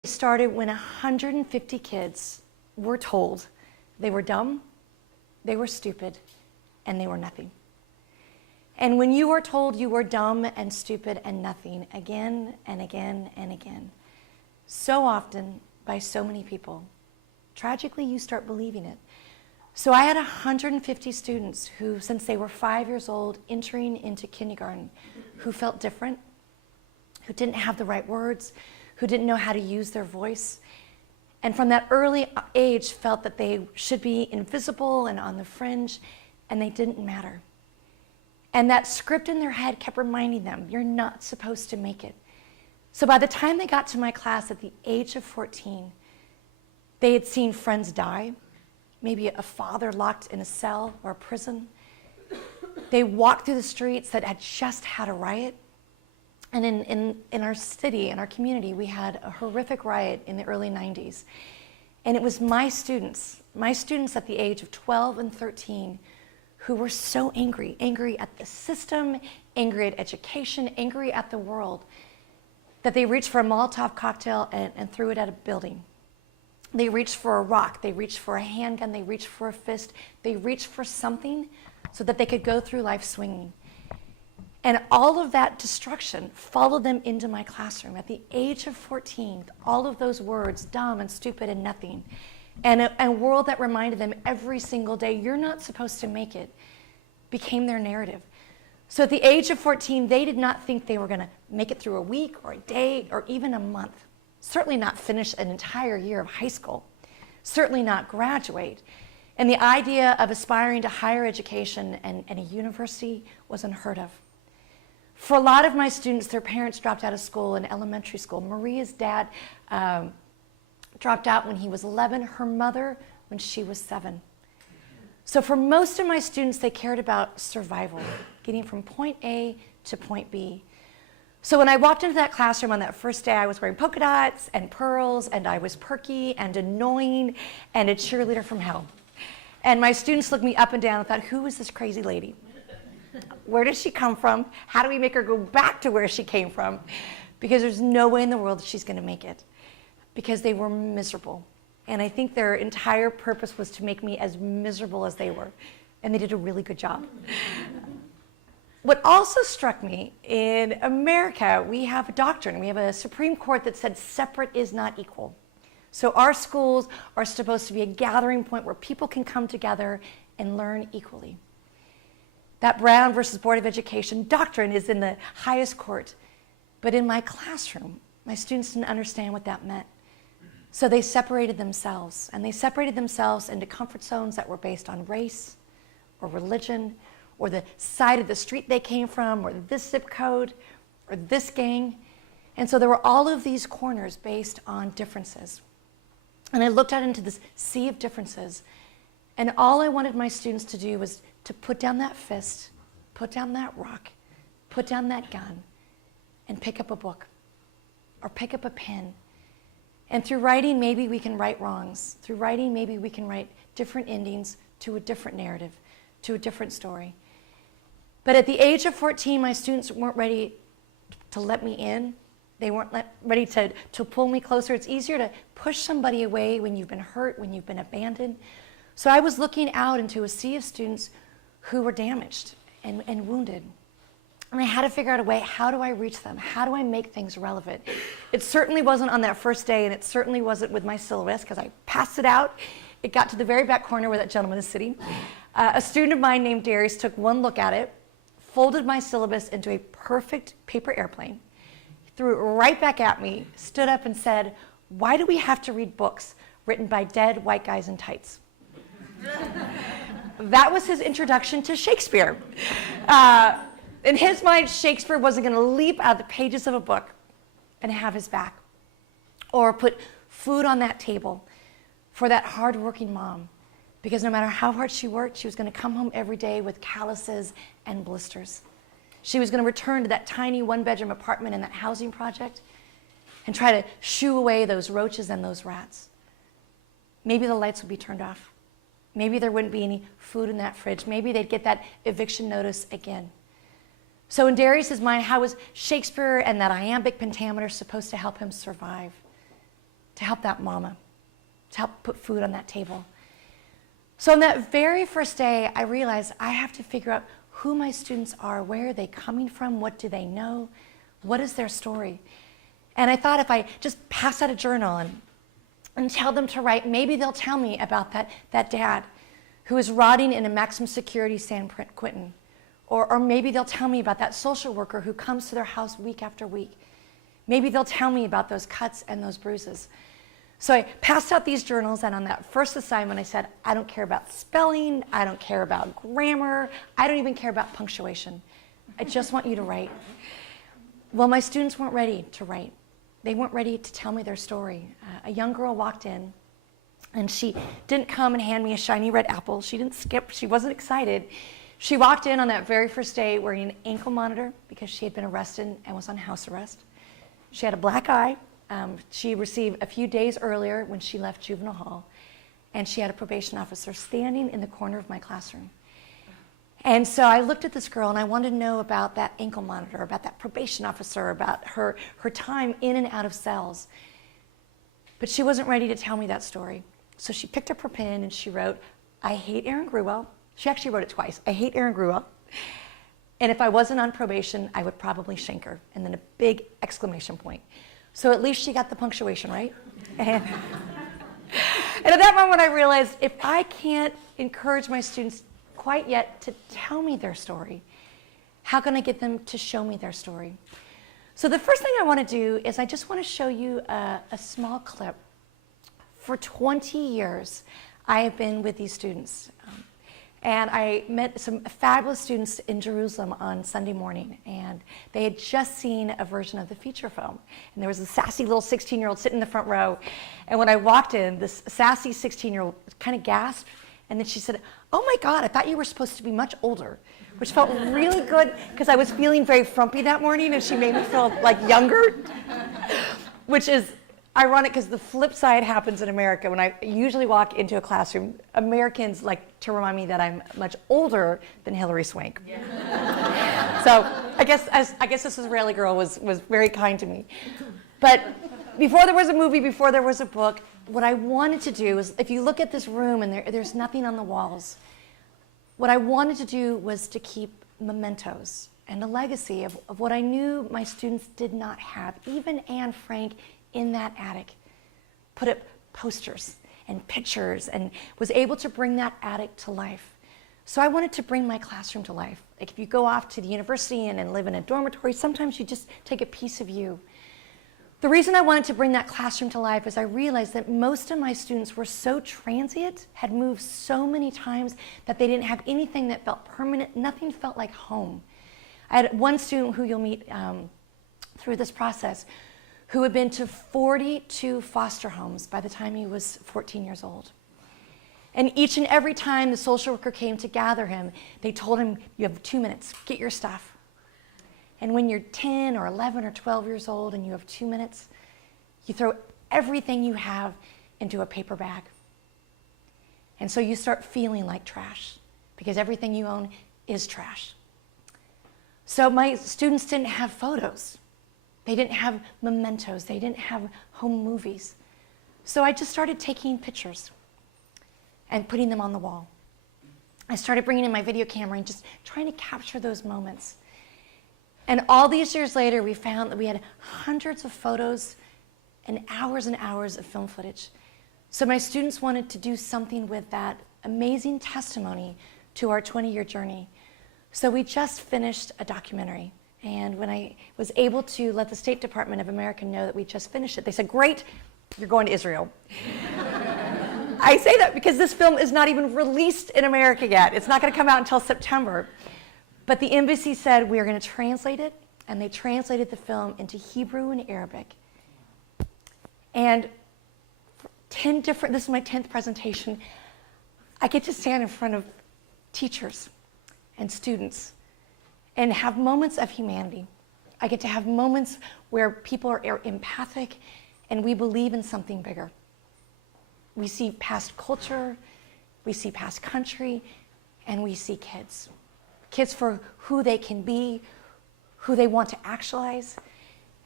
Started when 150 kids were told they were dumb, they were stupid, and they were nothing. And when you are told you were dumb and stupid and nothing again and again and again, so often by so many people, tragically you start believing it. So I had 150 students who, since they were 5 years old, entering into kindergarten, who felt different, who didn't have the right words, who didn't know how to use their voice, and from that early age felt that they should be invisible and on the fringe, and they didn't matter. And that script in their head kept reminding them, you're not supposed to make it. So by the time they got to my class at the age of 14, they had seen friends die, maybe a father locked in a cell or a prison. They walked through the streets that had just had a riot. And in our city, in our community, we had a horrific riot in the early 90s. And it was my students at the age of 12 and 13, who were so angry at the system, angry at education, angry at the world, that they reached for a Molotov cocktail and threw it at a building. They reached for a rock, they reached for a handgun, they reached for a fist, they reached for something so that they could go through life swinging. And all of that destruction followed them into my classroom. At the age of 14, all of those words, dumb and stupid and nothing, and a world that reminded them every single day, you're not supposed to make it, became their narrative. So at the age of 14, they did not think they were going to make it through a week or a day or even a month. Certainly not finish an entire year of high school. Certainly not graduate. And the idea of aspiring to higher education and a university was unheard of. For a lot of my students, their parents dropped out of school in elementary school. Maria's dad dropped out when he was 11, her mother when she was 7. So for most of my students, they cared about survival, getting from point A to point B. So when I walked into that classroom on that first day, I was wearing polka dots and pearls, and I was perky and annoying and a cheerleader from hell. And my students looked me up and down and thought, who is this crazy lady? Where does she come from? How do we make her go back to where she came from? Because there's no way in the world that she's going to make it. Because they were miserable. And I think their entire purpose was to make me as miserable as they were. And they did a really good job. What also struck me, in America, we have a doctrine. We have a Supreme Court that said separate is not equal. So our schools are supposed to be a gathering point where people can come together and learn equally. That Brown versus Board of Education doctrine is in the highest court. But in my classroom, my students didn't understand what that meant. So they separated themselves, and they separated themselves into comfort zones that were based on race or religion or the side of the street they came from or this zip code or this gang. And so there were all of these corners based on differences. And I looked out into this sea of differences, and all I wanted my students to do was to put down that fist, put down that rock, put down that gun, and pick up a book or pick up a pen. And through writing, maybe we can right wrongs. Through writing, maybe we can write different endings to a different narrative, to a different story. But at the age of 14, my students weren't ready to let me in. They weren't ready to pull me closer. It's easier to push somebody away when you've been hurt, when you've been abandoned. So I was looking out into a sea of students who were damaged and wounded. And I had to figure out a way, how do I reach them? How do I make things relevant? It certainly wasn't on that first day, and it certainly wasn't with my syllabus, because I passed it out. It got to the very back corner where that gentleman is sitting. A student of mine named Darius took one look at it, folded my syllabus into a perfect paper airplane, threw it right back at me, stood up and said, why do we have to read books written by dead white guys in tights? That was his introduction to Shakespeare. In his mind, Shakespeare wasn't going to leap out of the pages of a book and have his back, or put food on that table for that hardworking mom, because no matter how hard she worked, she was going to come home every day with calluses and blisters. She was going to return to that tiny one-bedroom apartment in that housing project and try to shoo away those roaches and those rats. Maybe the lights would be turned off. Maybe there wouldn't be any food in that fridge. Maybe they'd get that eviction notice again. So in Darius's mind, how was Shakespeare and that iambic pentameter supposed to help him survive? to help that mama, to help put food on that table. So on that very first day, I realized I have to figure out who my students are, where are they coming from, what do they know, what is their story? And I thought if I just pass out a journal and tell them to write, maybe they'll tell me about that dad who is rotting in a maximum security San Quentin. Or maybe they'll tell me about that social worker who comes to their house week after week. Maybe they'll tell me about those cuts and those bruises. So I passed out these journals, and on that first assignment I said, I don't care about spelling, I don't care about grammar, I don't even care about punctuation. I just want you to write. Well, my students weren't ready to write. They weren't ready to tell me their story. A young girl walked in, and she didn't come and hand me a shiny red apple. She didn't skip, she wasn't excited. She walked in on that very first day wearing an ankle monitor because she had been arrested and was on house arrest. She had a black eye. She received a few days earlier when she left juvenile hall. And she had a probation officer standing in the corner of my classroom. And so I looked at this girl and I wanted to know about that ankle monitor, about that probation officer, about her time in and out of cells. But she wasn't ready to tell me that story. So she picked up her pen and she wrote, I hate Erin Gruwell. She actually wrote it twice. I hate Erin Gruwell. And if I wasn't on probation, I would probably shank her. And then a big exclamation point. So at least she got the punctuation right. And at that moment I realized if I can't encourage my students quite yet to tell me their story, how can I get them to show me their story? So the first thing I want to do is I just want to show you a small clip. For 20 years, I have been with these students. And I met some fabulous students in Jerusalem on Sunday morning, and they had just seen a version of the feature film. And there was a sassy little 16-year-old sitting in the front row, and when I walked in, this sassy 16-year-old kind of gasped, and then she said, oh my God, I thought you were supposed to be much older, which felt really good because I was feeling very frumpy that morning, and she made me feel like younger, which is ironic because the flip side happens in America. When I usually walk into a classroom, Americans like to remind me that I'm much older than Hillary Swank. Yeah. So I guess this Israeli girl was very kind to me. But before there was a movie, before there was a book, what I wanted to do is, if you look at this room and there's nothing on the walls, what I wanted to do was to keep mementos and a legacy of what I knew my students did not have. Even Anne Frank in that attic put up posters and pictures and was able to bring that attic to life. So I wanted to bring my classroom to life. Like if you go off to the university and live in a dormitory, sometimes you just take a piece of you. The reason I wanted to bring that classroom to life is I realized that most of my students were so transient, had moved so many times that they didn't have anything that felt permanent. Nothing felt like home. I had one student who you'll meet through this process who had been to 42 foster homes by the time he was 14 years old. And each and every time the social worker came to gather him, they told him, you have 2 minutes, get your stuff. And when you're 10 or 11 or 12 years old and you have 2 minutes, you throw everything you have into a paper bag. And so you start feeling like trash because everything you own is trash. So my students didn't have photos. They didn't have mementos. They didn't have home movies. So I just started taking pictures and putting them on the wall. I started bringing in my video camera and just trying to capture those moments. And all these years later, we found that we had hundreds of photos and hours of film footage. So my students wanted to do something with that amazing testimony to our 20-year journey. So we just finished a documentary. And when I was able to let the State Department of America know that we just finished it, they said, great, you're going to Israel. I say that because this film is not even released in America yet. It's not going to come out until September. But the embassy said we are going to translate it, and they translated the film into Hebrew and Arabic. And 10 different, this is my 10th presentation, I get to stand in front of teachers and students and have moments of humanity. I get to have moments where people are empathic and we believe in something bigger. We see past culture, we see past country, and we see kids. Kids for who they can be, who they want to actualize.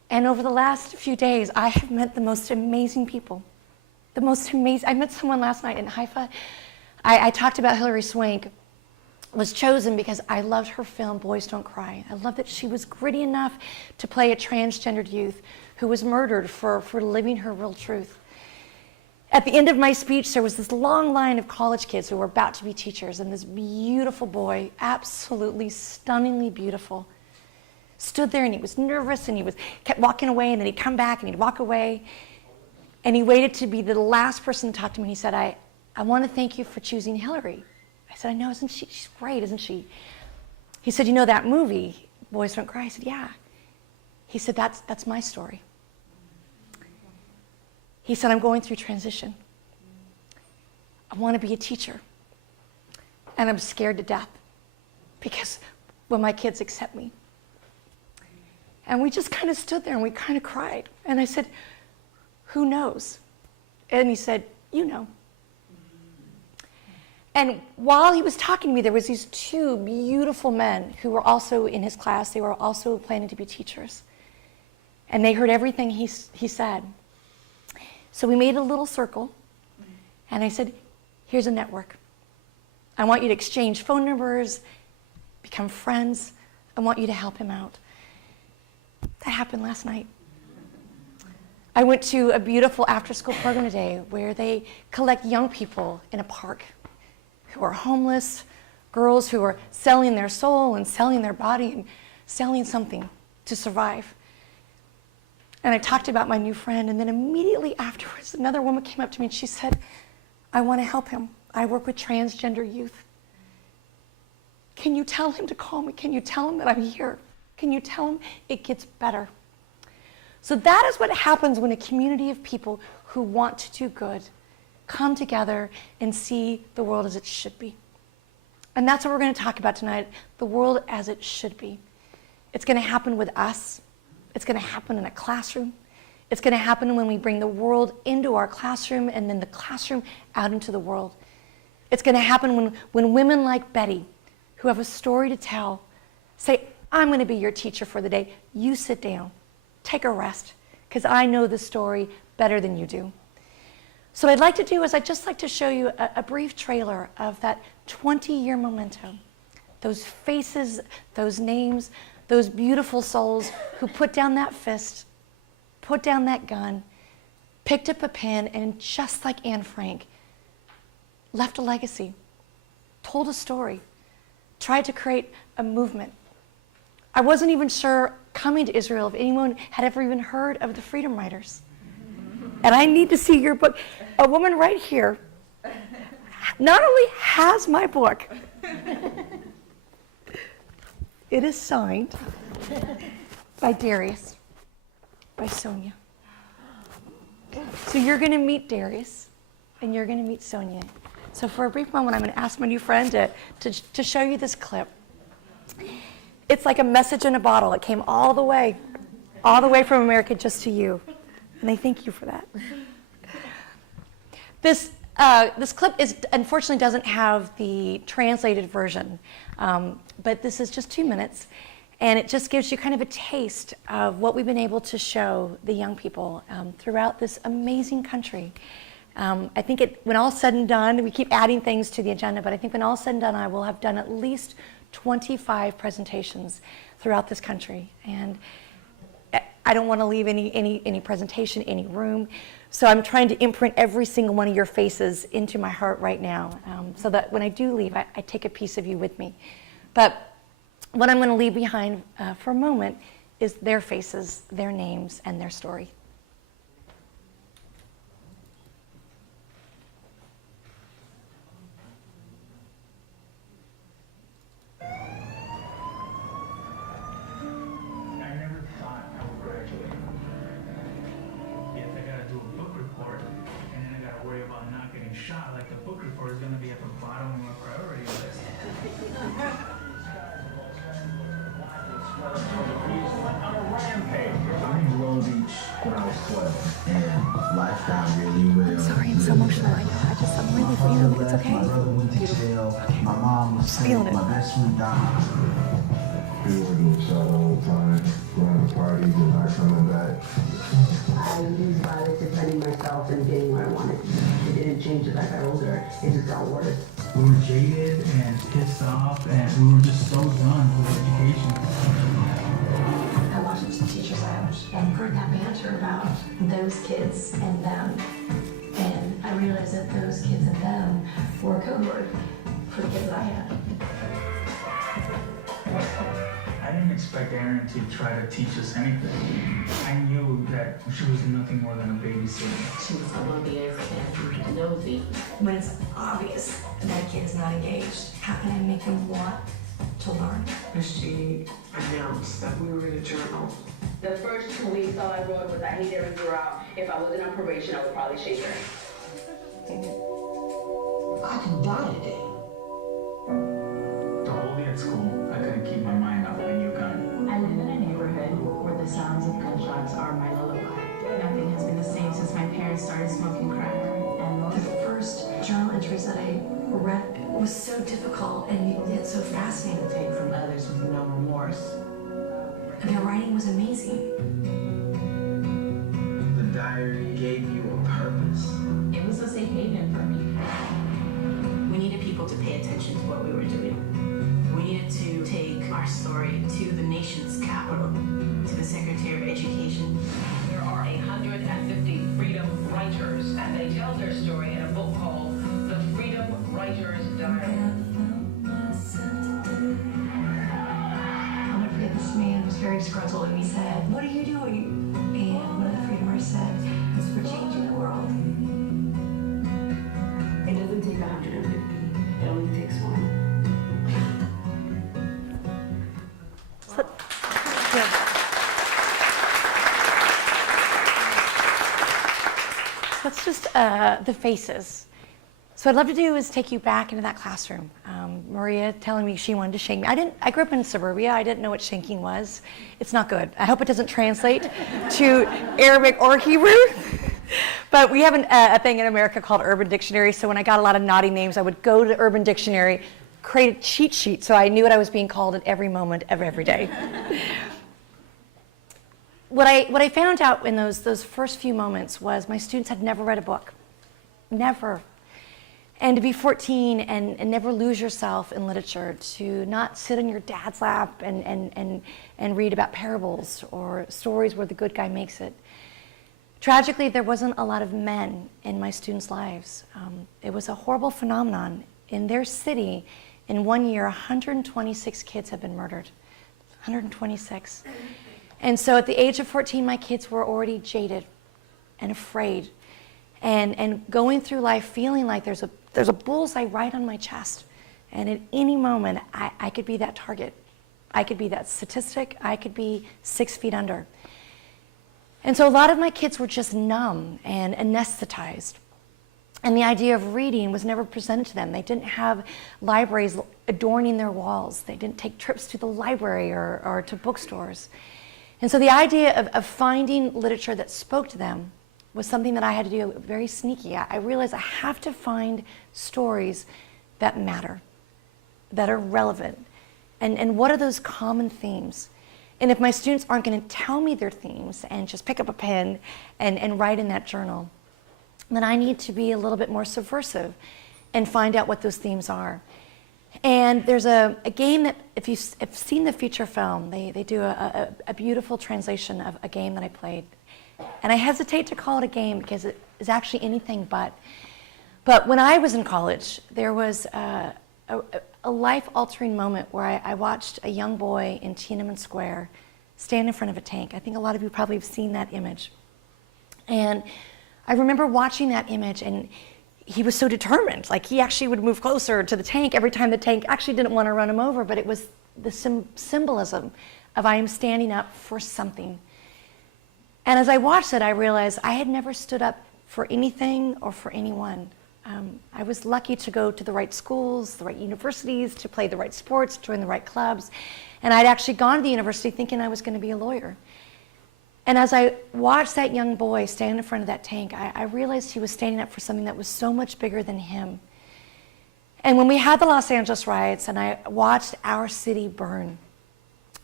And over the last few days, I have met the most amazing people. The most amazing. I met someone last night in Haifa. I talked about Hilary Swank was chosen because I loved her film, Boys Don't Cry. I love that she was gritty enough to play a transgendered youth who was murdered for living her real truth. At the end of my speech, there was this long line of college kids who were about to be teachers, and this beautiful boy, absolutely stunningly beautiful, stood there, and he was nervous, and kept walking away, and then he'd come back, and he'd walk away, and he waited to be the last person to talk to me. He said, I want to thank you for choosing Hillary. I said, I know, isn't she? She's great, isn't she? He said, you know that movie, Boys Don't Cry? I said, yeah. He said, that's my story. He said, I'm going through transition. I want to be a teacher. And I'm scared to death because will my kids accept me? And we just kind of stood there and we kind of cried. And I said, who knows? And he said, you know. And while he was talking to me, there was these two beautiful men who were also in his class. They were also planning to be teachers. And they heard everything he said. So we made a little circle, and I said, here's a network. I want you to exchange phone numbers, become friends. I want you to help him out. That happened last night. I went to a beautiful after-school program today where they collect young people in a park who are homeless, girls who are selling their soul and selling their body and selling something to survive. And I talked about my new friend, and then immediately afterwards, another woman came up to me and she said, I want to help him. I work with transgender youth. Can you tell him to call me? Can you tell him that I'm here? Can you tell him it gets better? So that is what happens when a community of people who want to do good come together and see the world as it should be. And that's what we're going to talk about tonight, the world as it should be. It's going to happen with us. It's going to happen in a classroom. It's going to happen when we bring the world into our classroom and then the classroom out into the world. It's going to happen when women like Betty, who have a story to tell, say, I'm going to be your teacher for the day. You sit down, take a rest, because I know the story better than you do. So what I'd like to do is I'd just like to show you a brief trailer of that 20-year momentum, those faces, those names, those beautiful souls who put down that fist, put down that gun, picked up a pen, and just like Anne Frank, left a legacy, told a story, tried to create a movement. I wasn't even sure coming to Israel if anyone had ever even heard of the Freedom Riders. And I need to see your book. A woman right here not only has my book, it is signed by Darius, by Sonia. So you're going to meet Darius, and you're going to meet Sonia. So for a brief moment, I'm going to ask my new friend to show you this clip. It's like a message in a bottle. It came all the way from America just to you. And I thank you for that. This clip unfortunately doesn't have the translated version, but this is just 2 minutes, and it just gives you kind of a taste of what we've been able to show the young people throughout this amazing country. I think when all said and done, we keep adding things to the agenda, but I think when all said and done, I will have done at least 25 presentations throughout this country. And I don't want to leave any presentation, any room. So I'm trying to imprint every single one of your faces into my heart right now, so that when I do leave, I take a piece of you with me. But what I'm going to leave behind for a moment is their faces, their names, and their story. Shot, like the book report is going to be at the bottom of my priority list. On a rampage. I'm in Long Beach when I was 12, and lifestyle really will. I'm sorry, I'm so emotional. I know. I'm really feeling it. It's okay. My brother went to jail. My mom was sick. My best friend died. People were doing so all the time, going to parties and not coming back. I used violence defending myself and getting what I wanted. It didn't change as I got older. It just got worse. We were jaded and pissed off, and we were just so done with education. I walked into the teacher's lounge and heard that banter about those kids and them. And I realized that those kids and them were a code word for the kids that I had. I didn't expect Erin to try to teach us anything. I knew that she was nothing more than a babysitter. She was oblivious and nosy. When it's obvious that a kid is not engaged, how can I make them want to learn? She announced that we were in a journal. The first 2 weeks, all I wrote was, I hate Erin Gruwell. If I wasn't on probation, I would probably shake her. I could die today. The whole day at school, I couldn't keep my mind off the new gun. I live in a neighborhood where the sounds of gunshots are my lullaby. Nothing has been the same since my parents started smoking crack. And The first journal entries that I read was so difficult and yet so fascinating. Take from others with no remorse. Their writing was amazing. The diary gave you a purpose. it was a safe haven for me. We needed people to pay attention to what we were doing. We needed to take our story to the nation's capital, to the Secretary of Education. There are 150 freedom writers, and they tell their story in a book called The Freedom Writer's Diary. I'll never forget this man was very disgruntled and he said, "What are you doing?" And one of the freedom writers said, "It's for changing the world." It doesn't take 150. It only takes one. So it's just the faces. So what I'd love to do is take you back into that classroom. Maria telling me she wanted to shank me. I grew up in suburbia. I didn't know what shanking was. It's not good. I hope it doesn't translate to Arabic or Hebrew. But we have a thing in America called Urban Dictionary. So when I got a lot of naughty names, I would go to Urban Dictionary, create a cheat sheet so I knew what I was being called at every moment of every day. What I found out in those first few moments was my students had never read a book. Never. And to be 14 and never lose yourself in literature, to not sit on your dad's lap and read about parables or stories where the good guy makes it. Tragically, there wasn't a lot of men in my students' lives. It was a horrible phenomenon. In their city, in 1 year, 126 kids have been murdered. 126. And so at the age of 14, my kids were already jaded and afraid and going through life feeling like there's a bullseye right on my chest. And at any moment, I could be that target. I could be that statistic. I could be 6 feet under. And so a lot of my kids were just numb and anesthetized. And the idea of reading was never presented to them. They didn't have libraries adorning their walls. They didn't take trips to the library or to bookstores. And so the idea of finding literature that spoke to them was something that I had to do very sneaky. I realized I have to find stories that matter, that are relevant. And what are those common themes? And if my students aren't going to tell me their themes and just pick up a pen and write in that journal, then I need to be a little bit more subversive and find out what those themes are. And there's a game that, if you've seen the feature film, they do a beautiful translation of a game that I played. And I hesitate to call it a game because it is actually anything but. But when I was in college, there was a life-altering moment where I watched a young boy in Tiananmen Square stand in front of a tank. I think a lot of you probably have seen that image. And I remember watching that image, and he was so determined. Like, he actually would move closer to the tank every time the tank actually didn't want to run him over, but it was the symbolism of I am standing up for something. And as I watched it, I realized I had never stood up for anything or for anyone. I was lucky to go to the right schools, the right universities, to play the right sports, join the right clubs. And I'd actually gone to the university thinking I was going to be a lawyer. And as I watched that young boy stand in front of that tank, I realized he was standing up for something that was so much bigger than him. And when we had the Los Angeles riots and I watched our city burn,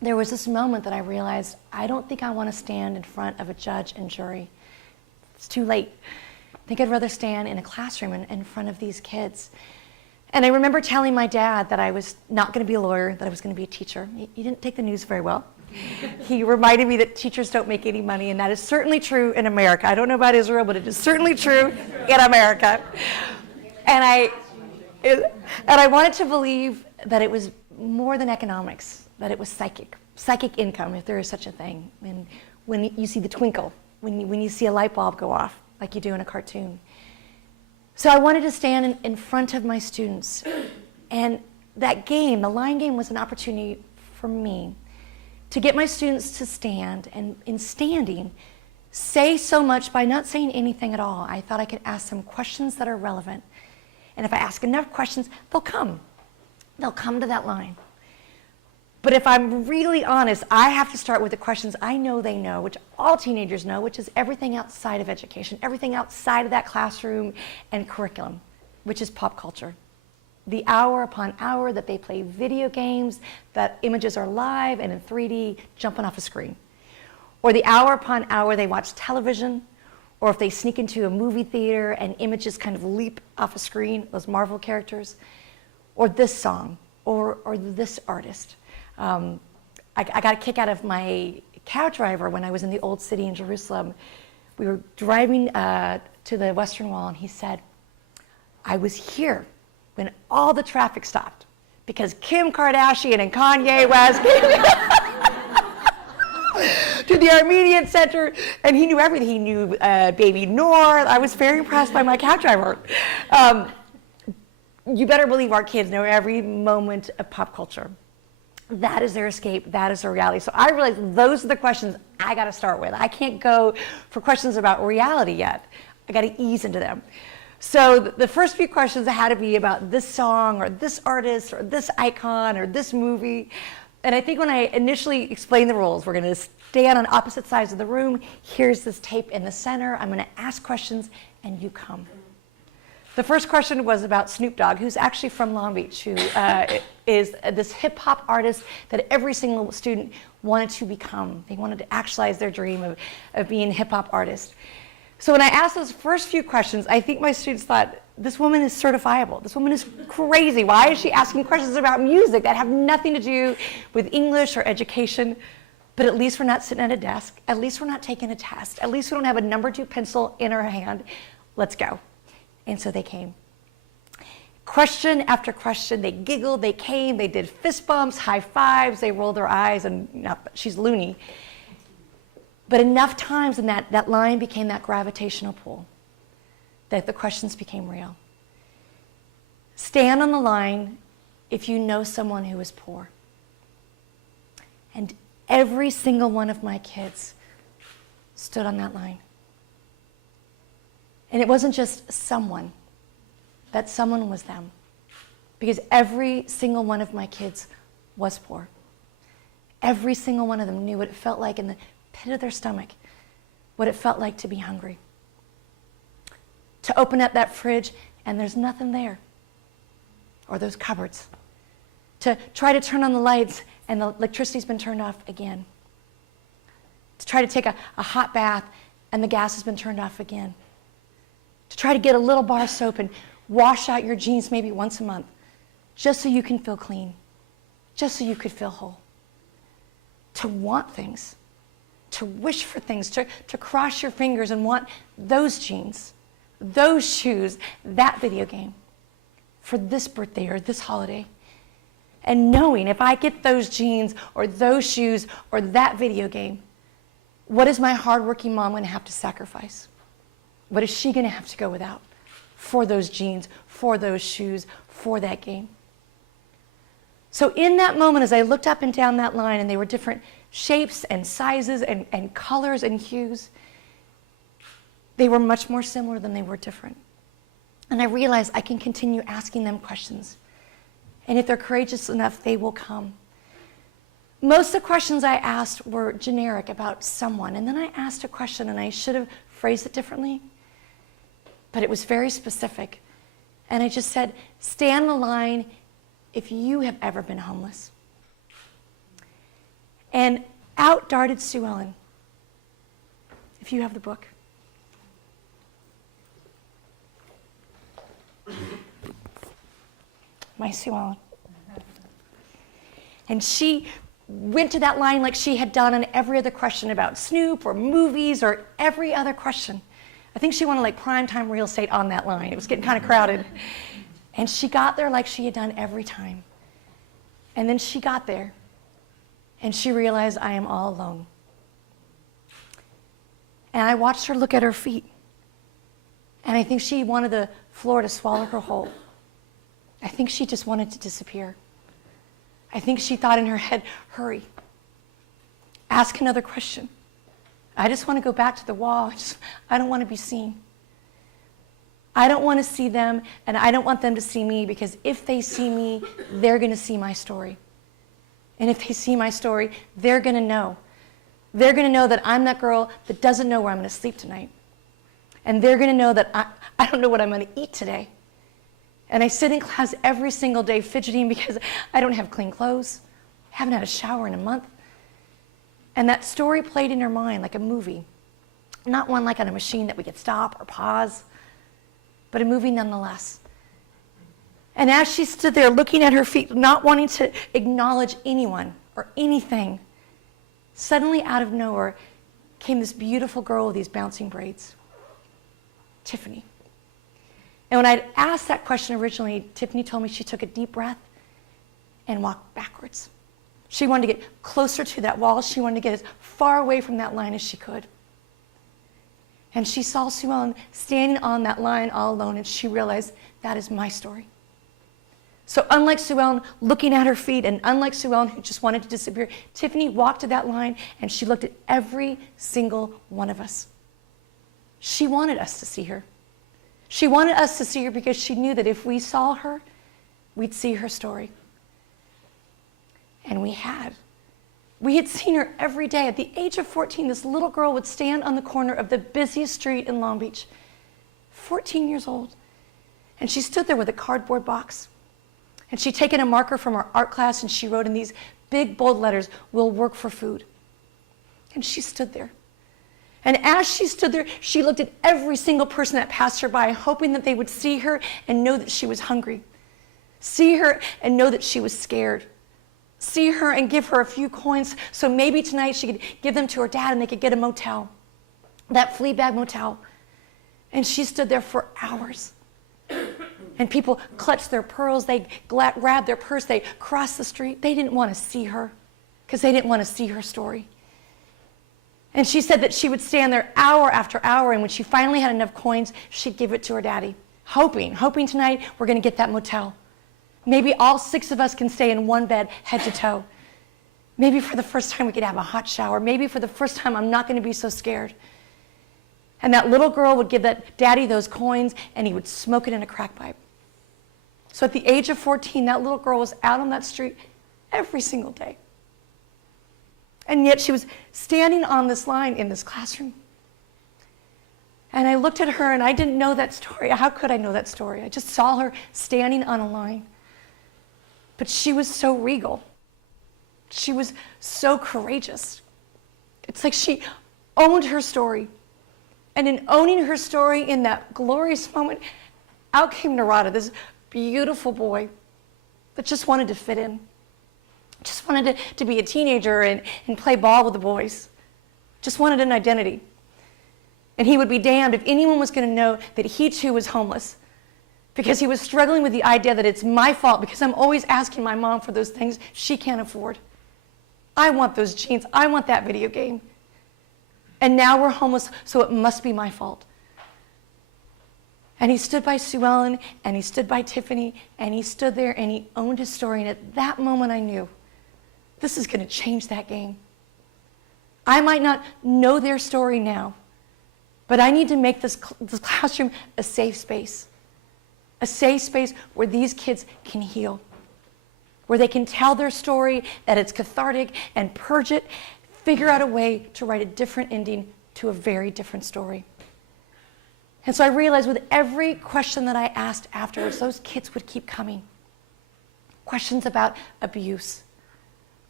there was this moment that I realized, I don't think I want to stand in front of a judge and jury. It's too late. I think I'd rather stand in a classroom in front of these kids. And I remember telling my dad that I was not going to be a lawyer, that I was going to be a teacher. He didn't take the news very well. He reminded me that teachers don't make any money, and that is certainly true in America. I don't know about Israel, but it is certainly true in America. And I wanted to believe that it was more than economics, that it was psychic income, if there is such a thing. And when you see the twinkle, when you see a light bulb go off, like you do in a cartoon. So I wanted to stand in front of my students. And that game, the line game, was an opportunity for me to get my students to stand, and in standing, say so much by not saying anything at all. I thought I could ask them questions that are relevant. And if I ask enough questions, they'll come. They'll come to that line. But if I'm really honest, I have to start with the questions I know they know, which all teenagers know, which is everything outside of education, everything outside of that classroom and curriculum, which is pop culture. The hour upon hour that they play video games, that images are live and in 3D jumping off a screen. Or the hour upon hour they watch television, or if they sneak into a movie theater and images kind of leap off a screen, those Marvel characters, or this song, or this artist. I got a kick out of my cab driver when I was in the Old City in Jerusalem. We were driving to the Western Wall, and he said, I was here when all the traffic stopped because Kim Kardashian and Kanye West to the Armenian Center, and he knew everything. He knew Baby Noor. I was very impressed by my cab driver. You better believe our kids know every moment of pop culture. That is their escape. That is their reality. So I realized those are the questions I got to start with. I can't go for questions about reality yet. I got to ease into them. So the first few questions had to be about this song or this artist or this icon or this movie. And I think when I initially explained the rules, we're going to stand on opposite sides of the room. Here's this tape in the center. I'm going to ask questions, and you come. The first question was about Snoop Dogg, who's actually from Long Beach, who is this hip-hop artist that every single student wanted to become. They wanted to actualize their dream of being a hip-hop artist. So when I asked those first few questions, I think my students thought, this woman is certifiable. This woman is crazy. Why is she asking questions about music that have nothing to do with English or education? But at least we're not sitting at a desk. At least we're not taking a test. At least we don't have a number 2 pencil in our hand. Let's go. And so they came. Question after question, they giggled, they came, they did fist bumps, high fives, they rolled their eyes, and she's loony. But enough times, and that line became that gravitational pull, that the questions became real. Stand on the line if you know someone who is poor. And every single one of my kids stood on that line. And it wasn't just someone, that someone was them. Because every single one of my kids was poor. Every single one of them knew what it felt like in the pit of their stomach, what it felt like to be hungry. To open up that fridge and there's nothing there. Or those cupboards. To try to turn on the lights and the electricity's been turned off again. To try to take a hot bath and the gas has been turned off again. To try to get a little bar soap and wash out your jeans maybe once a month, just so you can feel clean, just so you could feel whole. To want things, to wish for things, to cross your fingers and want those jeans, those shoes, that video game, for this birthday or this holiday. And knowing if I get those jeans or those shoes or that video game, what is my hardworking mom going to have to sacrifice? What is she going to have to go without for those jeans, for those shoes, for that game? So in that moment, as I looked up and down that line, and they were different shapes and sizes and colors and hues, they were much more similar than they were different. And I realized I can continue asking them questions. And if they're courageous enough, they will come. Most of the questions I asked were generic about someone. And then I asked a question, and I should have phrased it differently. But it was very specific. And I just said, stand in the line if you have ever been homeless. And out darted Sue Ellen. If you have the book. My Sue Ellen. And she went to that line like she had done on every other question about Snoop or movies or every other question. I think she wanted like primetime real estate on that line. It was getting kind of crowded. And she got there like she had done every time. And then she got there and she realized, I am all alone. And I watched her look at her feet. And I think she wanted the floor to swallow her whole. I think she just wanted to disappear. I think she thought in her head, hurry. Ask another question. I just want to go back to the wall. I don't want to be seen. I don't want to see them, and I don't want them to see me, because if they see me, they're going to see my story. And if they see my story, they're going to know. They're going to know that I'm that girl that doesn't know where I'm going to sleep tonight. And they're going to know that I don't know what I'm going to eat today. And I sit in class every single day fidgeting because I don't have clean clothes. I haven't had a shower in a month. And that story played in her mind like a movie. Not one like on a machine that we could stop or pause, but a movie nonetheless. And as she stood there looking at her feet, not wanting to acknowledge anyone or anything, suddenly out of nowhere came this beautiful girl with these bouncing braids, Tiffany. And when I'd asked that question originally, Tiffany told me she took a deep breath and walked backwards. She wanted to get closer to that wall. She wanted to get as far away from that line as she could. And she saw Sue Ellen standing on that line all alone, and she realized, that is my story. So unlike Sue Ellen looking at her feet, and unlike Sue Ellen who just wanted to disappear, Tiffany walked to that line and she looked at every single one of us. She wanted us to see her. She wanted us to see her because she knew that if we saw her, we'd see her story. And we had. We had seen her every day. At the age of 14, this little girl would stand on the corner of the busiest street in Long Beach, 14 years old. And she stood there with a cardboard box. And she'd taken a marker from her art class and she wrote in these big, bold letters, "We'll work for food." And she stood there. And as she stood there, she looked at every single person that passed her by, hoping that they would see her and know that she was hungry. See her and know that she was scared. See her and give her a few coins so maybe tonight she could give them to her dad and they could get a motel, that flea bag motel. And she stood there for hours. And people clutched their pearls, they grabbed their purse, they crossed the street. They didn't want to see her because they didn't want to see her story. And she said that she would stand there hour after hour, and when she finally had enough coins, she'd give it to her daddy, hoping tonight we're going to get that motel. Maybe all 6 of us can stay in one bed, head to toe. Maybe for the first time we could have a hot shower. Maybe for the first time I'm not going to be so scared. And that little girl would give that daddy those coins, and he would smoke it in a crack pipe. So at the age of 14, that little girl was out on that street every single day. And yet she was standing on this line in this classroom. And I looked at her and I didn't know that story. How could I know that story? I just saw her standing on a line. But she was so regal. She was so courageous. It's like she owned her story. And in owning her story in that glorious moment, out came Narada, this beautiful boy that just wanted to fit in. Just wanted to be a teenager and play ball with the boys. Just wanted an identity. And he would be damned if anyone was going to know that he too was homeless, because he was struggling with the idea that it's my fault because I'm always asking my mom for those things she can't afford. I want those jeans. I want that video game. And now we're homeless, so it must be my fault. And he stood by Sue Ellen, and he stood by Tiffany, and he stood there and he owned his story. And at that moment I knew, this is going to change that game. I might not know their story now, but I need to make this classroom a safe space where these kids can heal, where they can tell their story, that it's cathartic, and purge it, figure out a way to write a different ending to a very different story. And so I realized with every question that I asked afterwards, those kids would keep coming. Questions about abuse,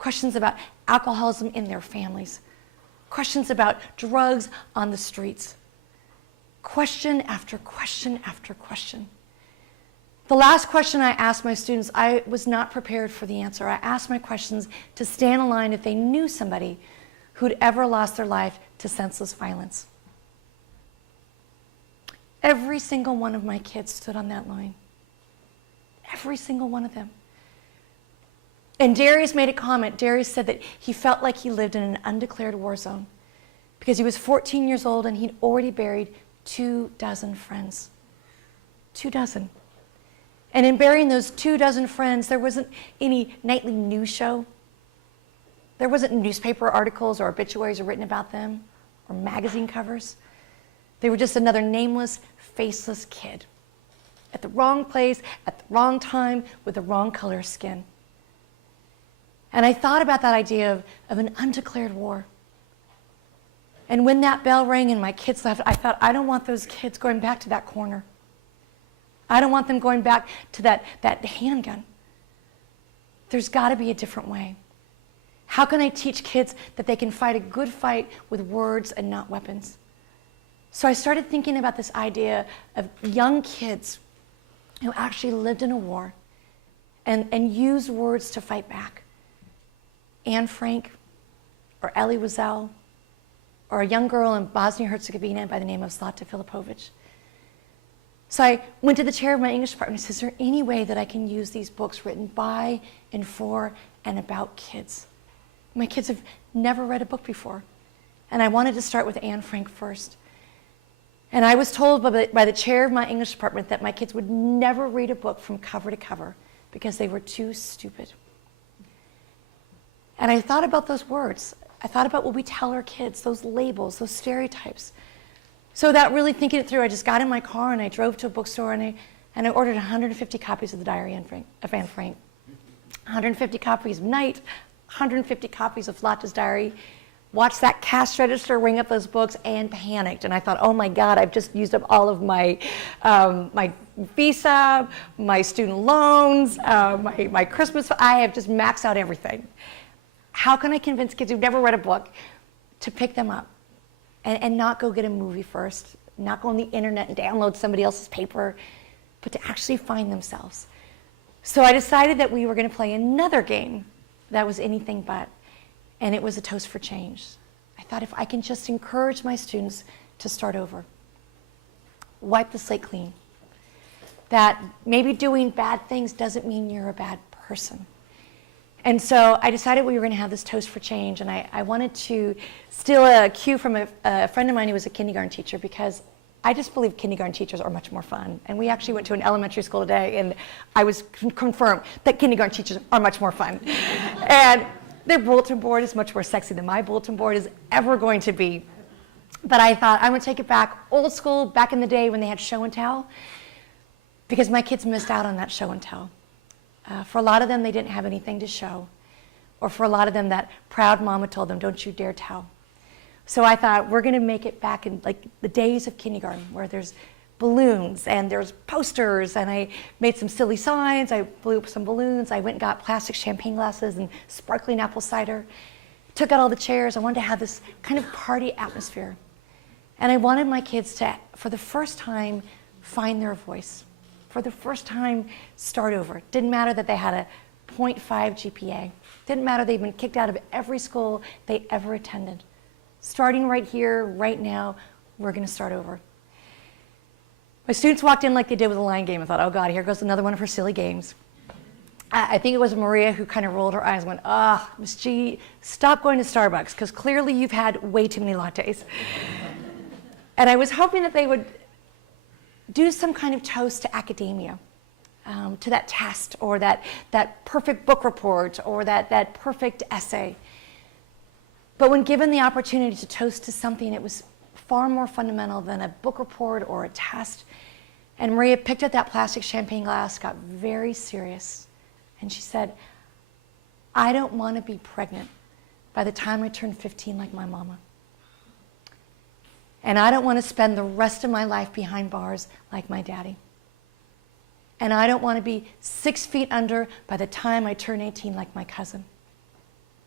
questions about alcoholism in their families, questions about drugs on the streets, question after question after question. The last question I asked my students, I was not prepared for the answer. I asked my questions to stand in line if they knew somebody who'd ever lost their life to senseless violence. Every single one of my kids stood on that line. Every single one of them. And Darius made a comment. Darius said that he felt like he lived in an undeclared war zone because he was 14 years old and he'd already buried 24 friends. 24. And in burying those 24 friends, there wasn't any nightly news show. There wasn't newspaper articles or obituaries written about them or magazine covers. They were just another nameless, faceless kid at the wrong place, at the wrong time, with the wrong color of skin. And I thought about that idea of an undeclared war. And when that bell rang and my kids left, I thought, I don't want those kids going back to that corner. I don't want them going back to that handgun. There's got to be a different way. How can I teach kids that they can fight a good fight with words and not weapons? So I started thinking about this idea of young kids who actually lived in a war and used words to fight back. Anne Frank, or Elie Wiesel, or a young girl in Bosnia-Herzegovina by the name of Zlata Filipovic. So I went to the chair of my English department and said, is there any way that I can use these books written by and for and about kids? My kids have never read a book before. And I wanted to start with Anne Frank first. And I was told by the chair of my English department that my kids would never read a book from cover to cover because they were too stupid. And I thought about those words. I thought about what we tell our kids, those labels, those stereotypes. So without really thinking it through, I just got in my car and I drove to a bookstore and I ordered 150 copies of the Diary of Anne Frank. 150 copies of Night, 150 copies of Zlata's Diary. Watched that cash register ring up those books and panicked. And I thought, oh my God, I've just used up all of my visa, my student loans, my Christmas. I have just maxed out everything. How can I convince kids who've never read a book to pick them up and not go get a movie first, not go on the internet and download somebody else's paper, but to actually find themselves? So I decided that we were going to play another game that was anything but, and it was a toast for change. I thought if I can just encourage my students to start over, wipe the slate clean, that maybe doing bad things doesn't mean you're a bad person. And so I decided we were going to have this toast for change, and I wanted to steal a cue from a friend of mine who was a kindergarten teacher, because I just believe kindergarten teachers are much more fun. And we actually went to an elementary school today, and I was confirmed that kindergarten teachers are much more fun. And their bulletin board is much more sexy than my bulletin board is ever going to be. But I thought I'm going to take it back old school, back in the day when they had show and tell, because my kids missed out on that show and tell. For a lot of them, they didn't have anything to show. Or for a lot of them, that proud mama told them, don't you dare tell. So I thought, we're going to make it back in like the days of kindergarten, where there's balloons and there's posters, and I made some silly signs, I blew up some balloons, I went and got plastic champagne glasses and sparkling apple cider, took out all the chairs. I wanted to have this kind of party atmosphere. And I wanted my kids to, for the first time, find their voice. For the first time, start over. Didn't matter that they had a 0.5 GPA. Didn't matter they'd been kicked out of every school they ever attended. Starting right here, right now, we're going to start over. My students walked in like they did with the line game. I thought, oh God, here goes another one of her silly games. I think it was Maria who kind of rolled her eyes and went, Miss G, stop going to Starbucks, because clearly you've had way too many lattes. And I was hoping that they would do some kind of toast to academia, to that test, or that perfect book report, or that perfect essay. But when given the opportunity to toast to something, it was far more fundamental than a book report or a test. And Maria picked up that plastic champagne glass, got very serious, and she said, I don't want to be pregnant by the time I turn 15 like my mama. And I don't want to spend the rest of my life behind bars like my daddy. And I don't want to be 6 feet under by the time I turn 18 like my cousin.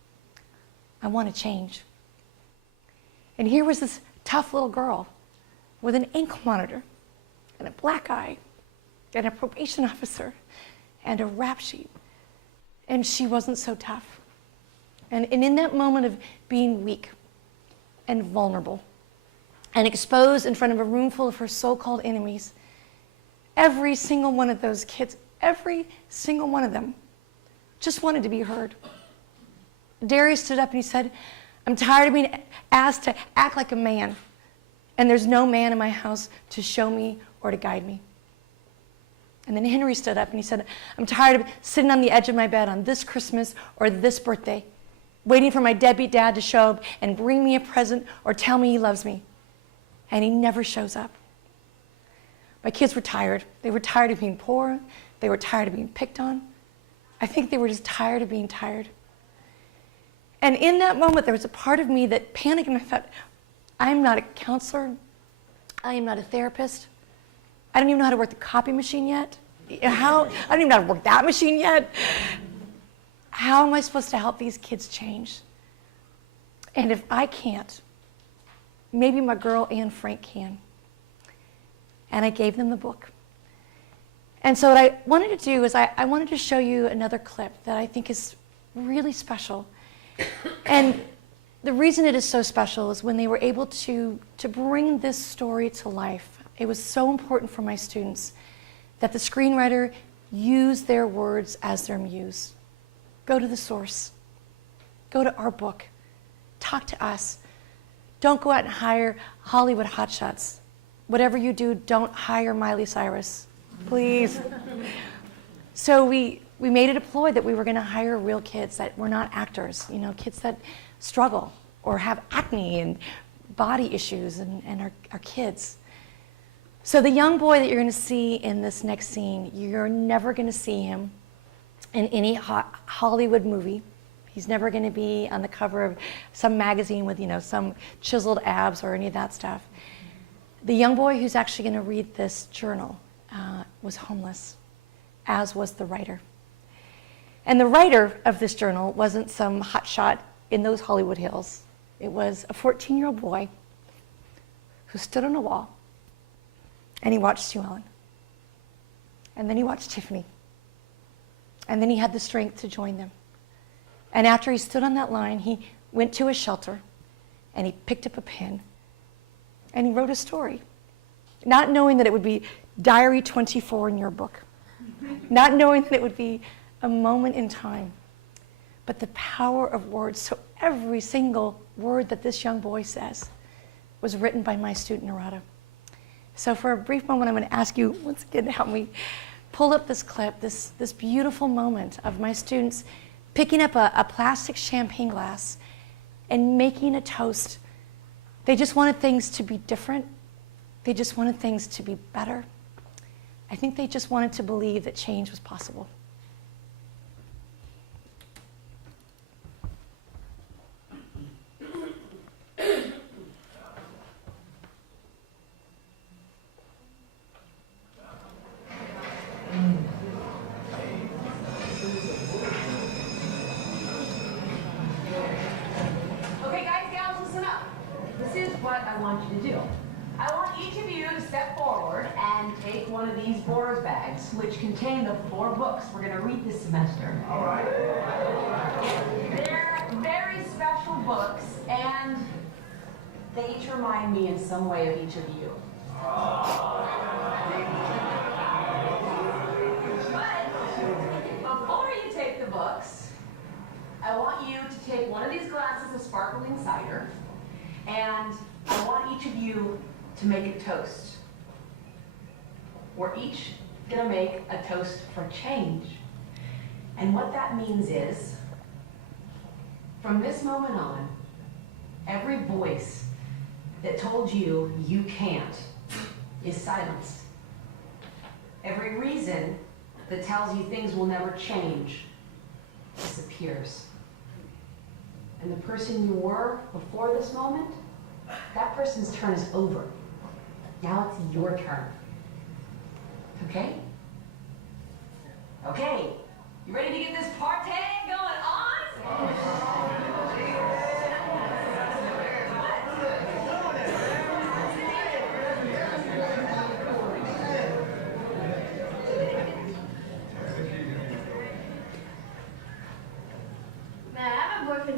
I want to change. And here was this tough little girl with an ankle monitor and a black eye and a probation officer and a rap sheet. And she wasn't so tough. And in that moment of being weak and vulnerable and exposed in front of a room full of her so-called enemies, every single one of those kids, every single one of them just wanted to be heard. Darius stood up and he said, I'm tired of being asked to act like a man, and there's no man in my house to show me or to guide me. And then Henry stood up and he said, I'm tired of sitting on the edge of my bed on this Christmas or this birthday, waiting for my deadbeat dad to show up and bring me a present or tell me he loves me. And he never shows up. My kids were tired. They were tired of being poor. They were tired of being picked on. I think they were just tired of being tired. And in that moment, there was a part of me that panicked, and I thought, I'm not a counselor. I am not a therapist. I don't even know how to work the copy machine yet. I don't even know how to work that machine yet. How am I supposed to help these kids change? And if I can't, maybe my girl Anne Frank can. And I gave them the book. And so what I wanted to do is I wanted to show you another clip that I think is really special. And the reason it is so special is when they were able to bring this story to life, it was so important for my students that the screenwriter use their words as their muse. Go to the source. Go to our book. Talk to us. Don't go out and hire Hollywood hotshots. Whatever you do, don't hire Miley Cyrus, please. So we made it a ploy that we were going to hire real kids that were not actors, kids that struggle or have acne and body issues and are kids. So the young boy that you're going to see in this next scene, you're never going to see him in any Hollywood movie. He's never going to be on the cover of some magazine with, some chiseled abs or any of that stuff. The young boy who's actually going to read this journal was homeless, as was the writer. And the writer of this journal wasn't some hotshot in those Hollywood hills. It was a 14-year-old boy who stood on a wall and he watched Sue Ellen. And then he watched Tiffany. And then he had the strength to join them. And after he stood on that line, he went to a shelter and he picked up a pen and he wrote a story, not knowing that it would be Diary 24 in your book, not knowing that it would be a moment in time, but the power of words. So every single word that this young boy says was written by my student, Narada. So for a brief moment, I'm going to ask you once again to help me pull up this clip, this beautiful moment of my students picking up a plastic champagne glass and making a toast. They just wanted things to be different. They just wanted things to be better. I think they just wanted to believe that change was possible. Okay, guys, gals, listen up. This is what I want you to do. I want each of you to step forward and take one of these Bohr's bags, which contain the 4 books we're going to read this semester. All right. They're very special books, and they each remind me in some way of each of you. But before you take the books, I want you to take one of these glasses of sparkling cider, and I want each of you to make a toast. We're each gonna make a toast for change. And what that means is, from this moment on, every voice that told you you can't is silenced. Every reason that tells you things will never change disappears. And the person you were before this moment, that person's turn is over. Now it's your turn. Okay? Okay, you ready to get this party going on?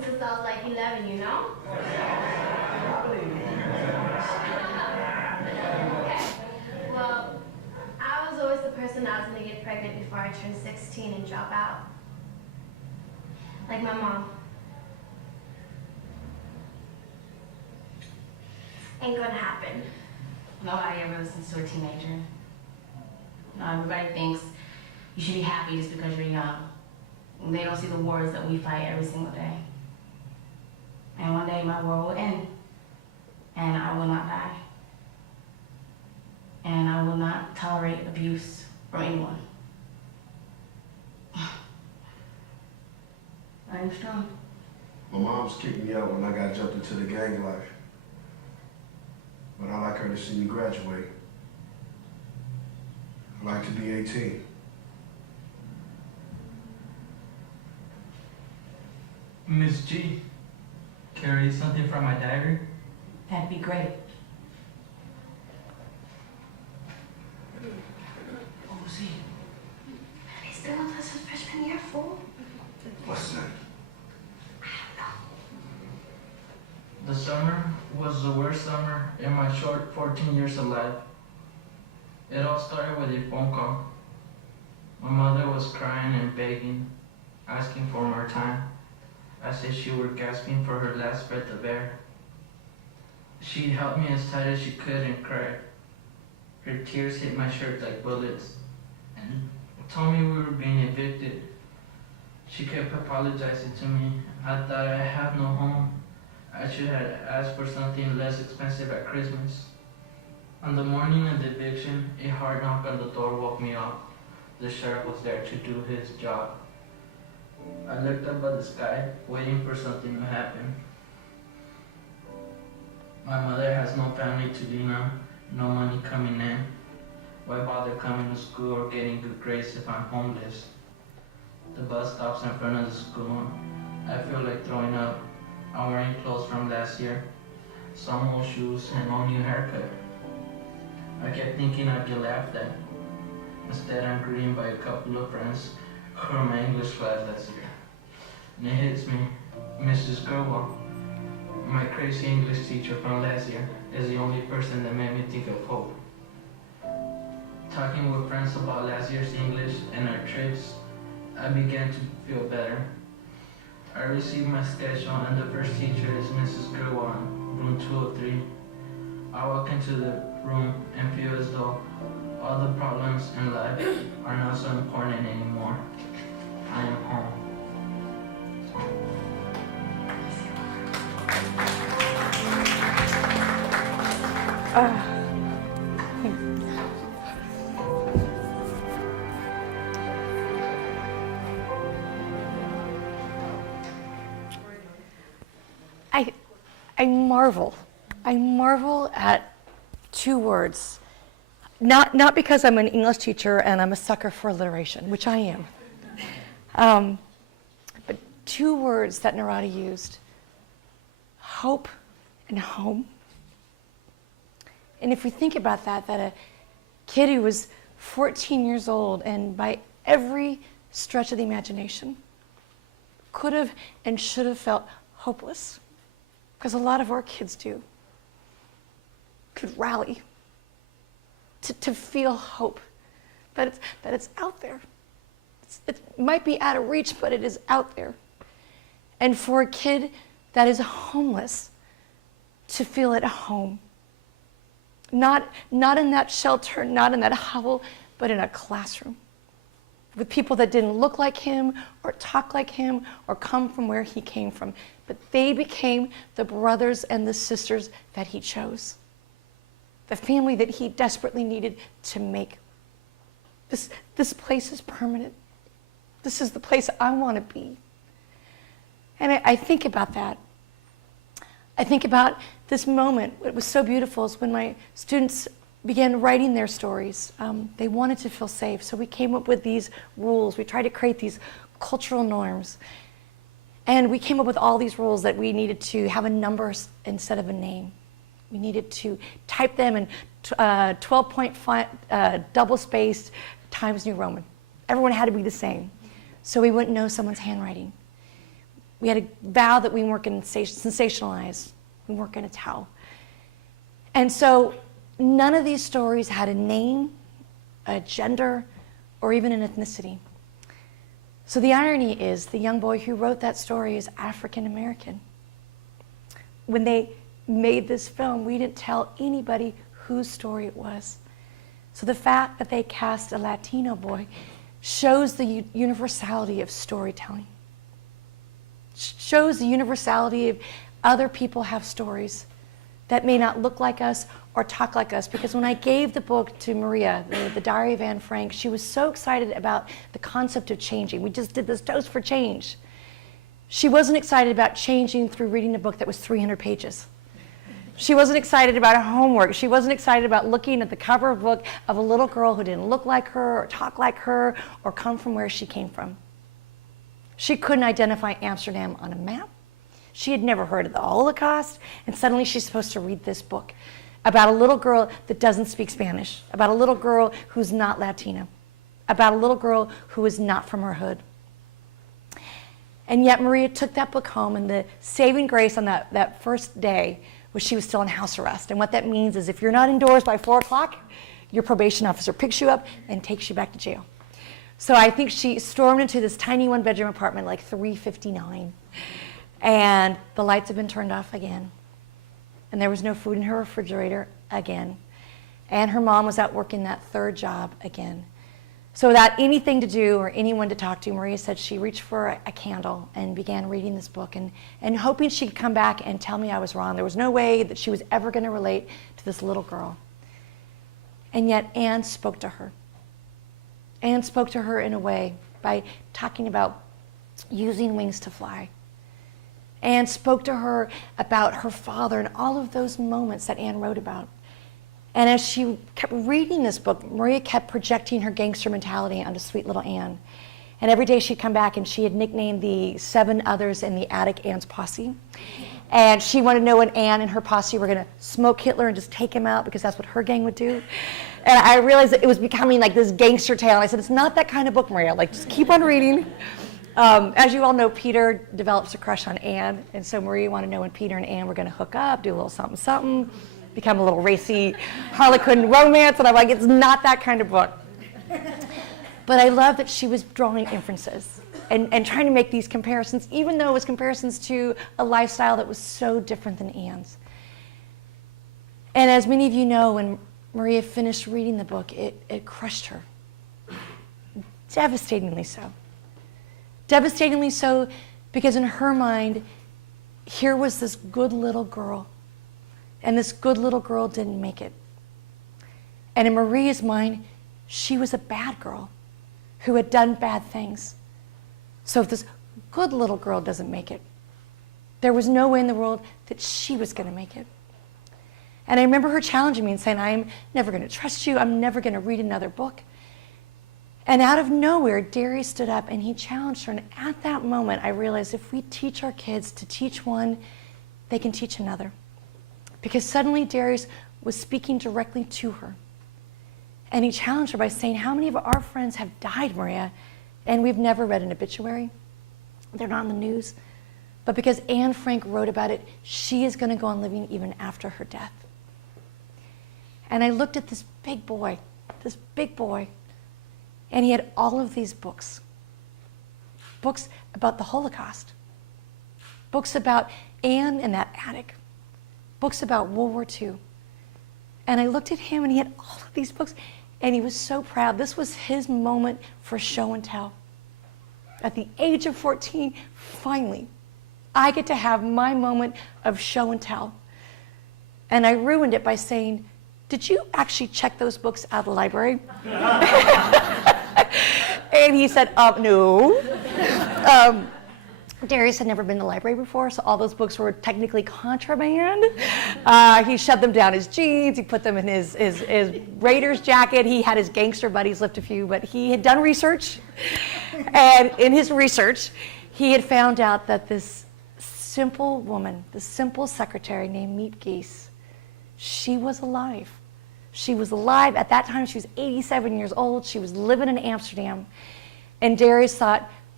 since I was like 11, you know? Okay. Well, I was always the person that was going to get pregnant before I turned 16 and drop out. Like my mom. Ain't gonna happen. Nobody ever listens to a teenager. No, everybody thinks you should be happy just because you're young. And they don't see the wars that we fight every single day. And one day my war will end. And I will not die. And I will not tolerate abuse from anyone. I am strong. My mom's kicked me out when I got jumped into the gang life. But I like her to see me graduate. I like to be 18. Miss G, can I read something from my diary? That'd be great. Oh, see. He's still with us his freshman year, fool. What's that? The summer was the worst summer in my short 14 years of life. It all started with a phone call. My mother was crying and begging, asking for more time, as if she were gasping for her last breath of air. She held me as tight as she could and cried. Her tears hit my shirt like bullets and told me we were being evicted. She kept apologizing to me. I thought I have no home. I should have asked for something less expensive at Christmas. On the morning of the eviction, a hard knock on the door woke me up. The sheriff was there to do his job. I looked up at the sky, waiting for something to happen. My mother has no family to lean on, no money coming in. Why bother coming to school or getting good grades if I'm homeless? The bus stops in front of the school. I feel like throwing up. I'm wearing clothes from last year, some old shoes and no new haircut. I kept thinking I'd get laughed at. Instead, I'm greeted by a couple of friends who were in my English class last year. And it hits me, Mrs. Gruwell, my crazy English teacher from last year, is the only person that made me think of hope. Talking with friends about last year's English and our trips, I began to feel better. I received my schedule and the first teacher is Mrs. Gruwell, room 203. I walk into the room and feel as though all the problems in life are not so important anymore. I am home. I marvel at two words. Not because I'm an English teacher and I'm a sucker for alliteration, which I am. But two words that Narada used, hope and home. And if we think about that a kid who was 14 years old and by every stretch of the imagination could have and should have felt hopeless, because a lot of our kids do, could rally to feel hope, that it's out there. It might be out of reach, but it is out there. And for a kid that is homeless to feel at home, not in that shelter, not in that hovel, but in a classroom with people that didn't look like him or talk like him or come from where he came from, but they became the brothers and the sisters that he chose, the family that he desperately needed to make. This place is permanent. This is the place I want to be. And I think about that. I think about this moment. What was so beautiful is when my students began writing their stories. They wanted to feel safe, so we came up with these rules. We tried to create these cultural norms. And we came up with all these rules that we needed to have a number instead of a name. We needed to type them in 12-point font, double-spaced, Times New Roman. Everyone had to be the same, so we wouldn't know someone's handwriting. We had a vow that we weren't going to sensationalize. We weren't going to tell. And so none of these stories had a name, a gender, or even an ethnicity. So the irony is the young boy who wrote that story is African American. When they made this film, we didn't tell anybody whose story it was. So the fact that they cast a Latino boy shows the universality of storytelling. Shows the universality of other people have stories that may not look like us or talk like us. Because when I gave the book to Maria, the Diary of Anne Frank, she was so excited about the concept of changing. We just did this Toast for Change. She wasn't excited about changing through reading a book that was 300 pages. She wasn't excited about her homework. She wasn't excited about looking at the cover of a book of a little girl who didn't look like her or talk like her or come from where she came from. She couldn't identify Amsterdam on a map. She had never heard of the Holocaust, and suddenly she's supposed to read this book about a little girl that doesn't speak Spanish, about a little girl who's not Latina, about a little girl who is not from her hood. And yet Maria took that book home, and the saving grace on that first day was she was still in house arrest. And what that means is if you're not indoors by 4 o'clock, your probation officer picks you up and takes you back to jail. So I think she stormed into this tiny one-bedroom apartment like 3:59, and the lights had been turned off again, and there was no food in her refrigerator again, and her mom was out working that third job again. So without anything to do or anyone to talk to, Maria said she reached for a candle and began reading this book and hoping she'd come back and tell me I was wrong. There was no way that she was ever going to relate to this little girl. And yet Anne spoke to her. Anne spoke to her in a way by talking about using wings to fly. Anne spoke to her about her father and all of those moments that Anne wrote about. And as she kept reading this book, Maria kept projecting her gangster mentality onto sweet little Anne. And every day she'd come back and she had nicknamed the 7 others in the attic Anne's posse. And she wanted to know when Anne and her posse were going to smoke Hitler and just take him out because that's what her gang would do. And I realized that it was becoming like this gangster tale. And I said, it's not that kind of book, Maria. Like, just keep on reading. As you all know, Peter develops a crush on Anne. And so Maria wanted to know when Peter and Anne were going to hook up, do a little something, something, become a little racy Harlequin romance. And I'm like, it's not that kind of book. But I love that she was drawing inferences and trying to make these comparisons, even though it was comparisons to a lifestyle that was so different than Anne's. And as many of you know, when Maria finished reading the book, it crushed her. Devastatingly so. Devastatingly so because in her mind, here was this good little girl, and this good little girl didn't make it. And in Maria's mind, she was a bad girl who had done bad things. So if this good little girl doesn't make it, there was no way in the world that she was going to make it. And I remember her challenging me and saying, I'm never going to trust you. I'm never going to read another book. And out of nowhere, Darius stood up and he challenged her. And at that moment, I realized if we teach our kids to teach one, they can teach another. Because suddenly Darius was speaking directly to her. And he challenged her by saying, how many of our friends have died, Maria, and we've never read an obituary? They're not in the news. But because Anne Frank wrote about it, she is going to go on living even after her death. And I looked at this big boy, and he had all of these books. Books about the Holocaust. Books about Anne in that attic. Books about World War II. And I looked at him, and he had all of these books, and he was so proud. This was his moment for show and tell. At the age of 14, finally, I get to have my moment of show and tell. And I ruined it by saying, did you actually check those books out of the library? And he said, no. Darius had never been to the library before, so all those books were technically contraband. He shoved them down his jeans, he put them in his Raiders jacket. He had his gangster buddies lift a few, but he had done research. And in his research, he had found out that this simple woman, this simple secretary named Meat Geese, she was alive. She was alive. At that time, she was 87 years old. She was living in Amsterdam. And Darius thought,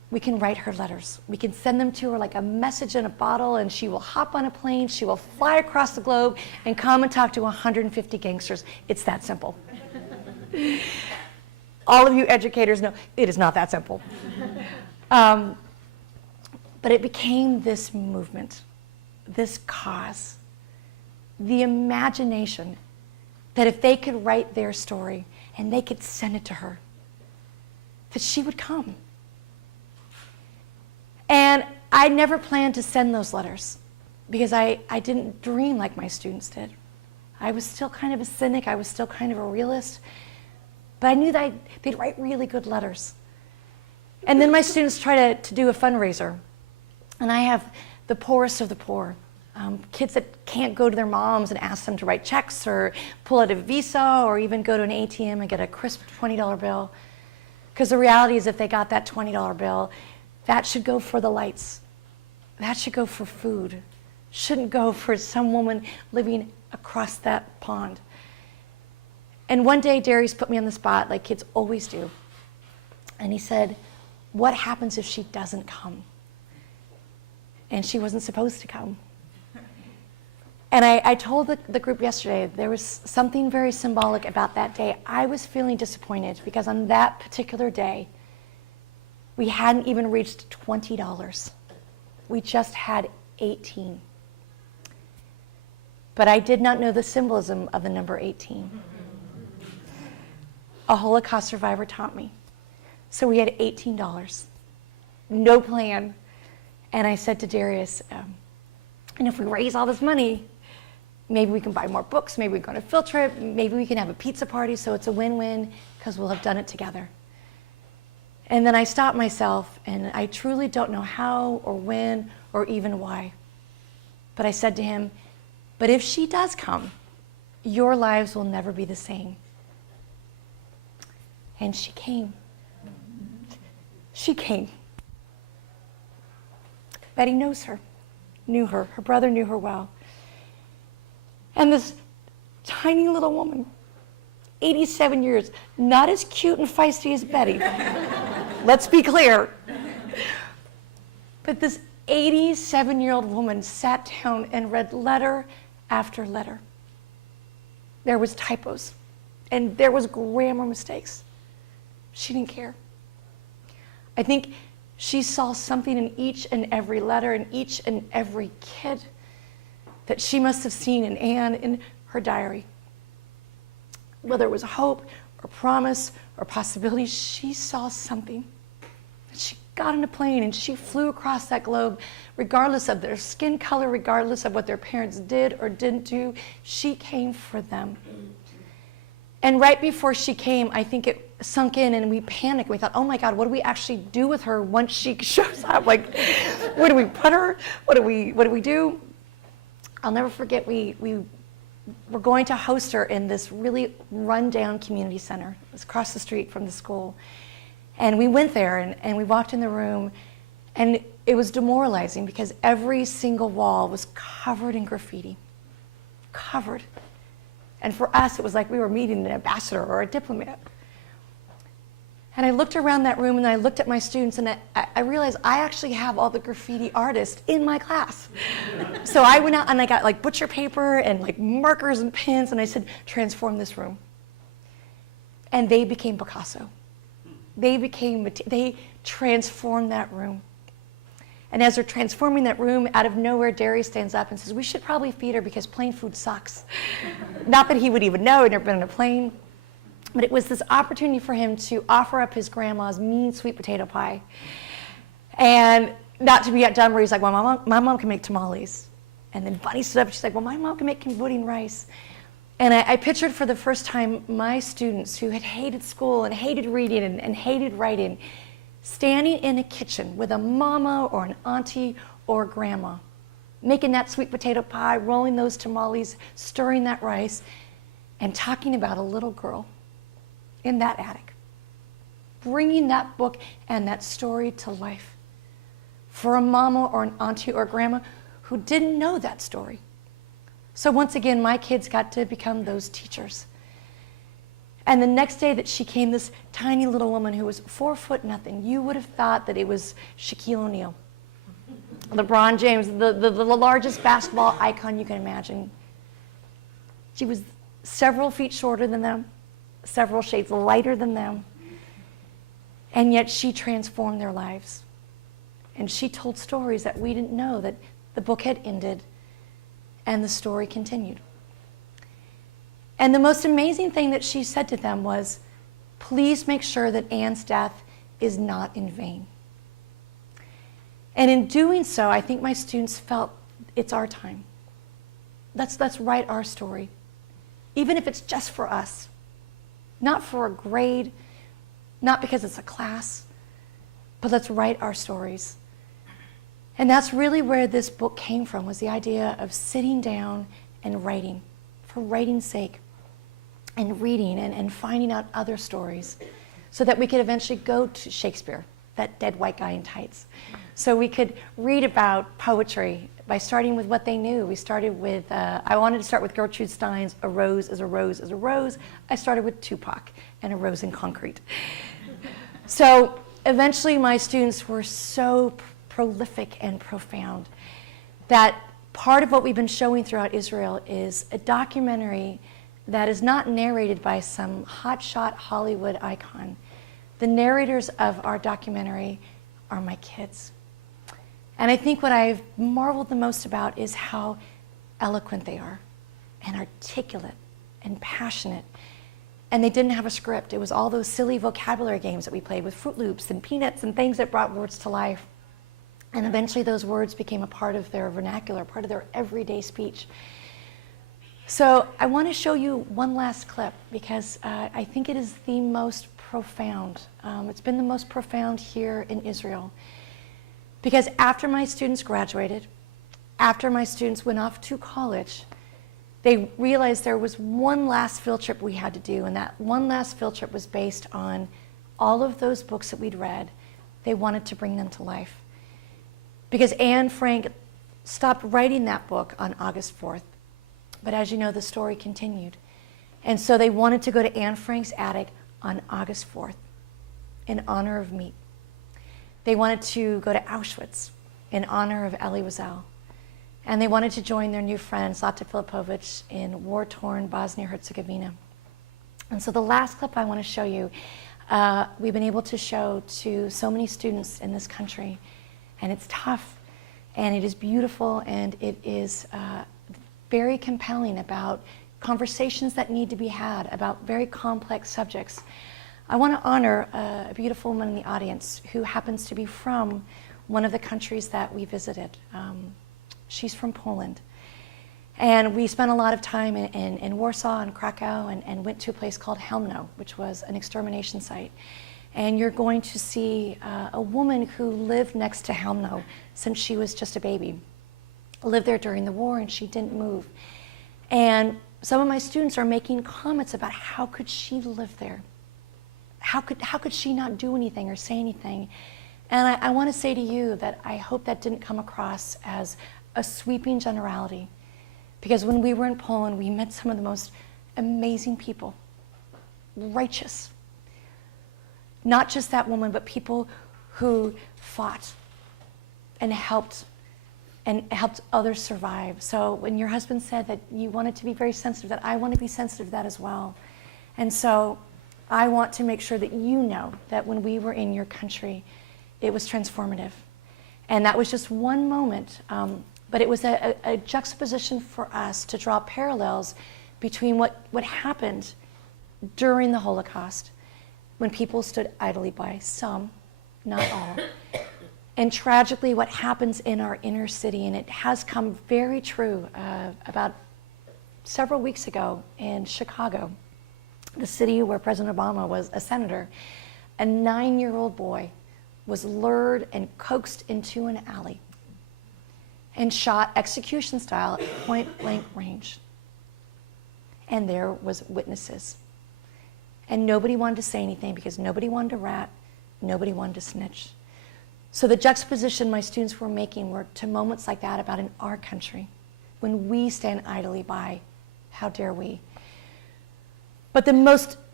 we can write her letters. We can send them to her like a message in a bottle, and she will hop on a plane, she will fly across the globe and come and talk to 150 gangsters. It's that simple. All of you educators know it is not that simple. But it became this movement, this cause, the imagination that if they could write their story and they could send it to her, that she would come. And I never planned to send those letters because I didn't dream like my students did. I was still kind of a cynic, I was still kind of a realist, but I knew that they'd write really good letters. And then my students try to do a fundraiser, and I have the poorest of the poor, kids that can't go to their moms and ask them to write checks or pull out a Visa or even go to an ATM and get a crisp $20 bill. Because the reality is if they got that $20 bill, that should go for the lights. That should go for food. Shouldn't go for some woman living across that pond. And one day Darius put me on the spot like kids always do. And he said, what happens if she doesn't come? And she wasn't supposed to come. And I told the group yesterday, there was something very symbolic about that day. I was feeling disappointed because on that particular day, we hadn't even reached $20. We just had 18. But I did not know the symbolism of the number 18. A Holocaust survivor taught me. So we had $18, no plan. And I said to Darius, and if we raise all this money, maybe we can buy more books, maybe we can go on a field trip, maybe we can have a pizza party, so it's a win-win because we'll have done it together. And then I stopped myself, and I truly don't know how or when or even why. But I said to him, but if she does come, your lives will never be the same. And she came. She came. Betty knows her, knew her. Her brother knew her well. And this tiny little woman, 87 years, not as cute and feisty as Betty. Let's be clear. But this 87-year-old woman sat down and read letter after letter. There was typos, and there was grammar mistakes. She didn't care. I think she saw something in each and every letter, in each and every kid, that she must have seen in Anne in her diary. Whether it was hope or promise or possibility, she saw something. She got on a plane and she flew across that globe, regardless of their skin color, regardless of what their parents did or didn't do. She came for them. And right before she came, I think it sunk in and we panicked. We thought, oh my God, what do we actually do with her once she shows up? Like, where do we put her? What do we do? I'll never forget, we were going to host her in this really run-down community center. It was across the street from the school. And we went there and we walked in the room, and it was demoralizing because every single wall was covered in graffiti. Covered. And for us, it was like we were meeting an ambassador or a diplomat. And I looked around that room and I looked at my students and I realized I actually have all the graffiti artists in my class. So I went out and I got like butcher paper and like markers and pens and I said, transform this room. And they became Picasso. They transformed that room. And as they're transforming that room, out of nowhere, Darius stands up and says, we should probably feed her because plane food sucks. Not that he would even know, he'd never been on a plane. But it was this opportunity for him to offer up his grandma's mean sweet potato pie. And not to be done where he's like, well, my mom can make tamales. And then Bunny stood up and she's like, well, my mom can make Cambodia rice. And I pictured for the first time my students who had hated school and hated reading and hated writing, standing in a kitchen with a mama or an auntie or a grandma, making that sweet potato pie, rolling those tamales, stirring that rice, and talking about a little girl in that attic, bringing that book and that story to life for a mama or an auntie or a grandma who didn't know that story. So once again, my kids got to become those teachers. And the next day that she came, this tiny little woman who was 4 foot nothing, you would have thought that it was Shaquille O'Neal, LeBron James, the largest basketball icon you can imagine. She was several feet shorter than them, several shades lighter than them, and yet she transformed their lives. And she told stories that we didn't know, that the book had ended and the story continued. And the most amazing thing that she said to them was, please make sure that Anne's death is not in vain. And in doing so, I think my students felt it's our time. Let's write our story, even if it's just for us, not for a grade, not because it's a class, but let's write our stories. And that's really where this book came from, was the idea of sitting down and writing, for writing's sake, and reading and finding out other stories so that we could eventually go to Shakespeare, that dead white guy in tights. So we could read about poetry by starting with what they knew. We started with, I wanted to start with Gertrude Stein's A Rose is a Rose is a Rose. I started with Tupac and A Rose in Concrete. So eventually my students were so prolific and profound that part of what we've been showing throughout Israel is a documentary that is not narrated by some hotshot Hollywood icon. The narrators of our documentary are my kids. And I think what I've marveled the most about is how eloquent they are, and articulate, and passionate. And they didn't have a script. It was all those silly vocabulary games that we played with Fruit Loops and Peanuts and things that brought words to life. And eventually those words became a part of their vernacular, part of their everyday speech. So I want to show you one last clip because I think it is the most profound. It's been the most profound here in Israel. Because after my students graduated, after my students went off to college, they realized there was one last field trip we had to do, and that one last field trip was based on all of those books that we'd read. They wanted to bring them to life. Because Anne Frank stopped writing that book on August 4th. But as you know, the story continued. And so they wanted to go to Anne Frank's attic on August 4th in honor of me. They wanted to go to Auschwitz in honor of Elie Wiesel. And they wanted to join their new friend, Zlata Filipovic, in war-torn Bosnia-Herzegovina. And so the last clip I want to show you, we've been able to show to so many students in this country. And it's tough, and it is beautiful, and it is very compelling about conversations that need to be had about very complex subjects. I want to honor a beautiful woman in the audience who happens to be from one of the countries that we visited. She's from Poland. And we spent a lot of time in Warsaw and Krakow and went to a place called Chełmno, which was an extermination site. And you're going to see a woman who lived next to Chełmno since she was just a baby. Lived there during the war, and she didn't move. And some of my students are making comments about how could she live there? How could she not do anything or say anything? And I want to say to you that I hope that didn't come across as a sweeping generality. Because when we were in Poland, we met some of the most amazing people, righteous. Not just that woman, but people who fought and helped others survive. So when your husband said that you wanted to be very sensitive, that I want to be sensitive to that as well. And so I want to make sure that you know that when we were in your country, it was transformative. And that was just one moment, but it was a juxtaposition for us to draw parallels between what happened during the Holocaust, when people stood idly by, some, not all. And tragically, what happens in our inner city, and it has come very true about several weeks ago in Chicago, the city where President Obama was a senator. A 9-year-old boy was lured and coaxed into an alley and shot execution style at point-blank range. And there was witnesses. And nobody wanted to say anything because nobody wanted to rat, nobody wanted to snitch. So the juxtaposition my students were making were to moments like that about in our country, when we stand idly by, how dare we? But the most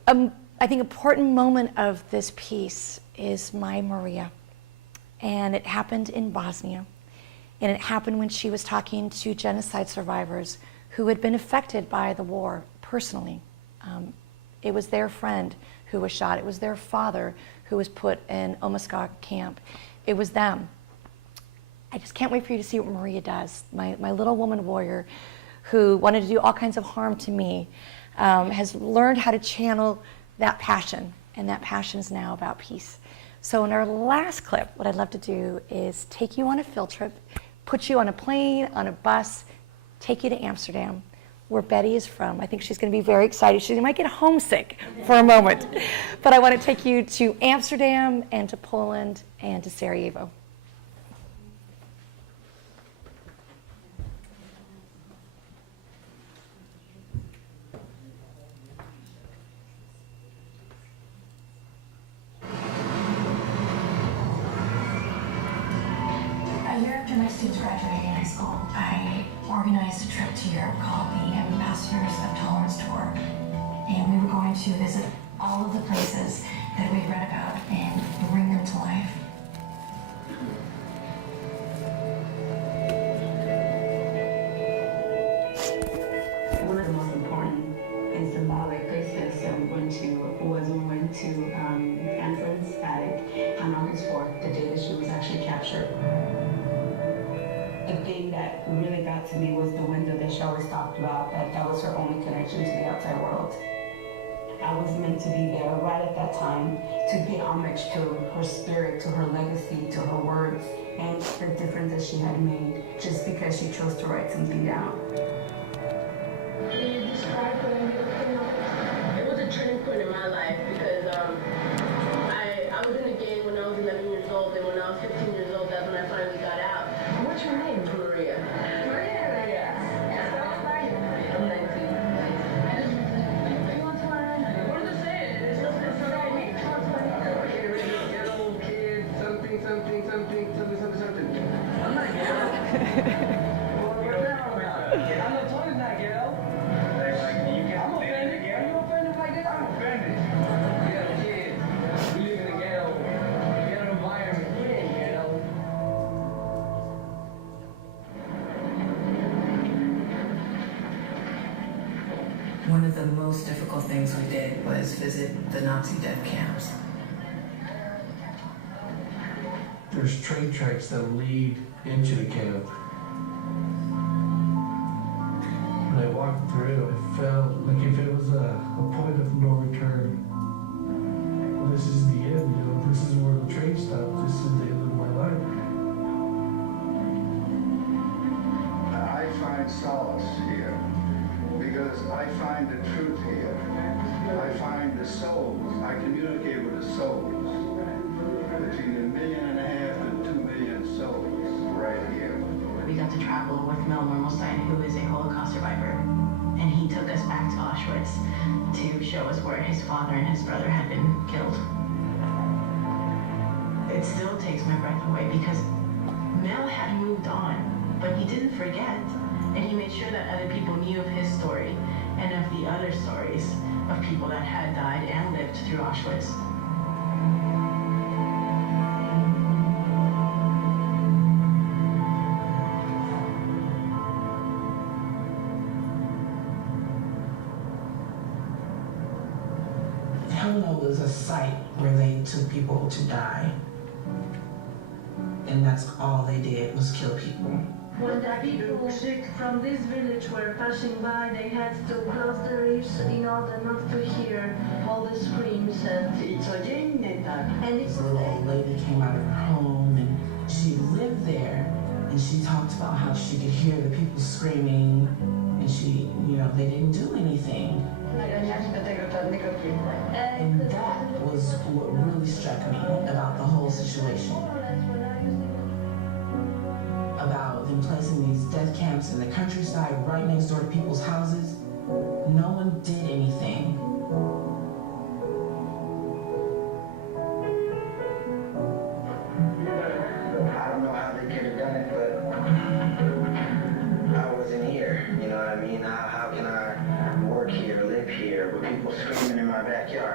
I think important moment of this piece is my Maria. And it happened in Bosnia. And it happened when she was talking to genocide survivors who had been affected by the war personally. It was their friend who was shot. It was their father who was put in Omaska camp. It was them. I just can't wait for you to see what Maria does. My little woman warrior who wanted to do all kinds of harm to me has learned how to channel that passion, and that passion is now about peace. So in our last clip, what I'd love to do is take you on a field trip, put you on a plane, on a bus, take you to Amsterdam, where Betty is from. I think she's going to be very excited. She might get homesick for a moment. But I want to take you to Amsterdam and to Poland and to Sarajevo. A year after my students graduated high school, I organized a trip to Europe called the Ambassadors of Tolerance Tour. And we were going to visit all of the places that we'd read about and bring them to life. One of the most important and symbolic places that we went to was when we went to Anne Frank's attic on August 4th, the day that she was actually captured. The thing that really got to me was the window that she always talked about, that was her only connection to the outside world. I was meant to be there right at that time to pay homage to her spirit, to her legacy, to her words, and the difference that she had made just because she chose to write something down. Can you describe what I'm looking at? It was a turning point in my life because I was in a gang when I was 11 years old, and when I was 15 years old, that's when I finally got out. What's your name? Maria. Maria. How old are you? I'm 19. You want to learn? What does it say? It's just Get rid of ghetto kid, something, something, something, something, something, something. I'm not ghetto. Well, what's that all about? I'm not told it's not ghetto. I'm offended. Are you offended by that? I'm offended. Ghetto kids. We live in a ghetto environment. We ain't ghetto. One of the most difficult things we did was visit the Nazi death camps. There's train tracks that lead into the camp. When I walked through, it felt like if it was a point of no return. Well, this is the end, you know, this is where the train stops, this is the end of my life. I find solace here because I find the truth here. I find the souls. I communicate with the souls. Between 1.5 million and 2 million souls right here. We got to travel with Mel Normalstein, who is a Holocaust survivor. And he took us back to Auschwitz to show us where his father and his brother had been killed. It still takes my breath away because Mel had moved on, but he didn't forget. And he made sure that other people knew of his story and of the other stories of people that had died and lived through Auschwitz. Helena was a site where they took people to die. And that's all they did was kill people. When the people from this village were passing by, they had to close their ears in order not to hear all the screams and It's a and it's This little old lady came out of her home and she lived there and she talked about how she could hear the people screaming and she, you know, they didn't do anything. And that was what really struck me about the whole situation. About them placing these death camps in the countryside right next door to people's houses. No one did anything. I don't know how they could have done it, but I wasn't here. You know what I mean? How can I work here, live here, with people screaming in my backyard?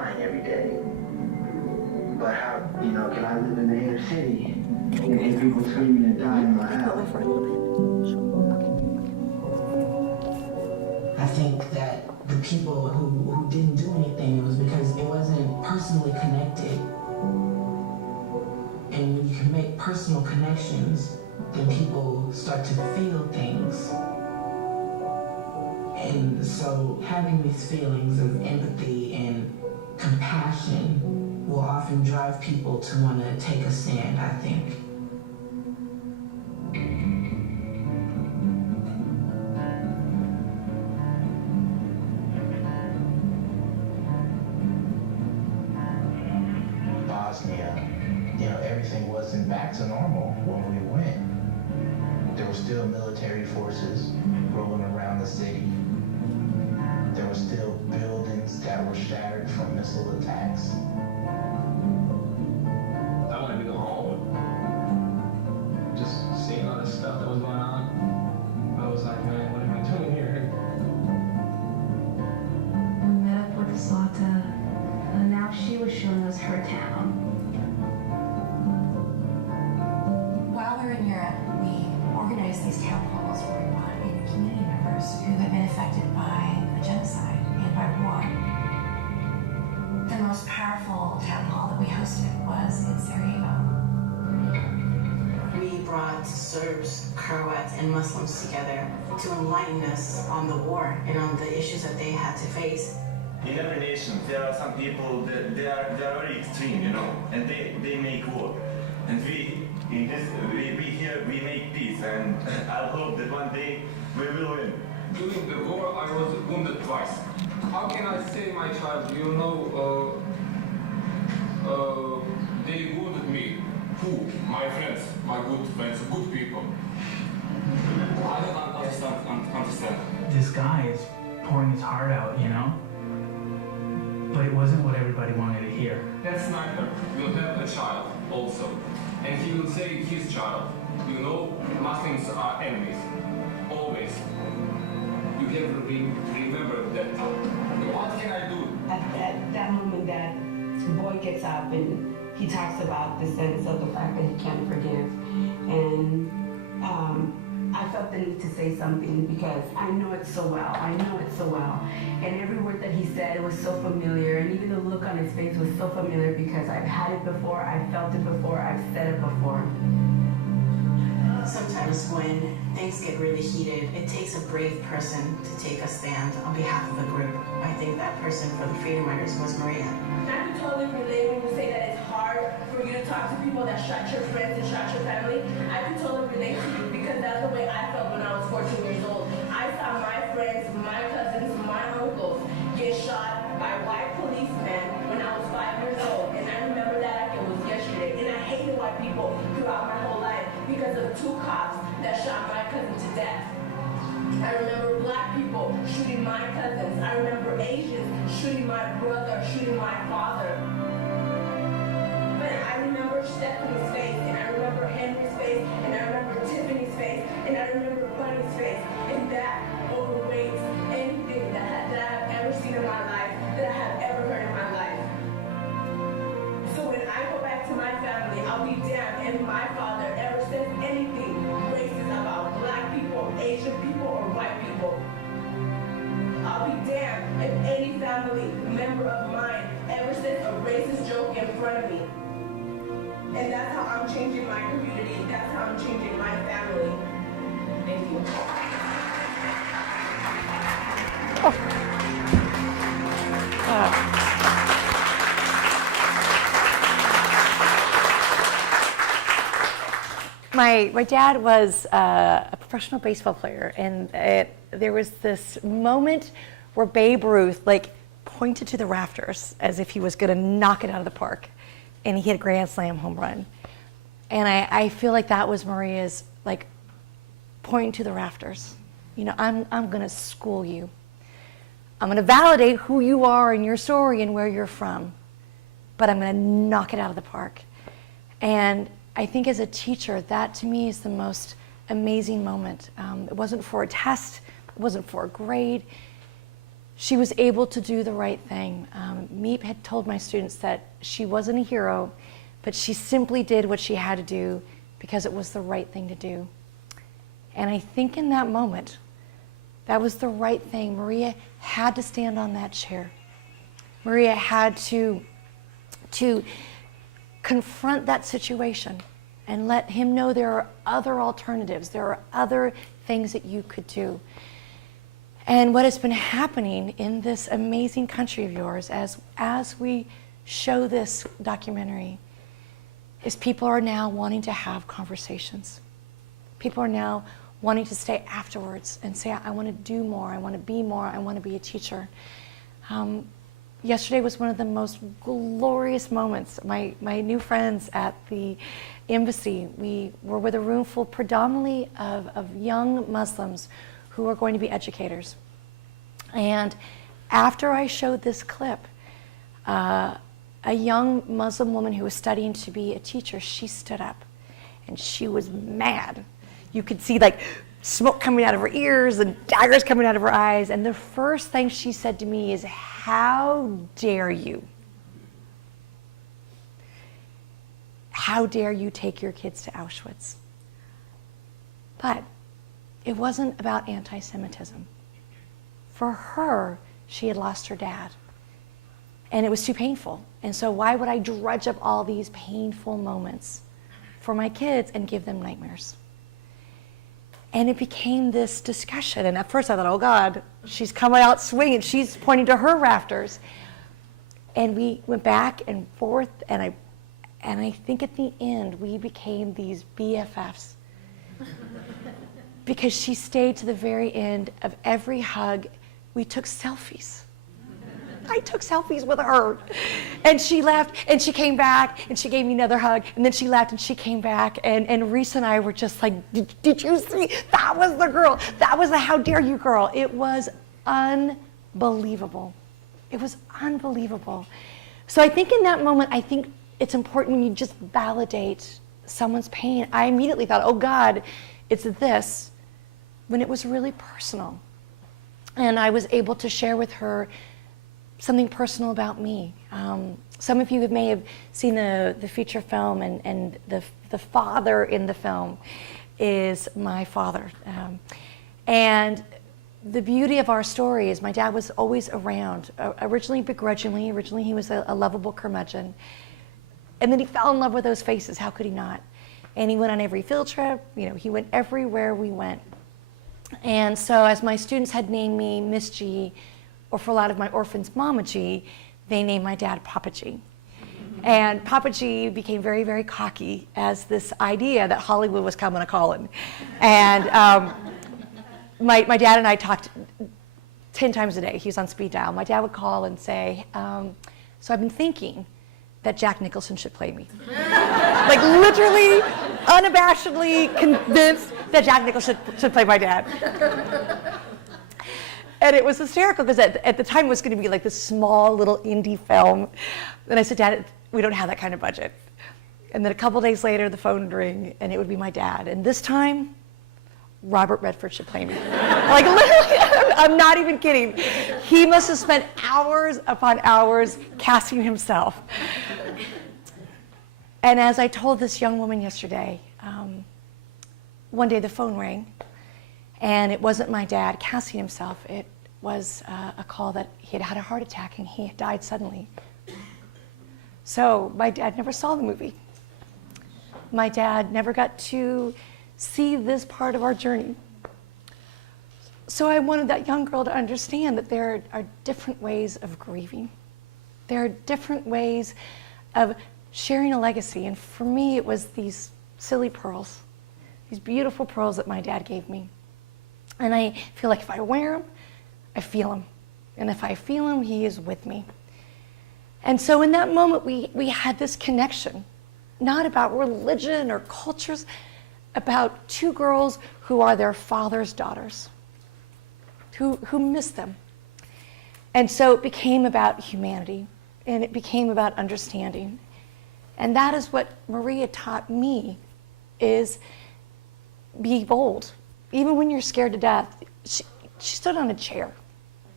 dying every day. But how, you know, can I live in the inner city and hear people screaming and dying in my house? For a little bit. I think that the people who didn't do anything, it was because it wasn't personally connected. And when you can make personal connections, then people start to feel things. And so having these feelings of empathy and compassion will often drive people to want to take a stand, I think. Bosnia, you know, everything wasn't back to normal when we went. There were still military forces rolling around the city. There were still buildings that were shattered from missile attacks. I wanted to go home. Just seeing all this stuff that was going on, I was like, man, what am I doing here? We met up with Zlata, and now she was showing us her town. While we were in Europe, we organized these town halls where we brought in community members who had been affected by the genocide and by war. The most powerful town hall that we hosted was in Sarajevo. We brought Serbs, Croats, and Muslims together to enlighten us on the war and on the issues that they had to face. In every nation, there are some people that they are very extreme, you know, and they make war. And we here we make peace, and I hope that one day we will win. During the war, I was wounded twice. How can I say, my child, you know, they wounded me. Who? My friends, my good friends, good people. I don't understand. This guy is pouring his heart out, you know? But it wasn't what everybody wanted to hear. That sniper will have a child also. And he will say his child, you know, Muslims are enemies. Always. You have to remember that. What can I do? At that moment that boy gets up and he talks about the sense of the fact that he can't forgive. And I felt the need to say something because I know it so well. I know it so well. And every word that he said was so familiar, and even the look on his face was so familiar because I've had it before, I've felt it before, I've said it before. Sometimes when things get really heated, it takes a brave person to take a stand on behalf of a group. I think that person for the Freedom Riders was Maria. I can totally relate when you say that it's hard for you to talk to people that shot your friends and shot your family. I can totally relate to you because that's the way I felt when I was 14 years old. I saw my friends, my cousins, my uncles get shot by white policemen when I was 5 years old. And I remember that like it was yesterday. And I hated white people throughout my whole life because of 2 cops that shot my cousin to death. I remember black people shooting my cousins. I remember Asians shooting my brother, shooting my father. But I remember Stephanie's face, and I remember Henry's face, and I remember Tiffany's face, and I remember Bunny's face. And that overweights anything that I have ever seen in my life, that I have ever heard in my life. So when I go back to my family, I'll be damned if my father ever says anything racist about black people, Asian people, or white people. I'll be damned if any family member of mine ever says a racist joke in front of me. And that's how I'm changing my community. That's how I'm changing my family. Thank you. My dad was a professional baseball player, and there was this moment where Babe Ruth pointed to the rafters as if he was going to knock it out of the park, and he hit a grand slam home run. And I feel like that was Maria's pointing to the rafters. You know, I'm going to school you. I'm going to validate who you are and your story and where you're from, but I'm going to knock it out of the park. And I think as a teacher, that to me is the most amazing moment. It wasn't for a test, it wasn't for a grade. she was able to do the right thing. Meep had told my students that she wasn't a hero, but she simply did what she had to do because it was the right thing to do. And I think in that moment, that was the right thing. Maria had to stand on that chair. Maria had to confront that situation and let him know there are other alternatives. There are other things that you could do. And what has been happening in this amazing country of yours as we show this documentary is people are now wanting to have conversations. People are now wanting to stay afterwards and say, I want to do more, I want to be more, I want to be a teacher. Yesterday was one of the most glorious moments. My new friends at the embassy, we were with a room full predominantly of young Muslims who are going to be educators. And after I showed this clip, a young Muslim woman who was studying to be a teacher, she stood up and she was mad. You could see like smoke coming out of her ears and daggers coming out of her eyes. And the first thing she said to me is, how dare you? How dare you take your kids to Auschwitz? But it wasn't about anti-Semitism. For her, she had lost her dad. And it was too painful. And so why would I drudge up all these painful moments for my kids and give them nightmares? And it became this discussion. And at first I thought, oh God, she's coming out swinging. She's pointing to her rafters. And we went back and forth. And I think at the end, we became these BFFs. Because she stayed to the very end of every hug. We took selfies. I took selfies with her. And she left, and she came back, and she gave me another hug, and then she left, and she came back, and Reese and I were just like, did you see? That was the girl. That was the how dare you girl. It was unbelievable. It was unbelievable. So I think in that moment, I think it's important when you just validate someone's pain. I immediately thought, oh God, it's this, when it was really personal. And I was able to share with her something personal about me. Some of you may have seen the feature film, and the father in the film is my father. And the beauty of our story is my dad was always around, originally begrudgingly. Originally he was a lovable curmudgeon. And then he fell in love with those faces. How could he not? And he went on every field trip. You know, he went everywhere we went. And so as my students had named me Miss G, or for a lot of my orphans, Mama G, they named my dad Papa G. And Papa G became very, very cocky as this idea that Hollywood was coming a-calling. And my dad and I talked 10 times a day. He was on speed dial. My dad would call and say, so I've been thinking that Jack Nicholson should play me. Like literally, unabashedly convinced that Jack Nicholson should play my dad. And it was hysterical because at the time it was going to be like this small little indie film. And I said, Dad, we don't have that kind of budget. And then a couple days later, the phone would ring and it would be my dad. And this time, Robert Redford should play me. Like literally, I'm not even kidding. He must have spent hours upon hours casting himself. And as I told this young woman yesterday, one day the phone rang. And it wasn't my dad casting himself. It was a call that he had had a heart attack and he had died suddenly. So my dad never saw the movie. My dad never got to see this part of our journey. So I wanted that young girl to understand that there are different ways of grieving. There are different ways of sharing a legacy. And for me, it was these silly pearls, these beautiful pearls that my dad gave me. And I feel like if I wear him, I feel him. And if I feel him, he is with me. And so in that moment, we had this connection, not about religion or cultures, about two girls who are their father's daughters, who miss them. And so it became about humanity, and it became about understanding. And that is what Maria taught me, is be bold. Even when you're scared to death, she stood on a chair.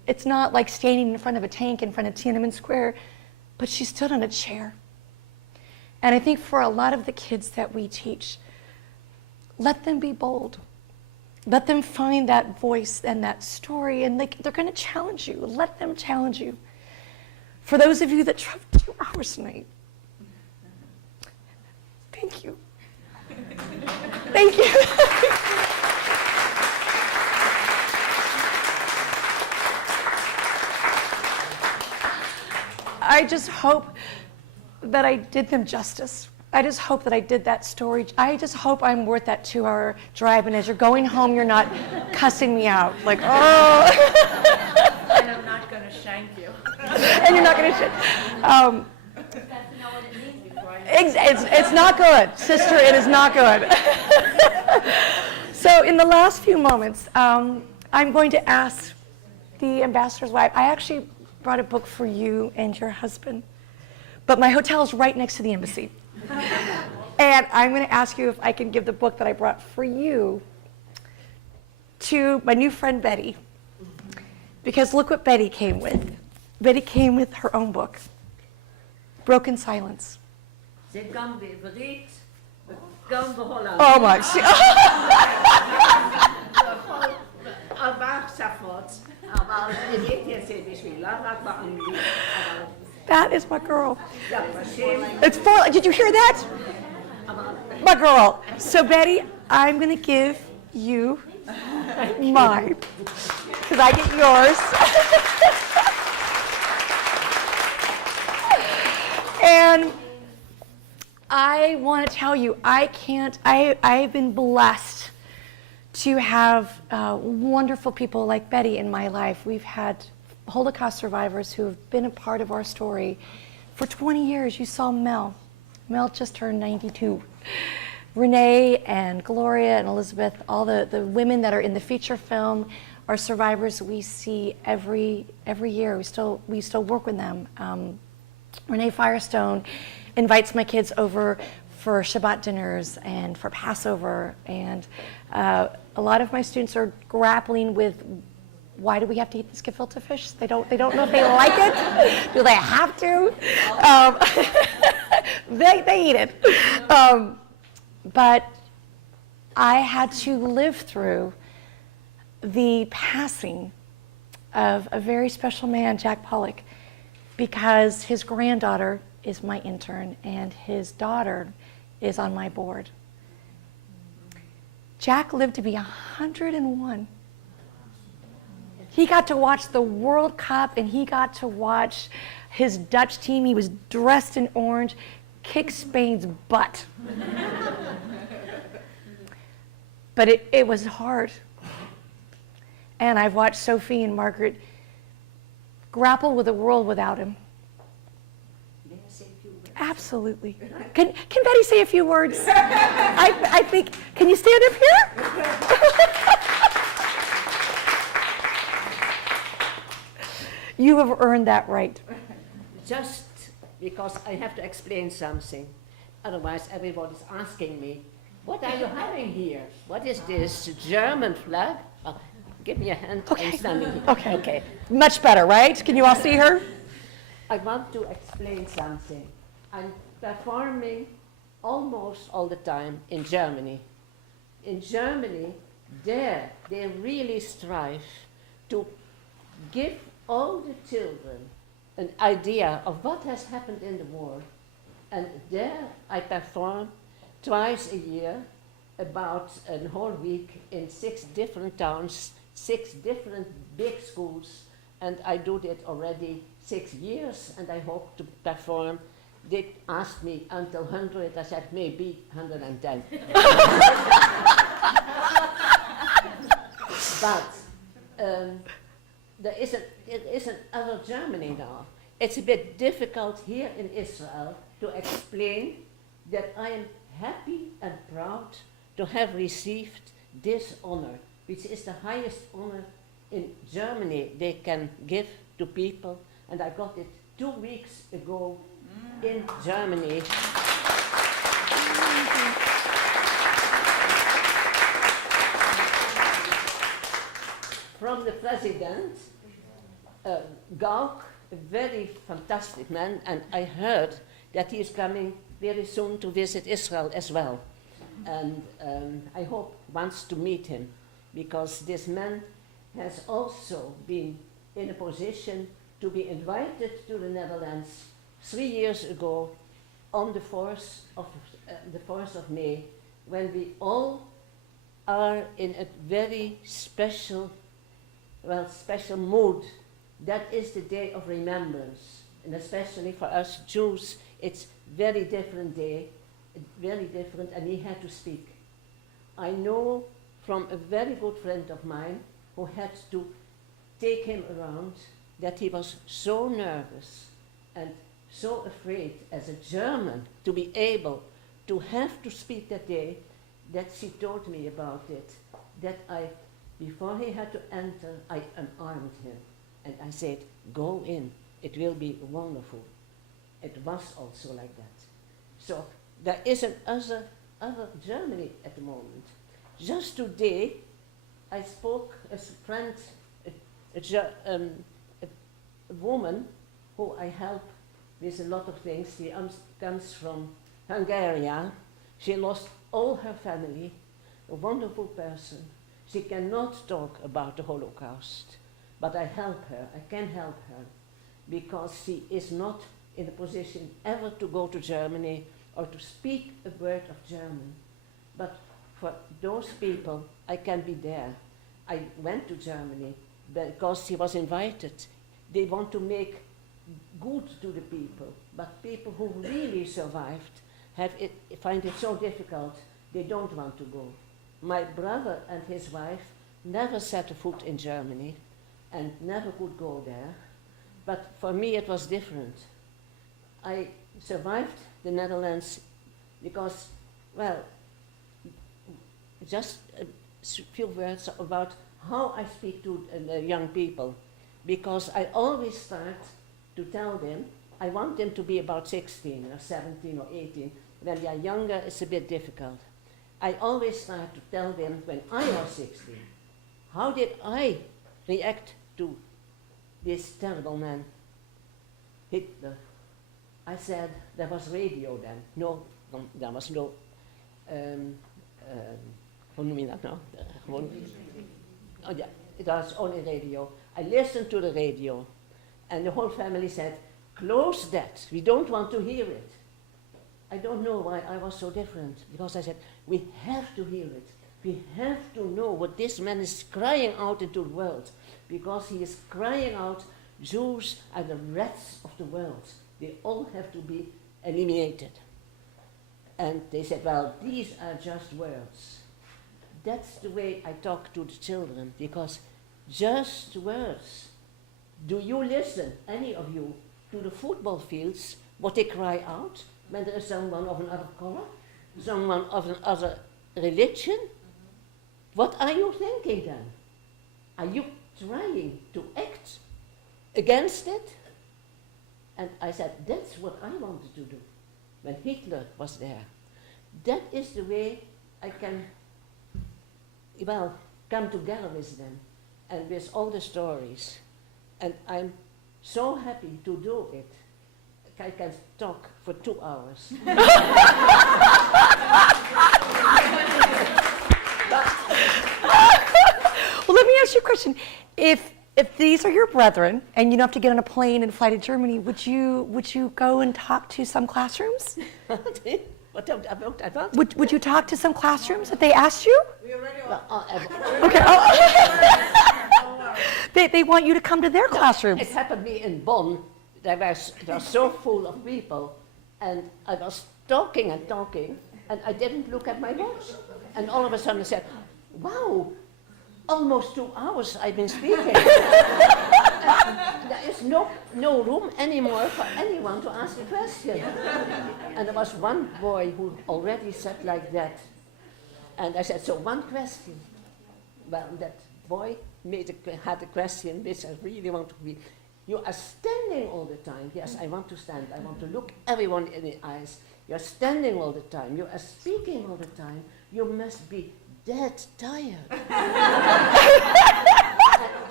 It's not like standing in front of a tank in front of Tiananmen Square, but she stood on a chair. And I think for a lot of the kids that we teach, let them be bold. Let them find that voice and that story, and they're going to challenge you. Let them challenge you. For those of you that traveled 2 hours tonight, thank you. Thank you. I just hope that I did them justice. I just hope that I did that story. I just hope I'm worth that 2-hour drive, and as you're going home, you're not cussing me out, like, oh. And I'm not going to shank you. And you're not going to shank. It's not good, sister, it is not good. So in the last few moments, I'm going to ask the ambassador's wife. I actually brought a book for you and your husband, but my hotel is right next to the embassy. And I'm going to ask you if I can give the book that I brought for you to my new friend Betty, because look what Betty came with. Betty came with her own book, Broken Silence. Oh my. That is my girl. It's for, did you hear that? My girl. So Betty, I'm going to give you mine, because I get yours. And I want to tell you, I've been blessed to have wonderful people like Betty in my life. We've had Holocaust survivors who have been a part of our story for 20 years. You saw Mel. Mel just turned 92. Renee and Gloria and Elizabeth, all the women that are in the feature film are survivors we see every year. We still work with them. Renee Firestone invites my kids over for Shabbat dinners and for Passover, and a lot of my students are grappling with, why do we have to eat this gefilte fish? They don't know if they like it. Do they have to? They eat it. But I had to live through the passing of a very special man, Jack Pollock, because his granddaughter is my intern and his daughter is on my board. Jack lived to be 101. He got to watch the World Cup, and he got to watch his Dutch team. He was dressed in orange, kick Spain's butt. But it was hard. And I've watched Sophie and Margaret grapple with a world without him. May I say a few words? Absolutely. Can Betty say a few words? I think, can you stand up here? You have earned that right. Just because I have to explain something. Otherwise, everybody's asking me, what are you having here? What is this German flag? Oh, give me a hand. Okay. I'm standing here. Okay. Much better, right? Can you all see her? I want to explain something. I'm performing almost all the time in Germany. In Germany, they really strive to give all the children an idea of what has happened in the war. And there I perform twice a year, about a whole week in 6 different towns, 6 different big schools, and I do that already 6 years, and I hope to perform. They asked me until 100, I said maybe 110. But there is another Germany now. It's a bit difficult here in Israel to explain that I am happy and proud to have received this honor, which is the highest honor in Germany they can give to people, and I got it 2 weeks ago in Germany. From the president, Gauk, a very fantastic man, and I heard that he is coming very soon to visit Israel as well. And I hope wants to meet him, because this man has also been in a position to be invited to the Netherlands 3 years ago on the 4th of May, when we all are in a very special mood. That is the day of remembrance, and especially for us Jews, it's very different day, very different, and he had to speak. I know from a very good friend of mine who had to take him around that he was so nervous and so afraid as a German to be able to have to speak that day, that she told me about it, that before he had to enter, I unarmed him. And I said, go in, it will be wonderful. It was also like that. So there is another Germany at the moment. Just today, I spoke as a friend, a woman who I help with a lot of things. She comes from Hungary. She lost all her family, a wonderful person. She cannot talk about the Holocaust, but I help her, I can help her, because she is not in a position ever to go to Germany or to speak a word of German. But for those people, I can be there. I went to Germany because she was invited. They want to make good to the people, but people who really survived find it so difficult, they don't want to go. My brother and his wife never set a foot in Germany and never could go there, but for me it was different. I survived the Netherlands because, well, just a few words about how I speak to young people, because I always start to tell them, I want them to be about 16 or 17 or 18. When they are younger, it's a bit difficult. I always start to tell them when I was 16, how did I react to this terrible man, Hitler? I said, there was radio then. No, there was no, hoe noem je dat nou? Oh yeah, it was only radio. I listened to the radio, and the whole family said, close that, we don't want to hear it. I don't know why I was so different, because I said, we have to hear it. We have to know what this man is crying out into the world, because he is crying out, Jews are the rats of the world. They all have to be eliminated. And they said, well, these are just words. That's the way I talk to the children, because just words. Do you listen, any of you, to the football fields, what they cry out when there is someone of another color, someone of another religion? What are you thinking then? Are you trying to act against it? And I said, that's what I wanted to do when Hitler was there. That is the way I can, well, come together with them and with all the stories. And I'm so happy to do it. I can talk for 2 hours. Well, let me ask you a question. If these are your brethren and you don't have to get on a plane and fly to Germany, would you go and talk to some classrooms? Would you talk to some classrooms if they asked you? Okay. They want you to come to their classrooms. It happened to me in Bonn. They were so full of people, and I was talking, and I didn't look at my watch. And all of a sudden I said, wow, almost 2 hours I've been speaking. There is no room anymore for anyone to ask a question. And there was one boy who already said like that. And I said, so one question. Well, that boy had a question which I really want to be. You are standing all the time. Yes, I want to stand. I want to look everyone in the eyes. You're standing all the time. You are speaking all the time. You must be dead tired.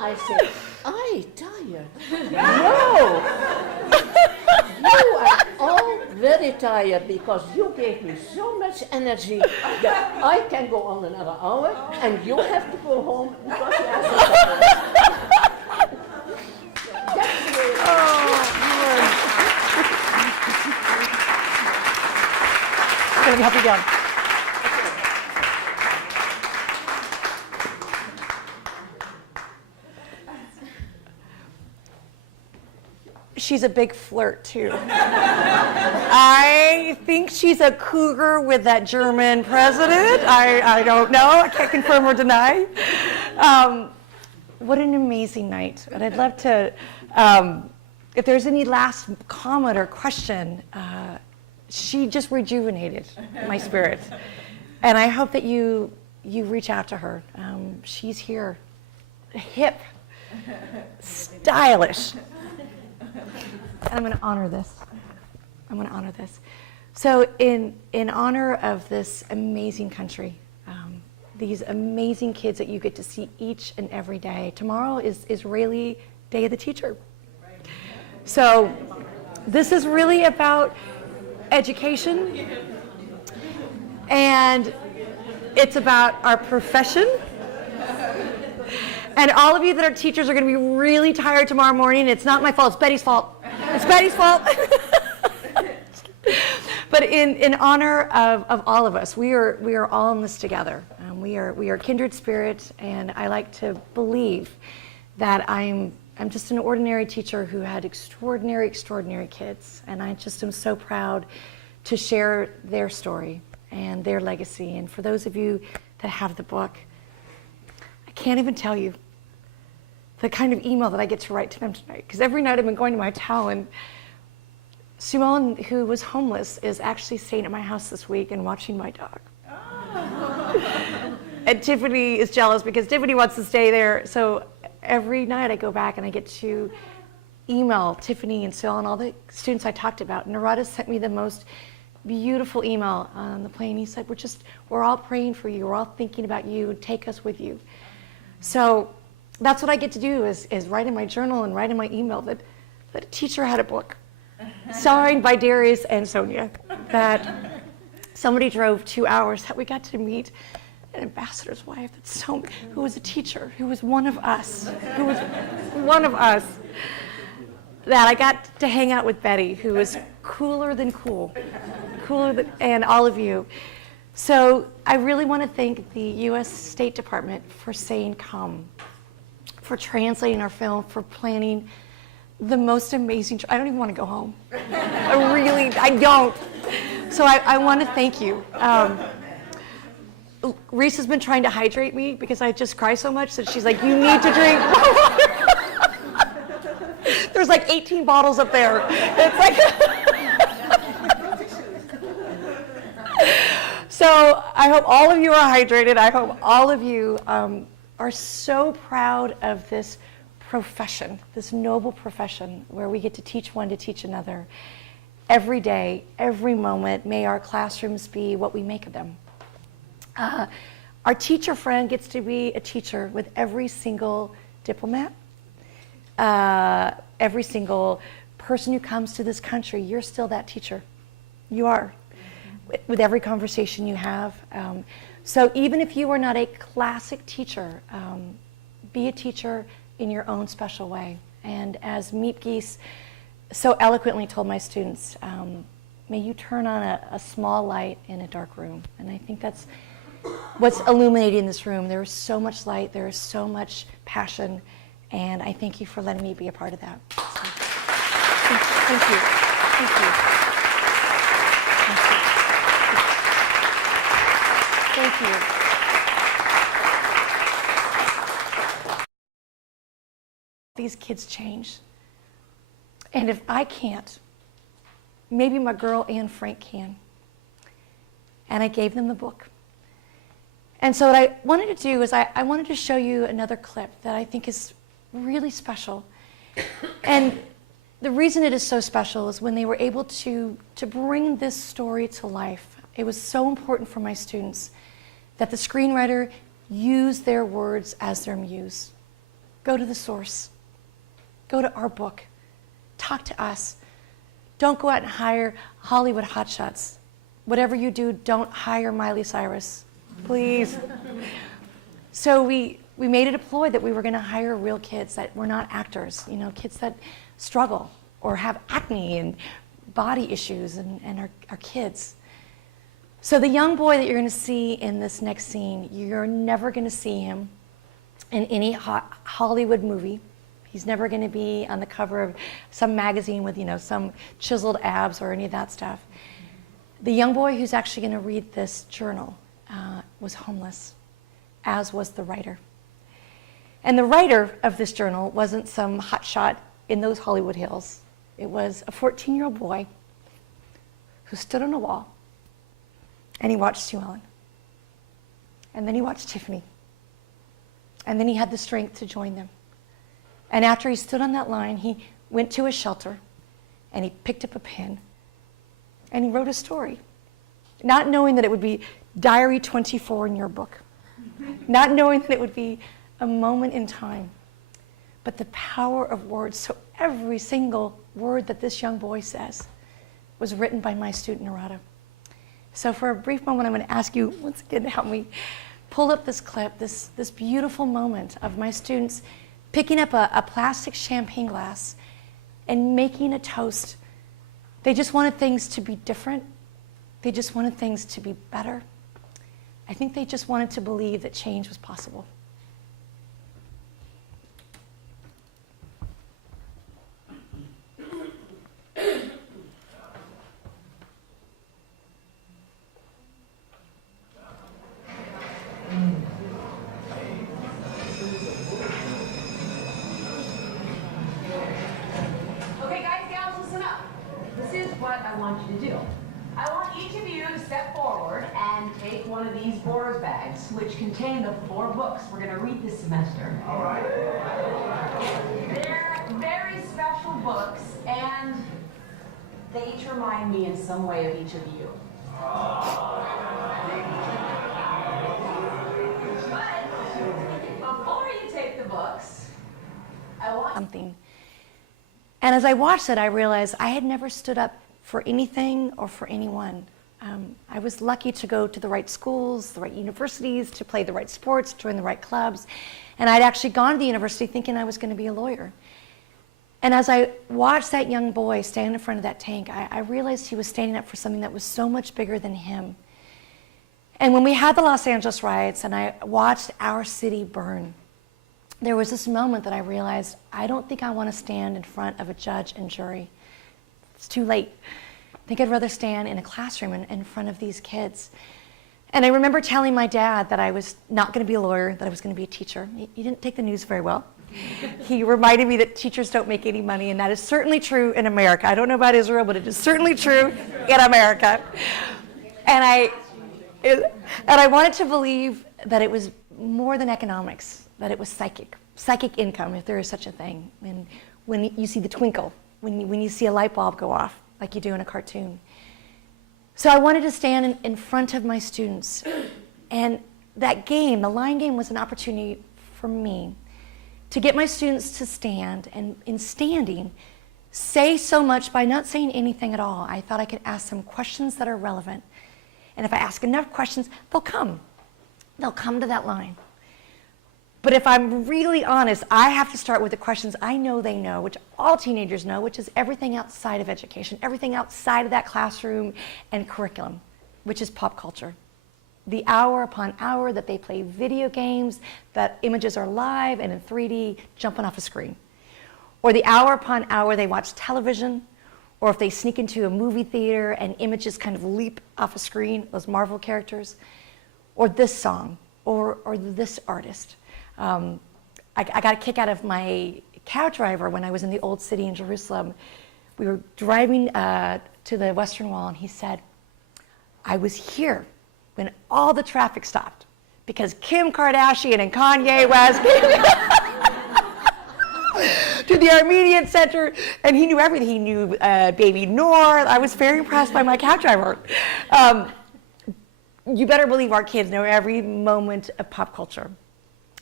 I said, I tired. No! You are all very tired because you gave me so much energy that I can go on another hour and you have to go home because you are so tired. That's the way Let me help you down. She's a big flirt, too. I think she's a cougar with that German president. I don't know. I can't confirm or deny. What an amazing night. And I'd love to, if there's any last comment or question, she just rejuvenated my spirit. And I hope that you reach out to her. She's here, hip, stylish. And I'm going to honor this. I'm going to honor this. So in honor of this amazing country, these amazing kids that you get to see each and every day, tomorrow is Israeli Day of the Teacher. So this is really about education, and it's about our profession. And all of you that are teachers are going to be really tired tomorrow morning. It's not my fault. It's Betty's fault. It's Betty's fault. But in honor of all of us, we are all in this together. We are kindred spirits, and I like to believe that I'm just an ordinary teacher who had extraordinary kids, and I just am so proud to share their story and their legacy. And for those of you that have the book, I can't even tell you the kind of email that I get to write to them tonight. Because every night I've been going to my towel, and Simone, who was homeless, is actually staying at my house this week and watching my dog. Oh. And Tiffany is jealous because Tiffany wants to stay there. So every night I go back and I get to email Tiffany and Sil and all the students I talked about. Narada sent me the most beautiful email on the plane. He said, we're all praying for you. We're all thinking about you. Take us with you. So that's what I get to do is write in my journal and write in my email that a teacher had a book signed by Darius and Sonia, that somebody drove 2 hours, that we got to meet an ambassador's wife who was a teacher, who was one of us, that I got to hang out with Betty, who was cooler than cool, and all of you. So I really want to thank the U.S. State Department for saying come, for translating our film, for planning the most amazing, I don't even want to go home. I don't. So I want to thank you. Reese has been trying to hydrate me because I just cry so much that she's like, you need to drink more water. There's like 18 bottles up there. It's like, so I hope all of you are hydrated. I hope all of you are so proud of this profession, this noble profession where we get to teach one to teach another. Every day, every moment, may our classrooms be what we make of them. Our teacher friend gets to be a teacher with every single diplomat, every single person who comes to this country. You're still that teacher. You are, with every conversation you have. So even if you are not a classic teacher, be a teacher in your own special way. And as Meep Geese so eloquently told my students, may you turn on a small light in a dark room. And I think that's what's illuminating this room. There is so much light, there is so much passion, and I thank you for letting me be a part of that. So, thank you. Thank you. Thank you. Thank you. These kids change. And if I can't, maybe my girl Anne Frank can. And I gave them the book. And so what I wanted to do is I wanted to show you another clip that I think is really special. And the reason it is so special is when they were able to bring this story to life, it was so important for my students that the screenwriter use their words as their muse. Go to the source. Go to our book. Talk to us. Don't go out and hire Hollywood hotshots. Whatever you do, don't hire Miley Cyrus, please. So we made it a ploy that we were going to hire real kids that were not actors, kids that struggle or have acne and body issues and are kids. So the young boy that you're going to see in this next scene, you're never going to see him in any Hollywood movie. He's never going to be on the cover of some magazine with, some chiseled abs or any of that stuff. The young boy who's actually going to read this journal was homeless, as was the writer. And the writer of this journal wasn't some hotshot in those Hollywood hills. It was a 14-year-old boy who stood on a wall and he watched Sue Ellen. And then he watched Tiffany. And then he had the strength to join them. And after he stood on that line, he went to a shelter and he picked up a pen and he wrote a story, not knowing that it would be Diary 24 in your book, not knowing that it would be a moment in time, but the power of words. So every single word that this young boy says was written by my student, Narada. So for a brief moment, I'm going to ask you once again to help me pull up this clip, this beautiful moment of my students picking up a plastic champagne glass and making a toast. They just wanted things to be different. They just wanted things to be better. I think they just wanted to believe that change was possible. I want you to do. I want each of you to step forward and take one of these Bohr's bags, which contain the 4 books we're going to read this semester. All right. They're very special books, and they each remind me in some way of each of you. But before you take the books, I want something. And as I watched it, I realized I had never stood up for anything or for anyone. I was lucky to go to the right schools, the right universities, to play the right sports, join the right clubs. And I'd actually gone to the university thinking I was going to be a lawyer. And as I watched that young boy stand in front of that tank, I realized he was standing up for something that was so much bigger than him. And when we had the Los Angeles riots and I watched our city burn, there was this moment that I realized, I don't think I want to stand in front of a judge and jury. It's too late. I think I'd rather stand in a classroom in front of these kids. And I remember telling my dad that I was not going to be a lawyer, that I was going to be a teacher. He didn't take the news very well. He reminded me that teachers don't make any money, and that is certainly true in America. I don't know about Israel, but it is certainly true in America. And I wanted to believe that it was more than economics, that it was psychic income, if there is such a thing. And when you see the twinkle, when you see a light bulb go off, like you do in a cartoon. So I wanted to stand in front of my students. And that game, the line game, was an opportunity for me to get my students to stand, and in standing, say so much by not saying anything at all. I thought I could ask them questions that are relevant. And if I ask enough questions, they'll come. They'll come to that line. But if I'm really honest, I have to start with the questions I know they know, which all teenagers know, which is everything outside of education, everything outside of that classroom and curriculum, which is pop culture. The hour upon hour that they play video games, that images are live and in 3D jumping off a screen. Or the hour upon hour they watch television, or if they sneak into a movie theater and images kind of leap off a screen, those Marvel characters, or this song, or this artist. I got a kick out of my cab driver when I was in the old city in Jerusalem. We were driving to the Western Wall, and he said, I was here when all the traffic stopped because Kim Kardashian and Kanye West to the Armenian Center, and he knew everything. He knew Baby Noor. I was very impressed by my cab driver. You better believe our kids know every moment of pop culture.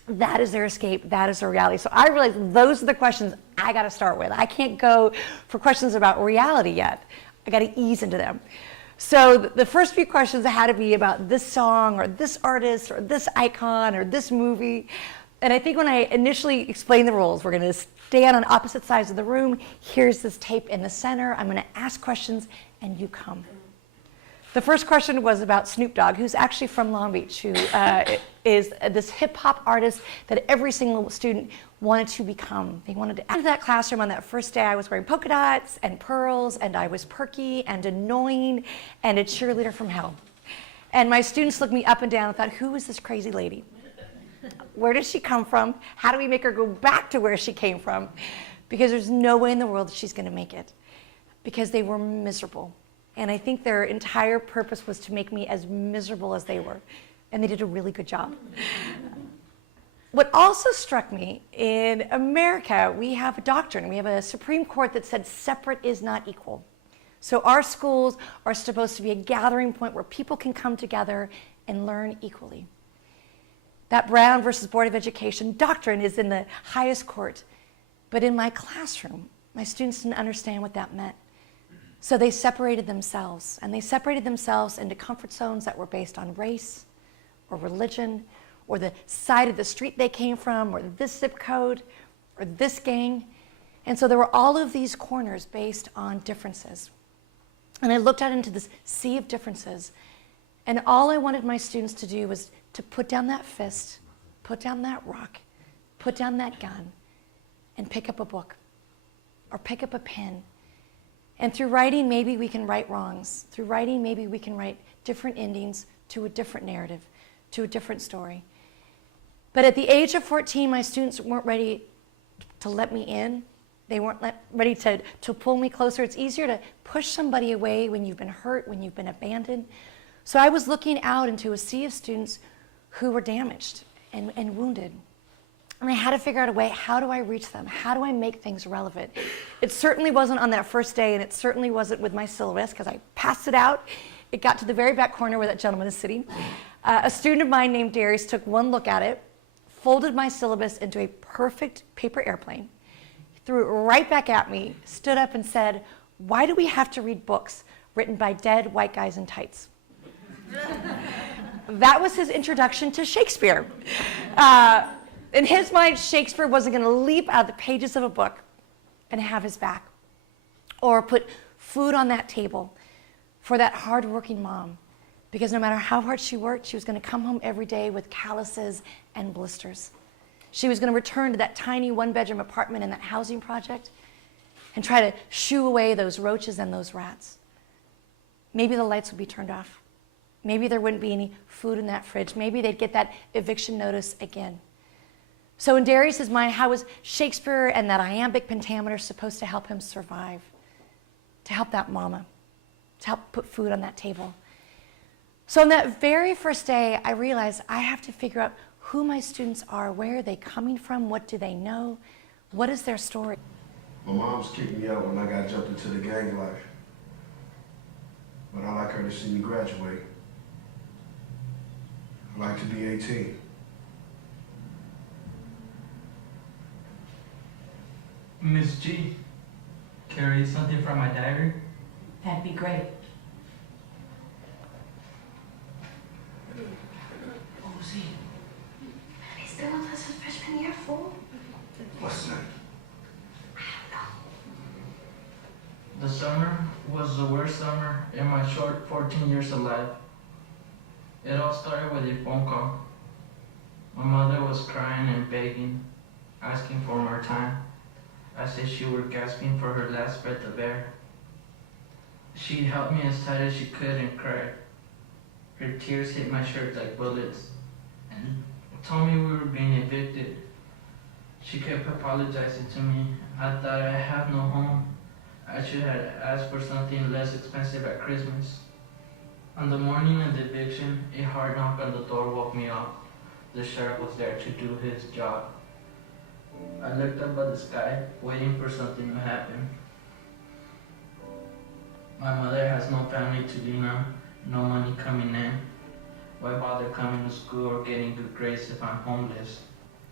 That is their escape. That is their reality. So I realized those are the questions I got to start with. I can't go for questions about reality yet. I got to ease into them. So the first few questions had to be about this song or this artist or this icon or this movie. And I think when I initially explained the rules, we're going to stand on opposite sides of the room. Here's this tape in the center. I'm going to ask questions, and you come. The first question was about Snoop Dogg, who's actually from Long Beach, who is this hip-hop artist that every single student wanted to become. They wanted to. Out of that classroom on that first day, I was wearing polka dots and pearls, and I was perky and annoying and a cheerleader from hell. And my students looked me up and down and thought, who is this crazy lady? Where does she come from? How do we make her go back to where she came from? Because there's no way in the world that she's going to make it. Because they were miserable. And I think their entire purpose was to make me as miserable as they were. And they did a really good job. What also struck me, in America, we have a doctrine. We have a Supreme Court that said separate is not equal. So our schools are supposed to be a gathering point where people can come together and learn equally. That Brown versus Board of Education doctrine is in the highest court. But in my classroom, my students didn't understand what that meant. So they separated themselves, and they separated themselves into comfort zones that were based on race or religion or the side of the street they came from or this zip code or this gang. And so there were all of these corners based on differences. And I looked out into this sea of differences, and all I wanted my students to do was to put down that fist, put down that rock, put down that gun, and pick up a book or pick up a pen. And through writing, maybe we can right wrongs. Through writing, maybe we can write different endings to a different narrative, to a different story. But at the age of 14, my students weren't ready to let me in. They weren't ready to pull me closer. It's easier to push somebody away when you've been hurt, when you've been abandoned. So I was looking out into a sea of students who were damaged and wounded. And I had to figure out a way, how do I reach them? How do I make things relevant? It certainly wasn't on that first day, and it certainly wasn't with my syllabus, because I passed it out. It got to the very back corner where that gentleman is sitting. A student of mine named Darius took one look at it, folded my syllabus into a perfect paper airplane, threw it right back at me, stood up and said, why do we have to read books written by dead white guys in tights? That was his introduction to Shakespeare. In his mind, Shakespeare wasn't going to leap out of the pages of a book and have his back, or put food on that table for that hardworking mom, because no matter how hard she worked, she was going to come home every day with calluses and blisters. She was going to return to that tiny one-bedroom apartment in that housing project and try to shoo away those roaches and those rats. Maybe the lights would be turned off. Maybe there wouldn't be any food in that fridge. Maybe they'd get that eviction notice again. So in Darius's mind, how was Shakespeare and that iambic pentameter supposed to help him survive? To help that mama, to help put food on that table. So on that very first day, I realized I have to figure out who my students are, where are they coming from, what do they know, what is their story? My mom's kicked me out when I got jumped into the gang life. But I like her to see me graduate. I like to be 18. Miss G, can I read something from my diary? That'd be great. Oh, see. He's still with us in freshman year, fool. What's that? The summer was the worst summer in my short 14 years of life. It all started with a phone call. My mother was crying and begging, asking for more time, as if she were gasping for her last breath of air. She held me as tight as she could and cried. Her tears hit my shirt like bullets and told me we were being evicted. She kept apologizing to me. I thought I have no home. I should have asked for something less expensive at Christmas. On the morning of the eviction, a hard knock on the door woke me up. The sheriff was there to do his job. I looked up at the sky, waiting for something to happen. My mother has no family to lean on, no money coming in. Why bother coming to school or getting good grades if I'm homeless?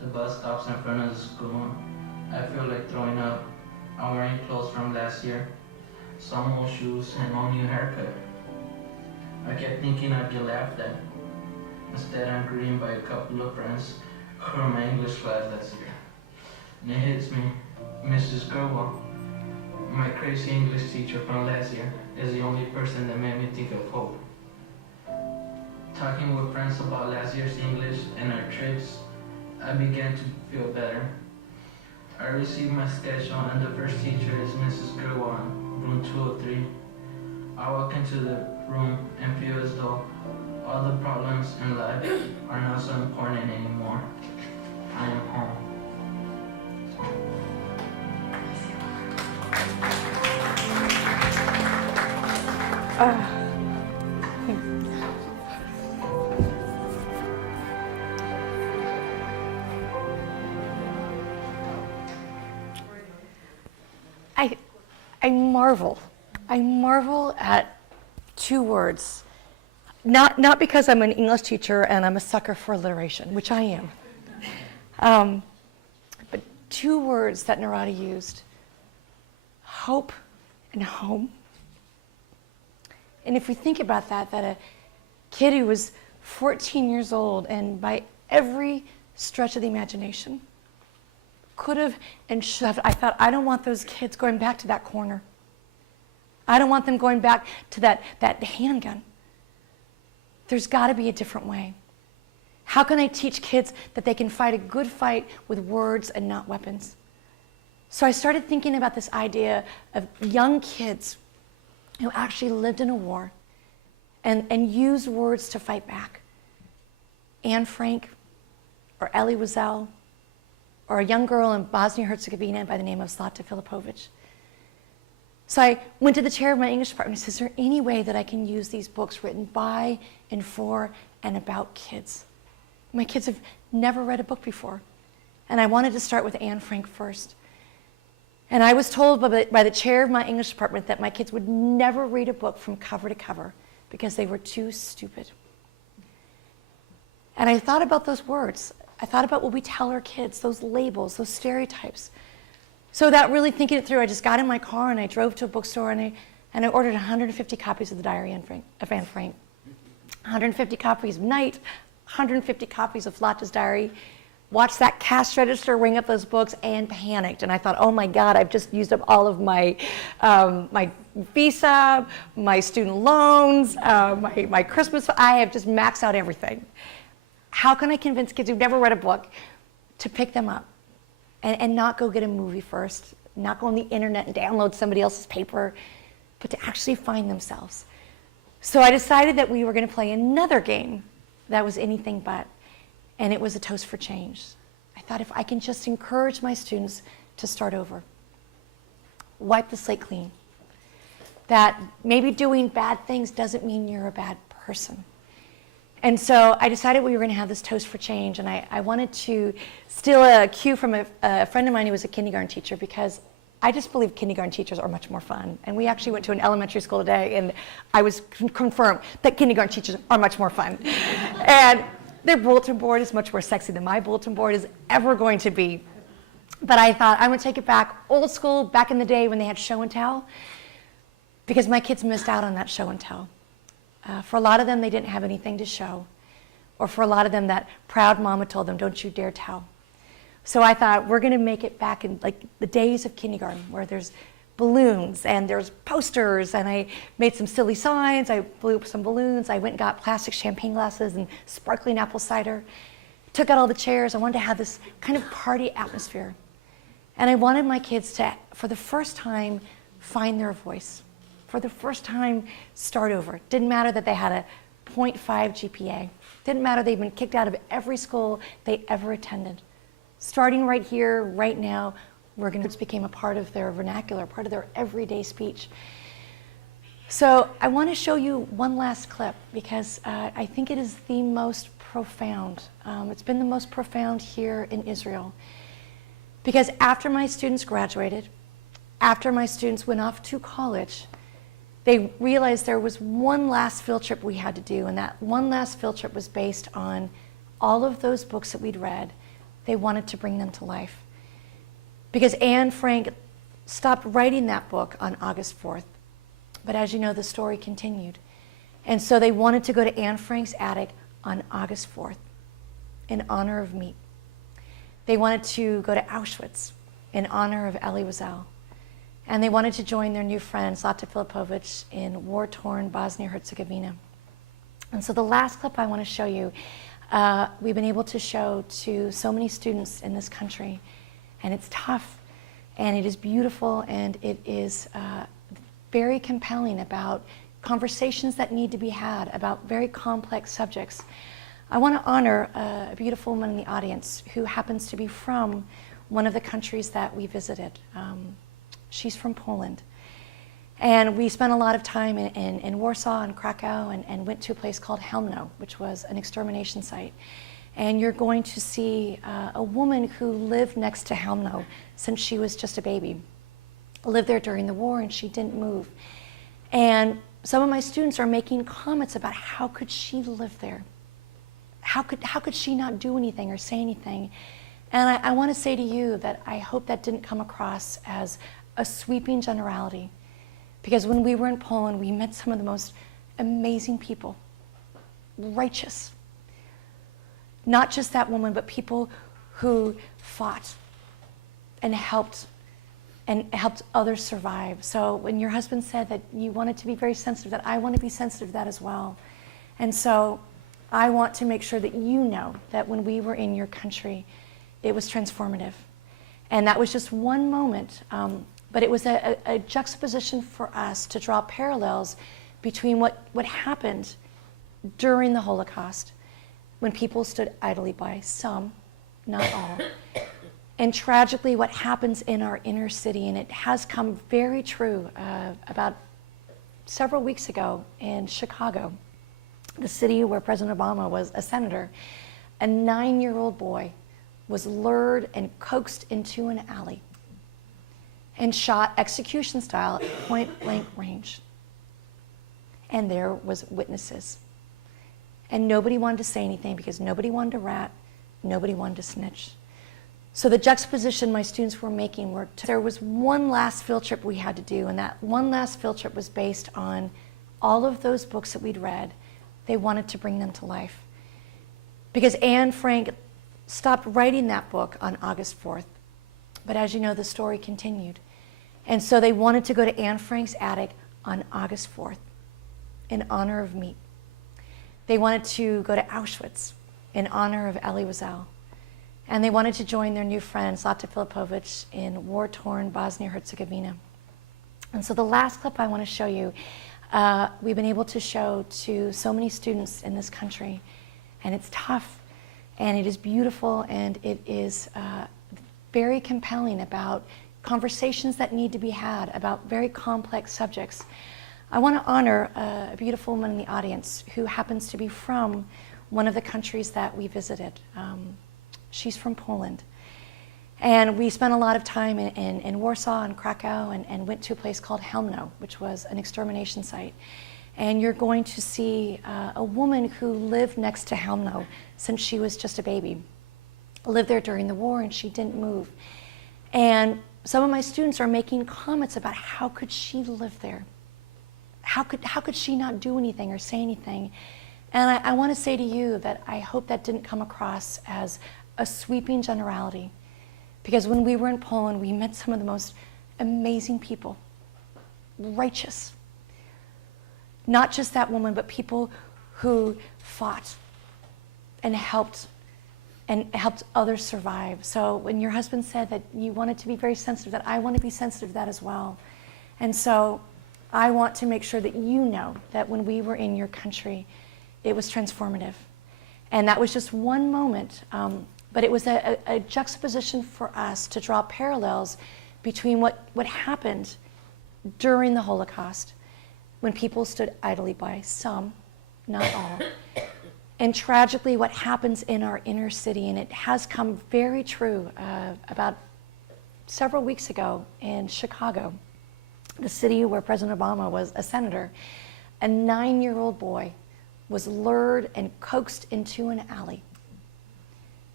The bus stops in front of the school. I feel like throwing up. I'm wearing clothes from last year. Some old shoes and no new haircut. I kept thinking I'd be laughed at. Instead, I'm greeted by a couple of friends who were in my English class last year. And it hits me, Mrs. Gruwell, my crazy English teacher from last year, is the only person that made me think of hope. Talking with friends about last year's English and our trips, I began to feel better. I received my schedule and the first teacher is Mrs. Gruwell, room 203. I walk into the room and feel as though all the problems in life are not so important anymore. I am home. I marvel at two words. Not because I'm an English teacher and I'm a sucker for alliteration, which I am. But two words that Narada used, hope and home. And if we think about that a kid who was 14 years old and by every stretch of the imagination could have and should have, I thought, I don't want those kids going back to that corner. I don't want them going back to that handgun. There's got to be a different way. How can I teach kids that they can fight a good fight with words and not weapons? So I started thinking about this idea of young kids who actually lived in a war and used words to fight back. Anne Frank, or Elie Wiesel, or a young girl in Bosnia-Herzegovina by the name of Zlata Filipovic. So I went to the chair of my English department and said, is there any way that I can use these books written by and for and about kids? My kids have never read a book before. And I wanted to start with Anne Frank first. And I was told by the chair of my English department that my kids would never read a book from cover to cover because they were too stupid. And I thought about those words. I thought about what we tell our kids, those labels, those stereotypes. So without really thinking it through, I just got in my car and I drove to a bookstore and I ordered 150 copies of the Diary of Anne Frank. 150 copies of Night, 150 copies of Zlata's Diary. Watched that cash register ring up those books and panicked. And I thought, oh my God, I've just used up all of my my visa, my student loans, my Christmas. I have just maxed out everything. How can I convince kids who've never read a book to pick them up and not go get a movie first, not go on the internet and download somebody else's paper, but to actually find themselves? So I decided that we were going to play another game that was anything but. And it was a toast for change. I thought if I can just encourage my students to start over, wipe the slate clean, that maybe doing bad things doesn't mean you're a bad person. And so I decided we were going to have this toast for change, and I wanted to steal a cue from a friend of mine who was a kindergarten teacher, because I just believe kindergarten teachers are much more fun. And we actually went to an elementary school today, and I was confirmed that kindergarten teachers are much more fun. And their bulletin board is much more sexy than my bulletin board is ever going to be. But I thought, I'm going to take it back, old school, back in the day when they had show and tell, because my kids missed out on that show and tell. For a lot of them, they didn't have anything to show. Or for a lot of them, that proud mama told them, don't you dare tell. So I thought, we're going to make it back in like the days of kindergarten, where there's balloons and there's posters, and I made some silly signs, I blew up some balloons, I went and got plastic champagne glasses and sparkling apple cider, took out all the chairs. I wanted to have this kind of party atmosphere. And I wanted my kids to, for the first time, find their voice. For the first time, start over. Didn't matter that they had a 0.5 GPA. Didn't matter they'd been kicked out of every school they ever attended. Starting right here, right now, it became a part of their vernacular, part of their everyday speech. So I want to show you one last clip, because I think it is the most profound. It's been the most profound here in Israel. Because after my students graduated, after my students went off to college, they realized there was one last field trip we had to do, and that one last field trip was based on all of those books that we'd read, They wanted to bring them to life. Because Anne Frank stopped writing that book on August 4th. But as you know, the story continued. And so they wanted to go to Anne Frank's attic on August 4th in honor of me. They wanted to go to Auschwitz in honor of Elie Wiesel. And they wanted to join their new friend, Zlata Filipovic, in war-torn Bosnia-Herzegovina. And so the last clip I want to show you, we've been able to show to so many students in this country. And it's tough, and it is beautiful, and it is very compelling about conversations that need to be had about very complex subjects. I want to honor a beautiful woman in the audience who happens to be from one of the countries that we visited. She's from Poland. And we spent a lot of time in Warsaw and Krakow and went to a place called Chełmno, which was an extermination site. And you're going to see a woman who lived next to Chełmno since she was just a baby. Lived there during the war, and she didn't move. And some of my students are making comments about how could she live there? How could she not do anything or say anything? And I want to say to you that I hope that didn't come across as a sweeping generality. Because when we were in Poland, we met some of the most amazing people, righteous. Not just that woman, but people who fought and helped others survive. So when your husband said that you wanted to be very sensitive, that I want to be sensitive to that as well. And so I want to make sure that you know that when we were in your country, it was transformative. And that was just one moment, but it was a juxtaposition for us to draw parallels between what happened during the Holocaust, when people stood idly by, some, not all, and tragically what happens in our inner city. And it has come very true about several weeks ago in Chicago, the city where President Obama was a senator. A 9-year-old boy was lured and coaxed into an alley and shot execution style at point blank range. And there was witnesses. And nobody wanted to say anything because nobody wanted to rat, nobody wanted to snitch. So the juxtaposition my students were making were, there was one last field trip we had to do, and that one last field trip was based on all of those books that we'd read. They wanted to bring them to life. Because Anne Frank stopped writing that book on August 4th. But as you know, the story continued. And so they wanted to go to Anne Frank's attic on August 4th in honor of me. They wanted to go to Auschwitz in honor of Elie Wiesel. And they wanted to join their new friend, Zlata Filipovic, in war-torn Bosnia-Herzegovina. And so the last clip I want to show you, we've been able to show to so many students in this country. And it's tough, and it is beautiful, and it is very compelling about conversations that need to be had about very complex subjects. I want to honor a beautiful woman in the audience who happens to be from one of the countries that we visited. She's from Poland. And we spent a lot of time in Warsaw and Krakow and went to a place called Chełmno, which was an extermination site. And you're going to see a woman who lived next to Chełmno since she was just a baby. Lived there during the war, and she didn't move. And some of my students are making comments about how could she live there? How could she not do anything or say anything? And I want to say to you that I hope that didn't come across as a sweeping generality. Because when we were in Poland, we met some of the most amazing people, righteous. Not just that woman, but people who fought and helped others survive. So when your husband said that you wanted to be very sensitive, that I want to be sensitive to that as well. And so I want to make sure that you know that when we were in your country, it was transformative. And that was just one moment, but it was a juxtaposition for us to draw parallels between what happened during the Holocaust, when people stood idly by, some, not all, and tragically what happens in our inner city. And it has come very true about several weeks ago in Chicago, the city where President Obama was a senator. A 9-year-old boy was lured and coaxed into an alley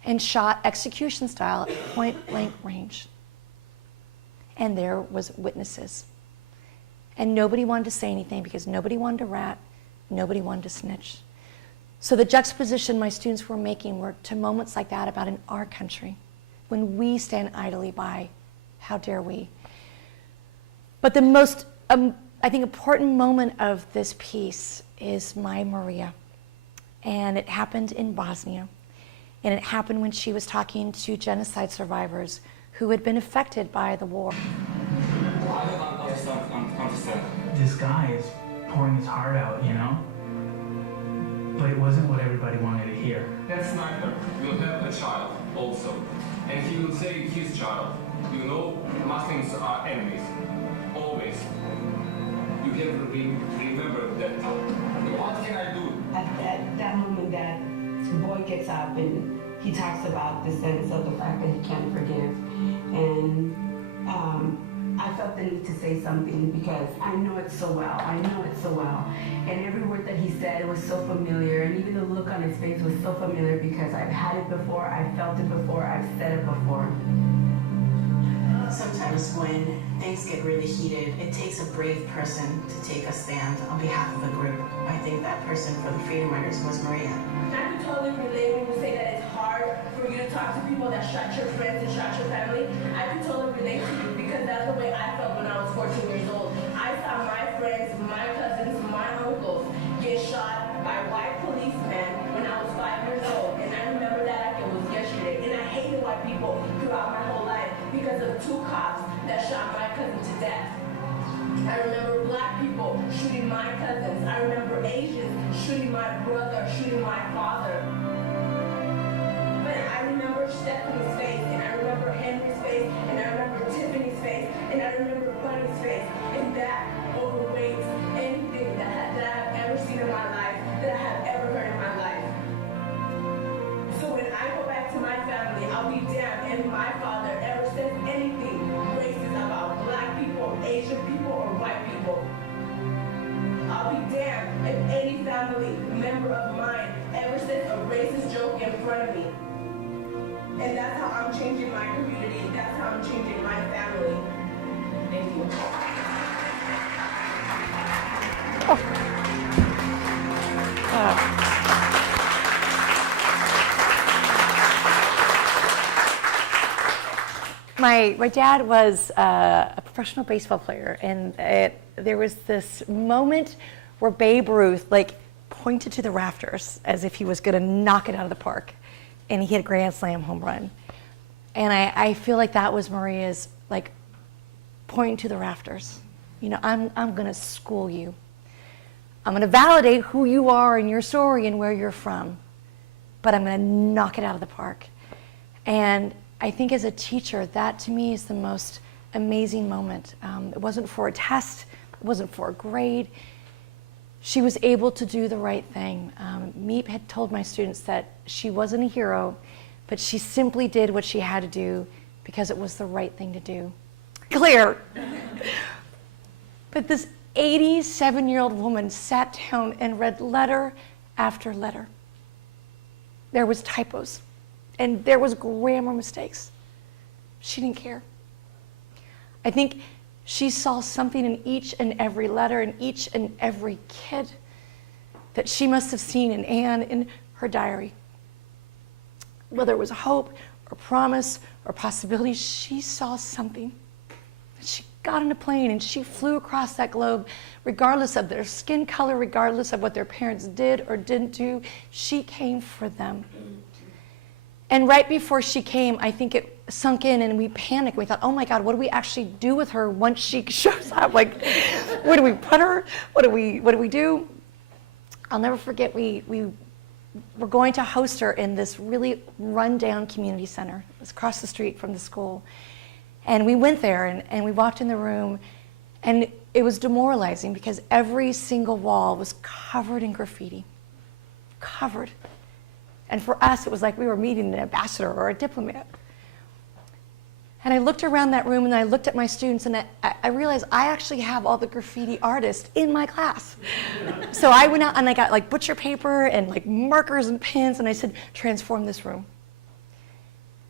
and shot execution style at point blank range. And there was witnesses. And nobody wanted to say anything because nobody wanted to rat, nobody wanted to snitch. So the juxtaposition my students were making were to moments like that about in our country, when we stand idly by, how dare we? But the most, I think, important moment of this piece is my Maria. And it happened in Bosnia. And it happened when she was talking to genocide survivors who had been affected by the war. I don't understand. This guy is pouring his heart out, you know? But it wasn't what everybody wanted to hear. That sniper will have a child also. And he will say his child, you know, Muslims are enemies. Always. You have to remember that. What can I do? At that moment that boy gets up and he talks about the sense of the fact that he can't forgive. And I felt the need to say something because I know it so well. I know it so well. And every word that he said was so familiar, and even the look on his face was so familiar because I've had it before, I've felt it before, I've said it before. Sometimes when things get really heated, it takes a brave person to take a stand on behalf of a group. I think that person for the Freedom Riders was Maria. I can totally relate when you say that it's hard for you to talk to people that shot your friends and shot your family. I can totally relate to you because that's the way I felt when I was 14 years old. I saw my friends, my cousins, my uncles get shot by white policemen when I was 5 years old. And I remember that like it was yesterday. And I hated white people throughout my whole life because of 2 cops that shot my cousin to death. I remember black people shooting my cousins. I remember Asians shooting my brother, shooting my father. But I remember Stephanie's face, and I remember Henry's face, and I remember Tiffany's face, and I remember Bunny's face. And that overweights anything that I have ever seen in my life, that I have ever heard in my life. So when I go back to my family, I'll be damned if my father ever says anything racist about black people, Asian people, or white people. I'll be damned if any family member of mine ever says a racist joke in front of me. And that's how I'm changing my community. That's how I'm changing my family. Thank you. My dad was a professional baseball player, and there was this moment where Babe Ruth pointed to the rafters as if he was going to knock it out of the park, and he hit a grand slam home run. And I feel like that was Maria's pointing to the rafters. You know, I'm going to school you. I'm going to validate who you are and your story and where you're from, but I'm going to knock it out of the park. And I think as a teacher, that to me is the most amazing moment. It wasn't for a test, it wasn't for a grade. She was able to do the right thing. Meep had told my students that she wasn't a hero, but she simply did what she had to do because it was the right thing to do. Clear. But this 87-year-old woman sat down and read letter after letter. There was typos. And there was grammar mistakes. She didn't care. I think she saw something in each and every letter, in each and every kid, that she must have seen in Anne in her diary. Whether it was hope or promise or possibility, she saw something. She got on a plane and she flew across that globe, regardless of their skin color, regardless of what their parents did or didn't do. She came for them. And right before she came, I think it sunk in and we panicked. We thought, oh my God, what do we actually do with her once she shows up? Where do we put her? What do we do? I'll never forget, we were going to host her in this really rundown community center. It was across the street from the school. And we went there and we walked in the room, and it was demoralizing because every single wall was covered in graffiti. Covered. And for us, it was like we were meeting an ambassador or a diplomat. And I looked around that room and I looked at my students, and I realized I actually have all the graffiti artists in my class. So I went out and I got butcher paper and markers and pens, and I said, transform this room.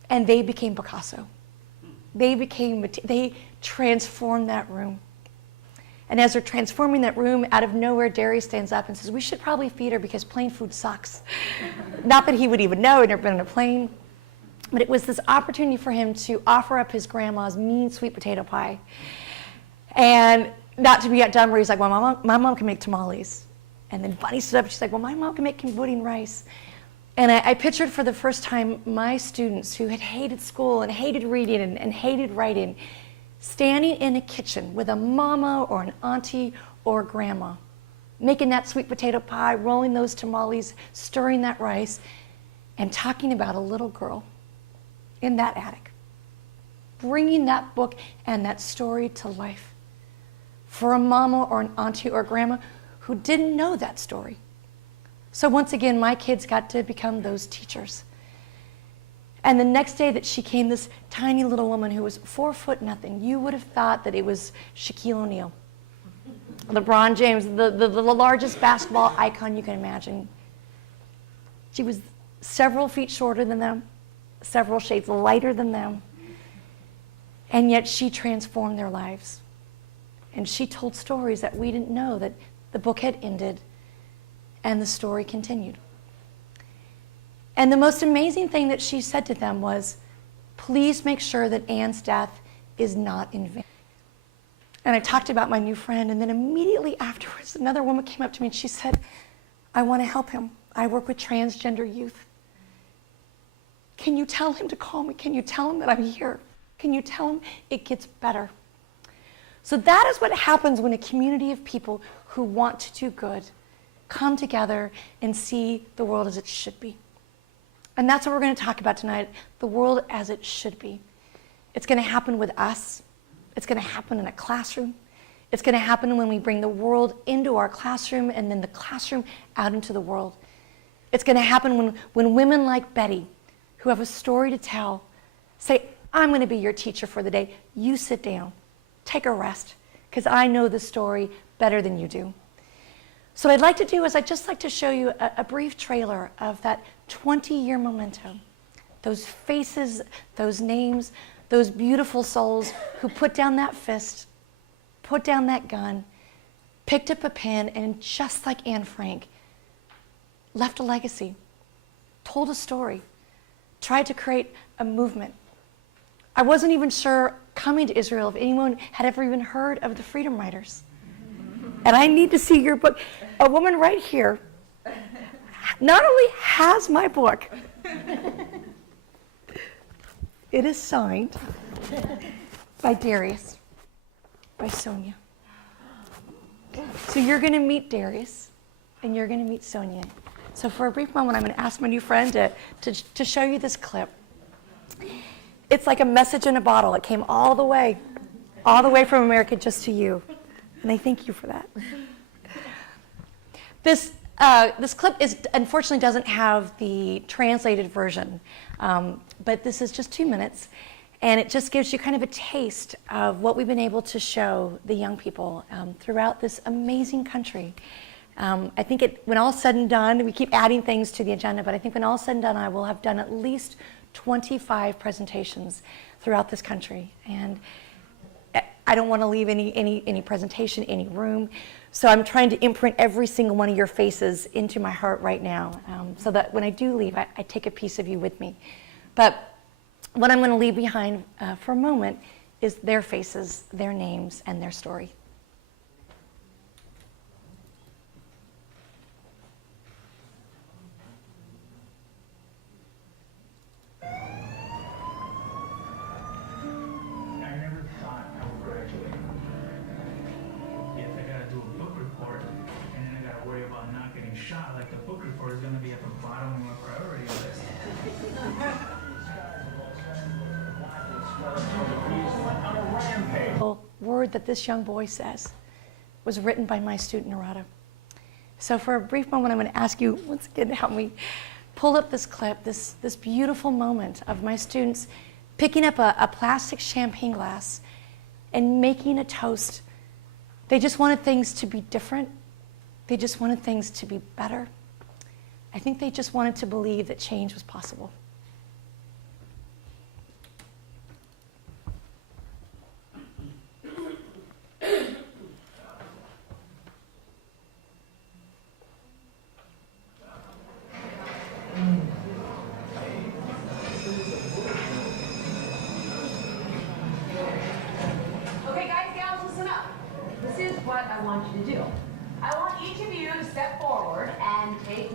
and they became Picasso. They transformed that room. And as they're transforming that room, out of nowhere, Darius stands up and says, we should probably feed her because plain food sucks. Not that he would even know, he'd never been on a plane. But it was this opportunity for him to offer up his grandma's mean sweet potato pie. And not to be done where he's like, well, my mom can make tamales. And then Bunny stood up and she's like, well, my mom can make kimbuti and rice. And I pictured for the first time my students who had hated school and hated reading and hated writing, standing in a kitchen with a mama or an auntie or a grandma, making that sweet potato pie, rolling those tamales, stirring that rice, and talking about a little girl in that attic, bringing that book and that story to life for a mama or an auntie or a grandma who didn't know that story. So once again, my kids got to become those teachers. And the next day that she came, this tiny little woman who was 4 foot nothing, you would have thought that it was Shaquille O'Neal, LeBron James, the largest basketball icon you can imagine. She was several feet shorter than them, several shades lighter than them, and yet she transformed their lives. And she told stories that we didn't know, that the book had ended and the story continued. And the most amazing thing that she said to them was, please make sure that Anne's death is not in vain. And I talked about my new friend, and then immediately afterwards, another woman came up to me and she said, I want to help him. I work with transgender youth. Can you tell him to call me? Can you tell him that I'm here? Can you tell him it gets better? So that is what happens when a community of people who want to do good come together and see the world as it should be. And that's what we're going to talk about tonight, the world as it should be. It's going to happen with us. It's going to happen in a classroom. It's going to happen when we bring the world into our classroom and then the classroom out into the world. It's going to happen when women like Betty, who have a story to tell, say, I'm going to be your teacher for the day. You sit down, take a rest, because I know the story better than you do. So what I'd like to do is I'd just like to show you a brief trailer of that 20-year momentum. Those faces, those names, those beautiful souls who put down that fist, put down that gun, picked up a pen, and just like Anne Frank, left a legacy, told a story, tried to create a movement. I wasn't even sure coming to Israel if anyone had ever even heard of the Freedom Riders. And I need to see your book. A woman right here not only has my book, it is signed by Darius, by Sonia. So you're going to meet Darius, and you're going to meet Sonia. So for a brief moment, I'm going to ask my new friend to show you this clip. It's like a message in a bottle. It came all the way from America just to you. And I thank you for that. This clip unfortunately doesn't have the translated version, but this is just 2 minutes, and it just gives you kind of a taste of what we've been able to show the young people throughout this amazing country. I think when all said and done, we keep adding things to the agenda, but I think when all said and done, I will have done at least 25 presentations throughout this country. And I don't want to leave any presentation, any room. So I'm trying to imprint every single one of your faces into my heart right now, so that when I do leave, I take a piece of you with me. But what I'm going to leave behind for a moment is their faces, their names, and their story. Shot, like the book report is going to be at the bottom of my priority list. The word that this young boy says was written by my student Narada. So for a brief moment, I'm going to ask you once again to help me pull up this clip, this beautiful moment of my students picking up a plastic champagne glass and making a toast. They just wanted things to be different. They just wanted things to be better. I think they just wanted to believe that change was possible.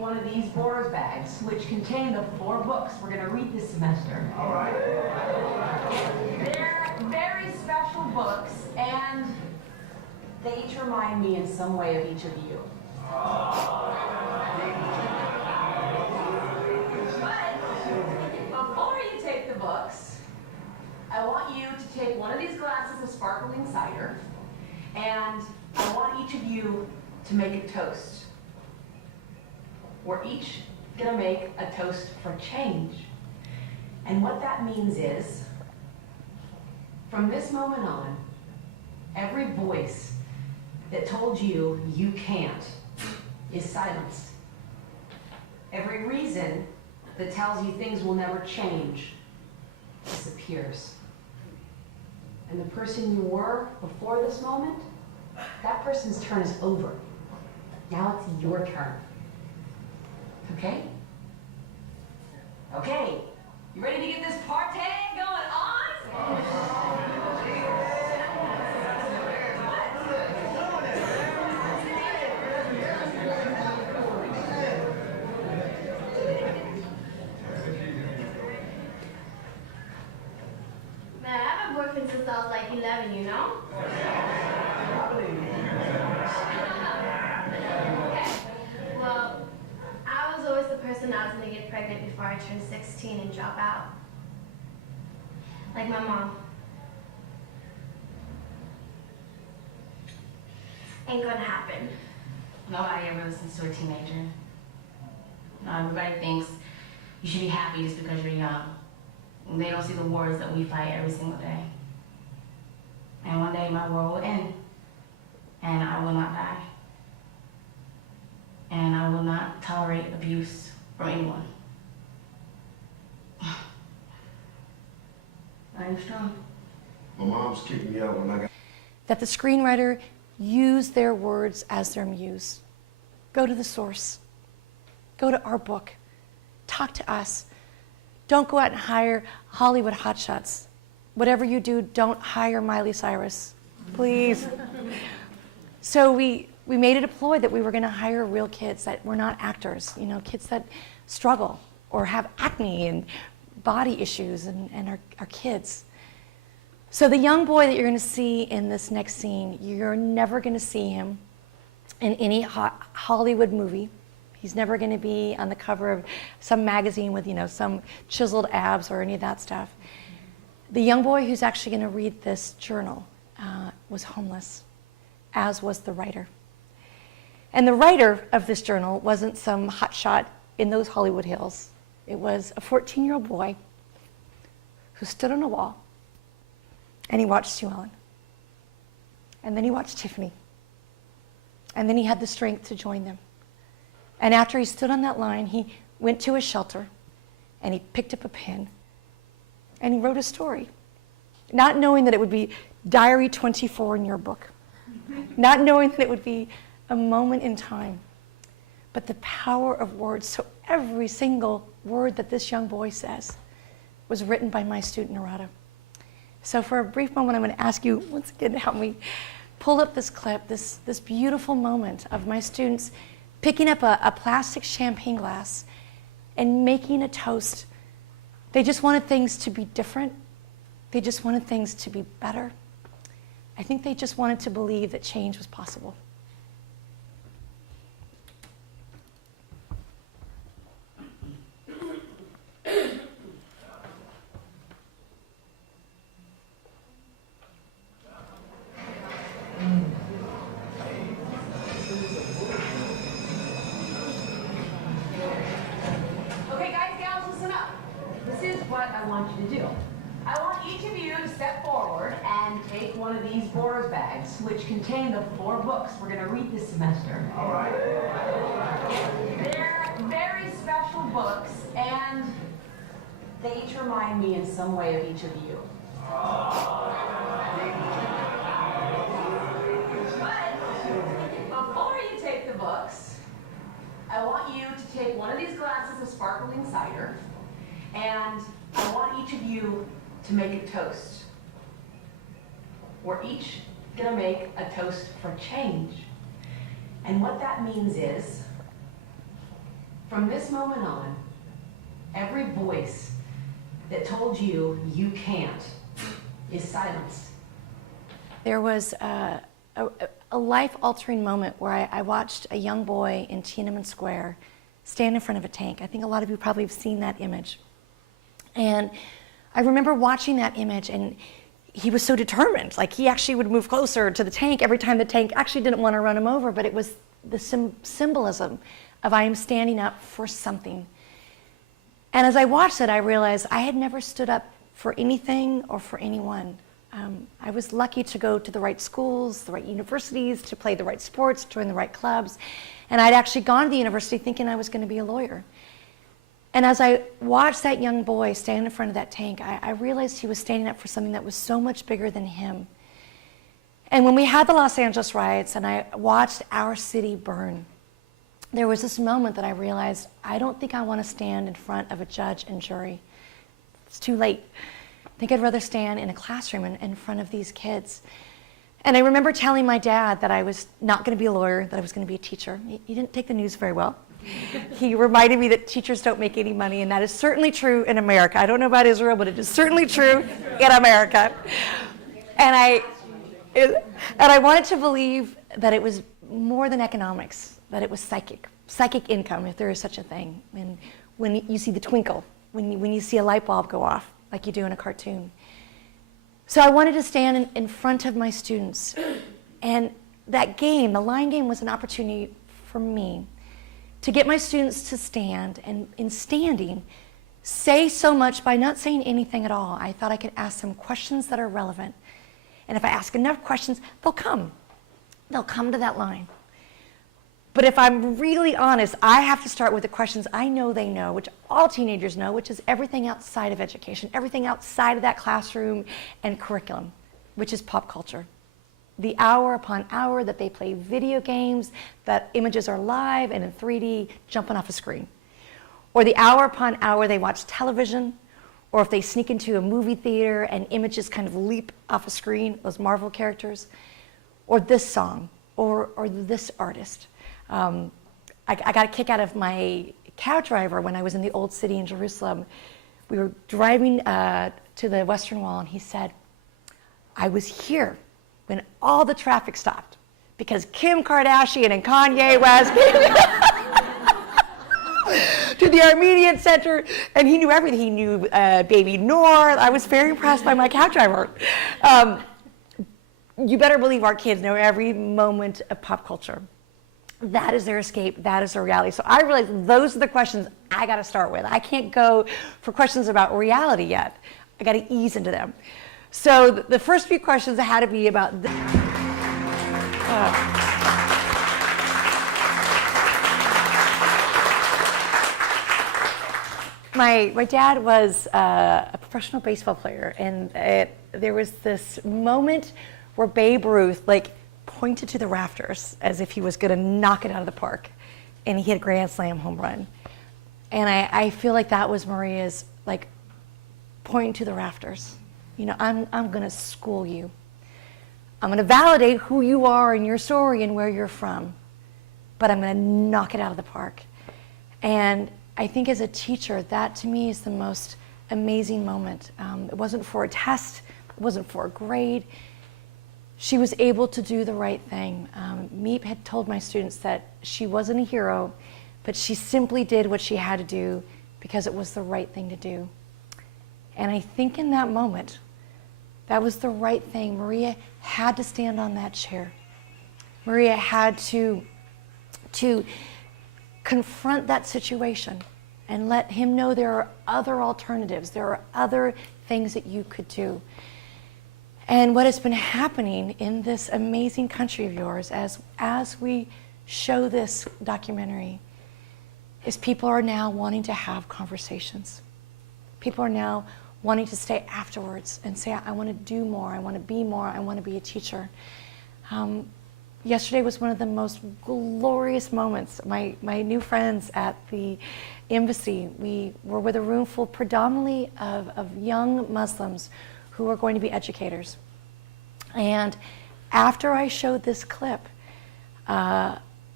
one of these Boris bags, which contain the 4 books we're going to read this semester. All right. They're very special books, and they each remind me in some way of each of you. But before you take the books, I want you to take one of these glasses of sparkling cider, and I want each of you to make a toast. We're each gonna make a toast for change. And what that means is, from this moment on, every voice that told you you can't is silenced. Every reason that tells you things will never change disappears. And the person you were before this moment, that person's turn is over. Now it's your turn. Okay? Okay, you ready to get this party going on? Man, I have a boyfriend since I was like 11, you know? Well, I was always the person that was going to get pregnant before I turned 16 and drop out. Like my mom. Ain't gonna happen. Nobody ever listens to a teenager. No, everybody thinks you should be happy just because you're young. And they don't see the wars that we fight every single day. And one day my war will end, and I will not die. And I will not tolerate abuse from anyone. I am strong. My mom's kicked me out when I got... That the screenwriter use their words as their muse. Go to the source. Go to our book. Talk to us. Don't go out and hire Hollywood hotshots. Whatever you do, don't hire Miley Cyrus, please. So we made it a ploy that we were going to hire real kids that were not actors, you know, kids that struggle or have acne and body issues and are kids. So the young boy that you're going to see in this next scene, you're never going to see him in any Hollywood movie. He's never going to be on the cover of some magazine with, you know, some chiseled abs or any of that stuff. The young boy who's actually going to read this journal was homeless, as was the writer. And the writer of this journal wasn't some hotshot in those Hollywood hills. It was a 14-year-old boy who stood on a wall and he watched Sue Ellen. And then he watched Tiffany. And then he had the strength to join them. And after he stood on that line, he went to a shelter and he picked up a pen and he wrote a story, not knowing that it would be Diary 24 in your book, not knowing that it would be a moment in time, but the power of words. So every single word that this young boy says was written by my student, Narada. So for a brief moment, I'm going to ask you once again to help me pull up this clip, this beautiful moment of my students picking up a plastic champagne glass and making a toast. They just wanted things to be different. They just wanted things to be better. I think they just wanted to believe that change was possible. I want you to do. I want each of you to step forward and take one of these Boris bags, which contain the 4 books we're going to read this semester. All right. They're very special books, and they each remind me in some way of each of you. But before you take the books, I want you to take one of these glasses of sparkling cider, and I want each of you to make a toast. We're each gonna make a toast for change. And what that means is, From this moment on, every voice that told you you can't is silenced. There was a life-altering moment where I watched a young boy in Tiananmen Square stand in front of a tank. I think a lot of you probably have seen that image. And I remember watching that image, and he was so determined. Like, he actually would move closer to the tank every time the tank actually didn't want to run him over, but it was the symbolism of I am standing up for something. And as I watched it, I realized I had never stood up for anything or for anyone. I was lucky to go to the right schools, the right universities, to play the right sports, join the right clubs. And I'd actually gone to the university thinking I was going to be a lawyer. And as I watched that young boy stand in front of that tank, I realized he was standing up for something that was so much bigger than him. And when we had the Los Angeles riots and I watched our city burn, there was this moment that I realized, I don't think I want to stand in front of a judge and jury. It's too late. I think I'd rather stand in a classroom in front of these kids. And I remember telling my dad that I was not going to be a lawyer, that I was going to be a teacher. He didn't take the news very well. He reminded me that teachers don't make any money, and that is certainly true in America. I don't know about Israel, but it is certainly true in America. And I wanted to believe that it was more than economics, that it was psychic income, if there is such a thing. And when you see the twinkle, when you see a light bulb go off, like you do in a cartoon. So I wanted to stand in front of my students. And that game, the line game, was an opportunity for me to get my students to stand, and in standing, say so much by not saying anything at all. I thought I could ask them questions that are relevant. And if I ask enough questions, they'll come. They'll come to that line. But if I'm really honest, I have to start with the questions I know they know, which all teenagers know, which is everything outside of education, everything outside of that classroom and curriculum, which is pop culture. The hour upon hour that they play video games, that images are live and in 3D jumping off a screen. Or the hour upon hour they watch television, or if they sneak into a movie theater and images kind of leap off a screen, those Marvel characters, or this song, or this artist. I got a kick out of my cab driver when I was in the Old City in Jerusalem. We were driving to the Western Wall, and he said, I was here when all the traffic stopped because Kim Kardashian and Kanye West to the Armenian Center, and he knew everything. He knew Baby Noor. I was very impressed by my cab driver. You better believe our kids know every moment of pop culture. That is their escape. That is their reality. So I realized those are the questions I got to start with. I can't go for questions about reality yet. I got to ease into them. So the first few questions had to be about my dad was a professional baseball player, and there was this moment where Babe Ruth pointed to the rafters as if he was going to knock it out of the park, and he hit a grand slam home run. And I feel like that was Maria's pointing to the rafters. You know, I'm going to school you. I'm going to validate who you are and your story and where you're from, but I'm going to knock it out of the park. And I think as a teacher, that to me is the most amazing moment. It wasn't for a test, it wasn't for a grade. She was able to do the right thing. Meep had told my students that she wasn't a hero, but she simply did what she had to do because it was the right thing to do. And I think in that moment, that was the right thing. Maria had to stand on that chair. Maria had to confront that situation and let him know there are other alternatives. There are other things that you could do. And what has been happening in this amazing country of yours as we show this documentary is people are now wanting to have conversations. People are now wanting to stay afterwards and say, I want to do more, I want to be more, I want to be a teacher. Yesterday was one of the most glorious moments. My new friends at the embassy, we were with a room full predominantly of young Muslims who are going to be educators. And after I showed this clip,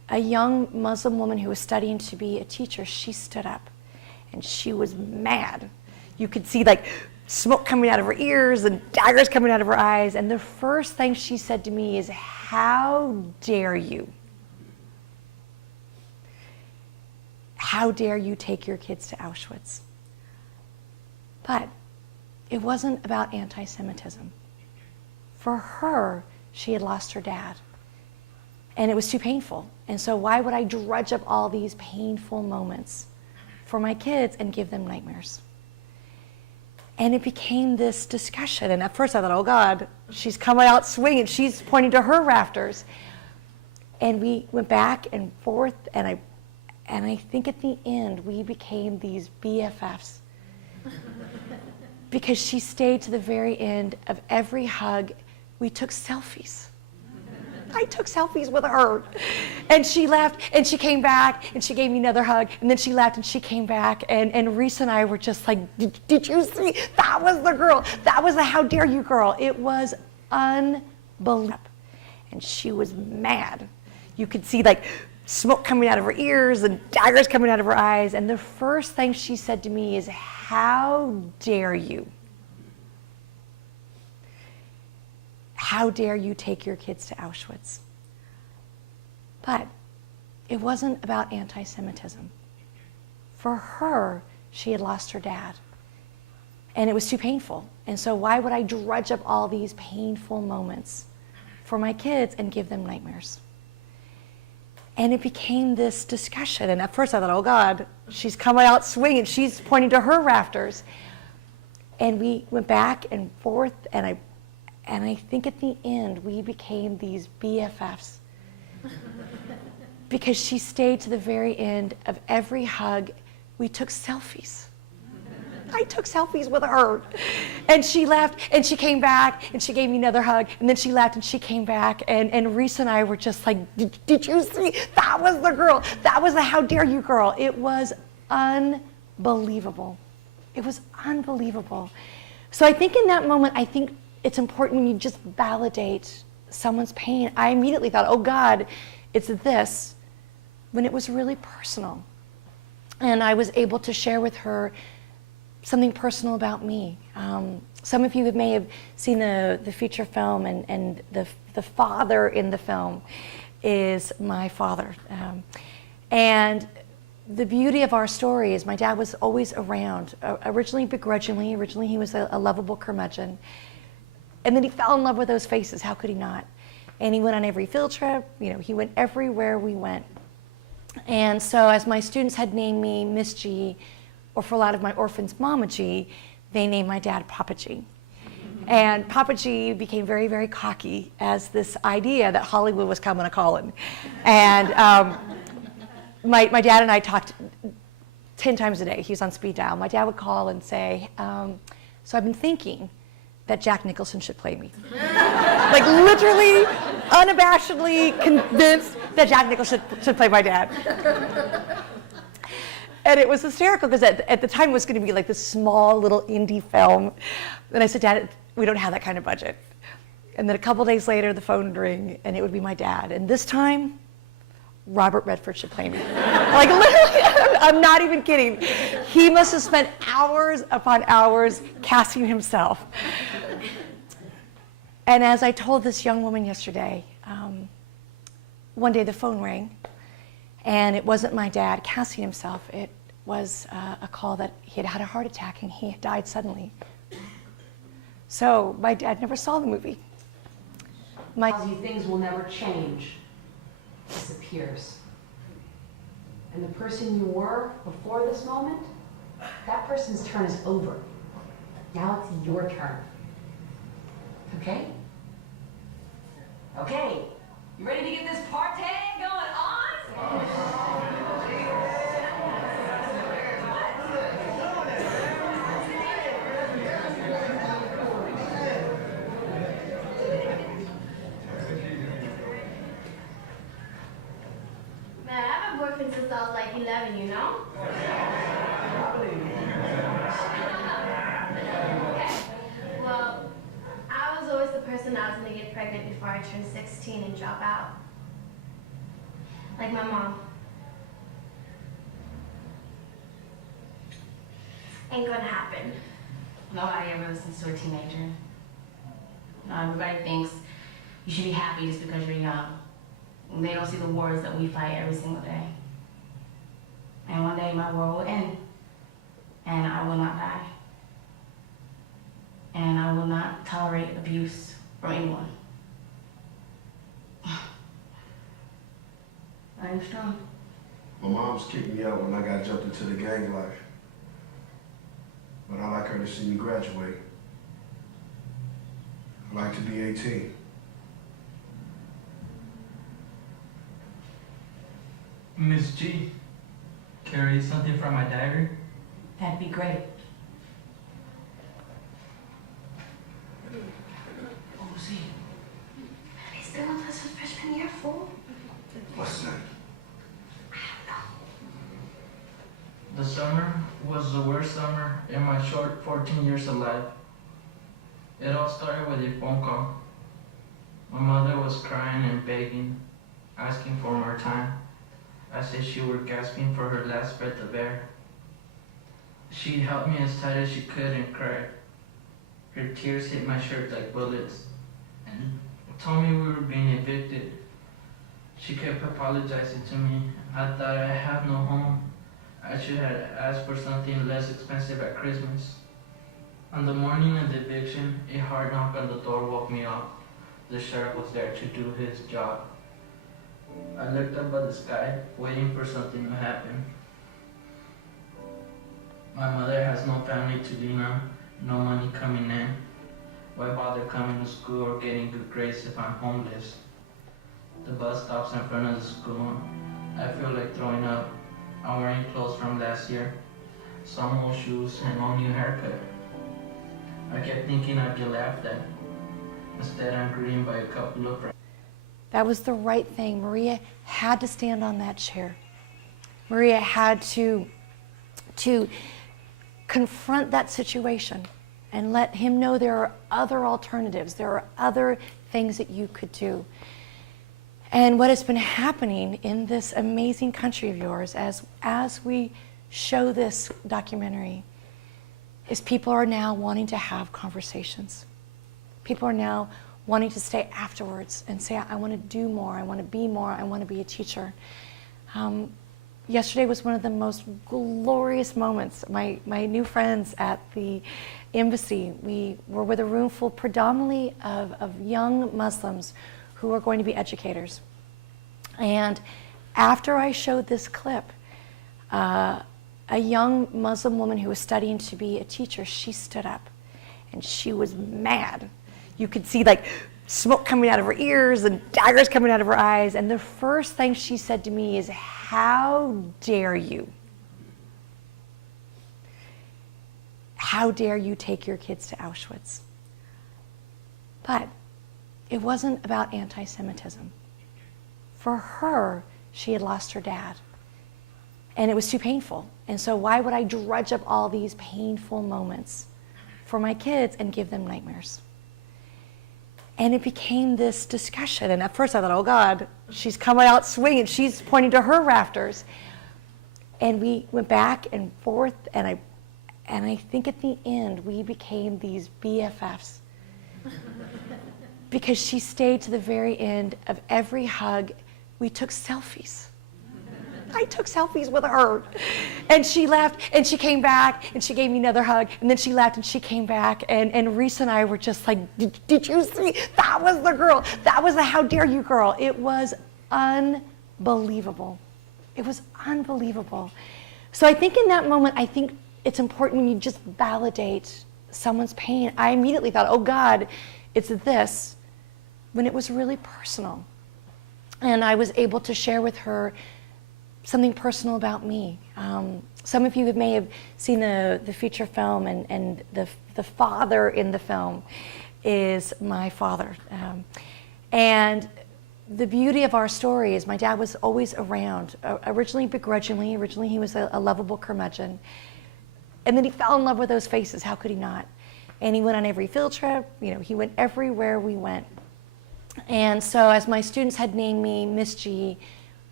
a young Muslim woman who was studying to be a teacher, she stood up and she was mad. You could see like smoke coming out of her ears and daggers coming out of her eyes. And the first thing she said to me is, "How dare you? How dare you take your kids to Auschwitz?" But it wasn't about anti-Semitism. For her, she had lost her dad. And it was too painful. And so why would I drudge up all these painful moments for my kids and give them nightmares? And it became this discussion. And at first I thought, oh God, she's coming out swinging. She's pointing to her rafters. And we went back and forth. And I think at the end, we became these BFFs. Because she stayed to the very end of every hug. We took selfies. I took selfies with her. And she left, and she came back, and she gave me another hug, and then she left, and she came back, and Reese and I were just like, did you see? That was the girl. That was the how dare you girl. It was unbelievable. And she was mad. You could see like smoke coming out of her ears and daggers coming out of her eyes. And the first thing she said to me is, "How dare you? How dare you take your kids to Auschwitz?" But it wasn't about anti-Semitism. For her, she had lost her dad. And it was too painful. And so why would I drudge up all these painful moments for my kids and give them nightmares? And it became this discussion. And at first I thought, oh God, she's coming out swinging. She's pointing to her rafters. And we went back and forth. And I think at the end, we became these BFFs. Because she stayed to the very end of every hug. We took selfies. I took selfies with her. And she left, and she came back, and she gave me another hug, and then she left, and she came back, and Reese and I were just like, did you see? That was the girl. That was the how dare you girl. It was unbelievable. It was unbelievable. So I think in that moment, I think it's important when you just validate someone's pain. I immediately thought, oh God, it's this, when it was really personal. And I was able to share with her something personal about me. Some of you may have seen the feature film, and the father in the film is my father. And the beauty of our story is my dad was always around, originally begrudgingly. Originally he was a lovable curmudgeon. And then he fell in love with those faces. How could he not? And he went on every field trip. You know, he went everywhere we went. And so as my students had named me Miss G, or for a lot of my orphans, Mama G, they named my dad Papa G. And Papa G became very, very cocky as this idea that Hollywood was coming a calling. And my dad and I talked 10 times a day. He was on speed dial. My dad would call and say, so I've been thinking that Jack Nicholson should play me. Like literally, unabashedly convinced that Jack Nicholson should play my dad. And it was hysterical because at the time it was going to be like this small little indie film. And I said, Dad, we don't have that kind of budget. And then a couple days later, the phone would ring and it would be my dad. And this time, Robert Redford should play me. Like literally, I'm not even kidding. He must have spent hours upon hours casting himself. And as I told this young woman yesterday, one day the phone rang, and it wasn't my dad casting himself. It was a call that he had had a heart attack and he had died suddenly. So my dad never saw the movie. Tells you things will never change. Disappears. And the person you were before this moment, that person's turn is over. Now it's your turn. Okay? Okay. You ready to get this party going on? Man, I've been boyfriend since I was like 11, you know? Okay. Well, I was always the person that was going to get pregnant before I turned 16 and drop out. like my mom. Ain't gonna happen. Nobody ever listens to a teenager. No, everybody thinks you should be happy just because you're young. And they don't see the wars that we fight every single day. And one day my war will end, and I will not die. And I will not tolerate abuse from anyone. I am strong. My mom's kicked me out when I got jumped into the gang life. But I like her to see me graduate. I like to be 18. Miss G, can I read something from my diary? That'd be great. Oh, see. They still with us for freshman year, fool. What's that? The summer was the worst summer in my short 14 years of life. It all started with a phone call. My mother was crying and begging, asking for more time, as if she were gasping for her last breath of air. She held me as tight as she could and cried. Her tears hit my shirt like bullets and told me we were being evicted. She kept apologizing to me. I thought I have no home. I should have asked for something less expensive at Christmas. On the morning of the eviction, a hard knock on the door woke me up. The sheriff was there to do his job. I looked up at the sky, waiting for something to happen. My mother has no family to lean on, no money coming in. Why bother coming to school or getting good grades if I'm homeless? The bus stops in front of the school. I feel like throwing up. I'm wearing clothes from last year, some old shoes and no new haircut. I kept thinking I'd get laughed at. Instead, I'm greeted by a couple of friends. That was the right thing. Maria had to stand on that chair. Maria had to confront that situation and let him know there are other alternatives. There are other things that you could do. And what has been happening in this amazing country of yours as we show this documentary is people are now wanting to have conversations. People are now wanting to stay afterwards and say, I want to do more, I want to be more, I want to be a teacher. Yesterday was one of the most glorious moments. My new friends at the embassy, we were with a room full predominantly of young Muslims who are going to be educators. And after I showed this clip, a young Muslim woman who was studying to be a teacher, she stood up and she was mad. You could see like smoke coming out of her ears and daggers coming out of her eyes. And the first thing she said to me is, how dare you? How dare you take your kids to Auschwitz? But it wasn't about anti-Semitism. For her, she had lost her dad. And it was too painful. And so why would I drudge up all these painful moments for my kids and give them nightmares? And it became this discussion. And at first I thought, oh God, she's coming out swinging. She's pointing to her rafters. And we went back and forth. And I think at the end, we became these BFFs. Because she stayed to the very end of every hug. We took selfies. I took selfies with her. And she left, and she came back, and she gave me another hug, and then she left, and she came back, and Reese and I were just like, did you see? That was the girl. That was the how dare you girl. It was unbelievable. It was unbelievable. So I think in that moment, I think it's important when you just validate someone's pain. I immediately thought, oh God, it's this, when it was really personal. And I was able to share with her something personal about me. Some of you may have seen the feature film, and the father in the film is my father. And the beauty of our story is my dad was always around, originally begrudgingly. Originally he was a lovable curmudgeon. And then he fell in love with those faces. How could he not? And he went on every field trip. You know, he went everywhere we went. And so as my students had named me Miss G,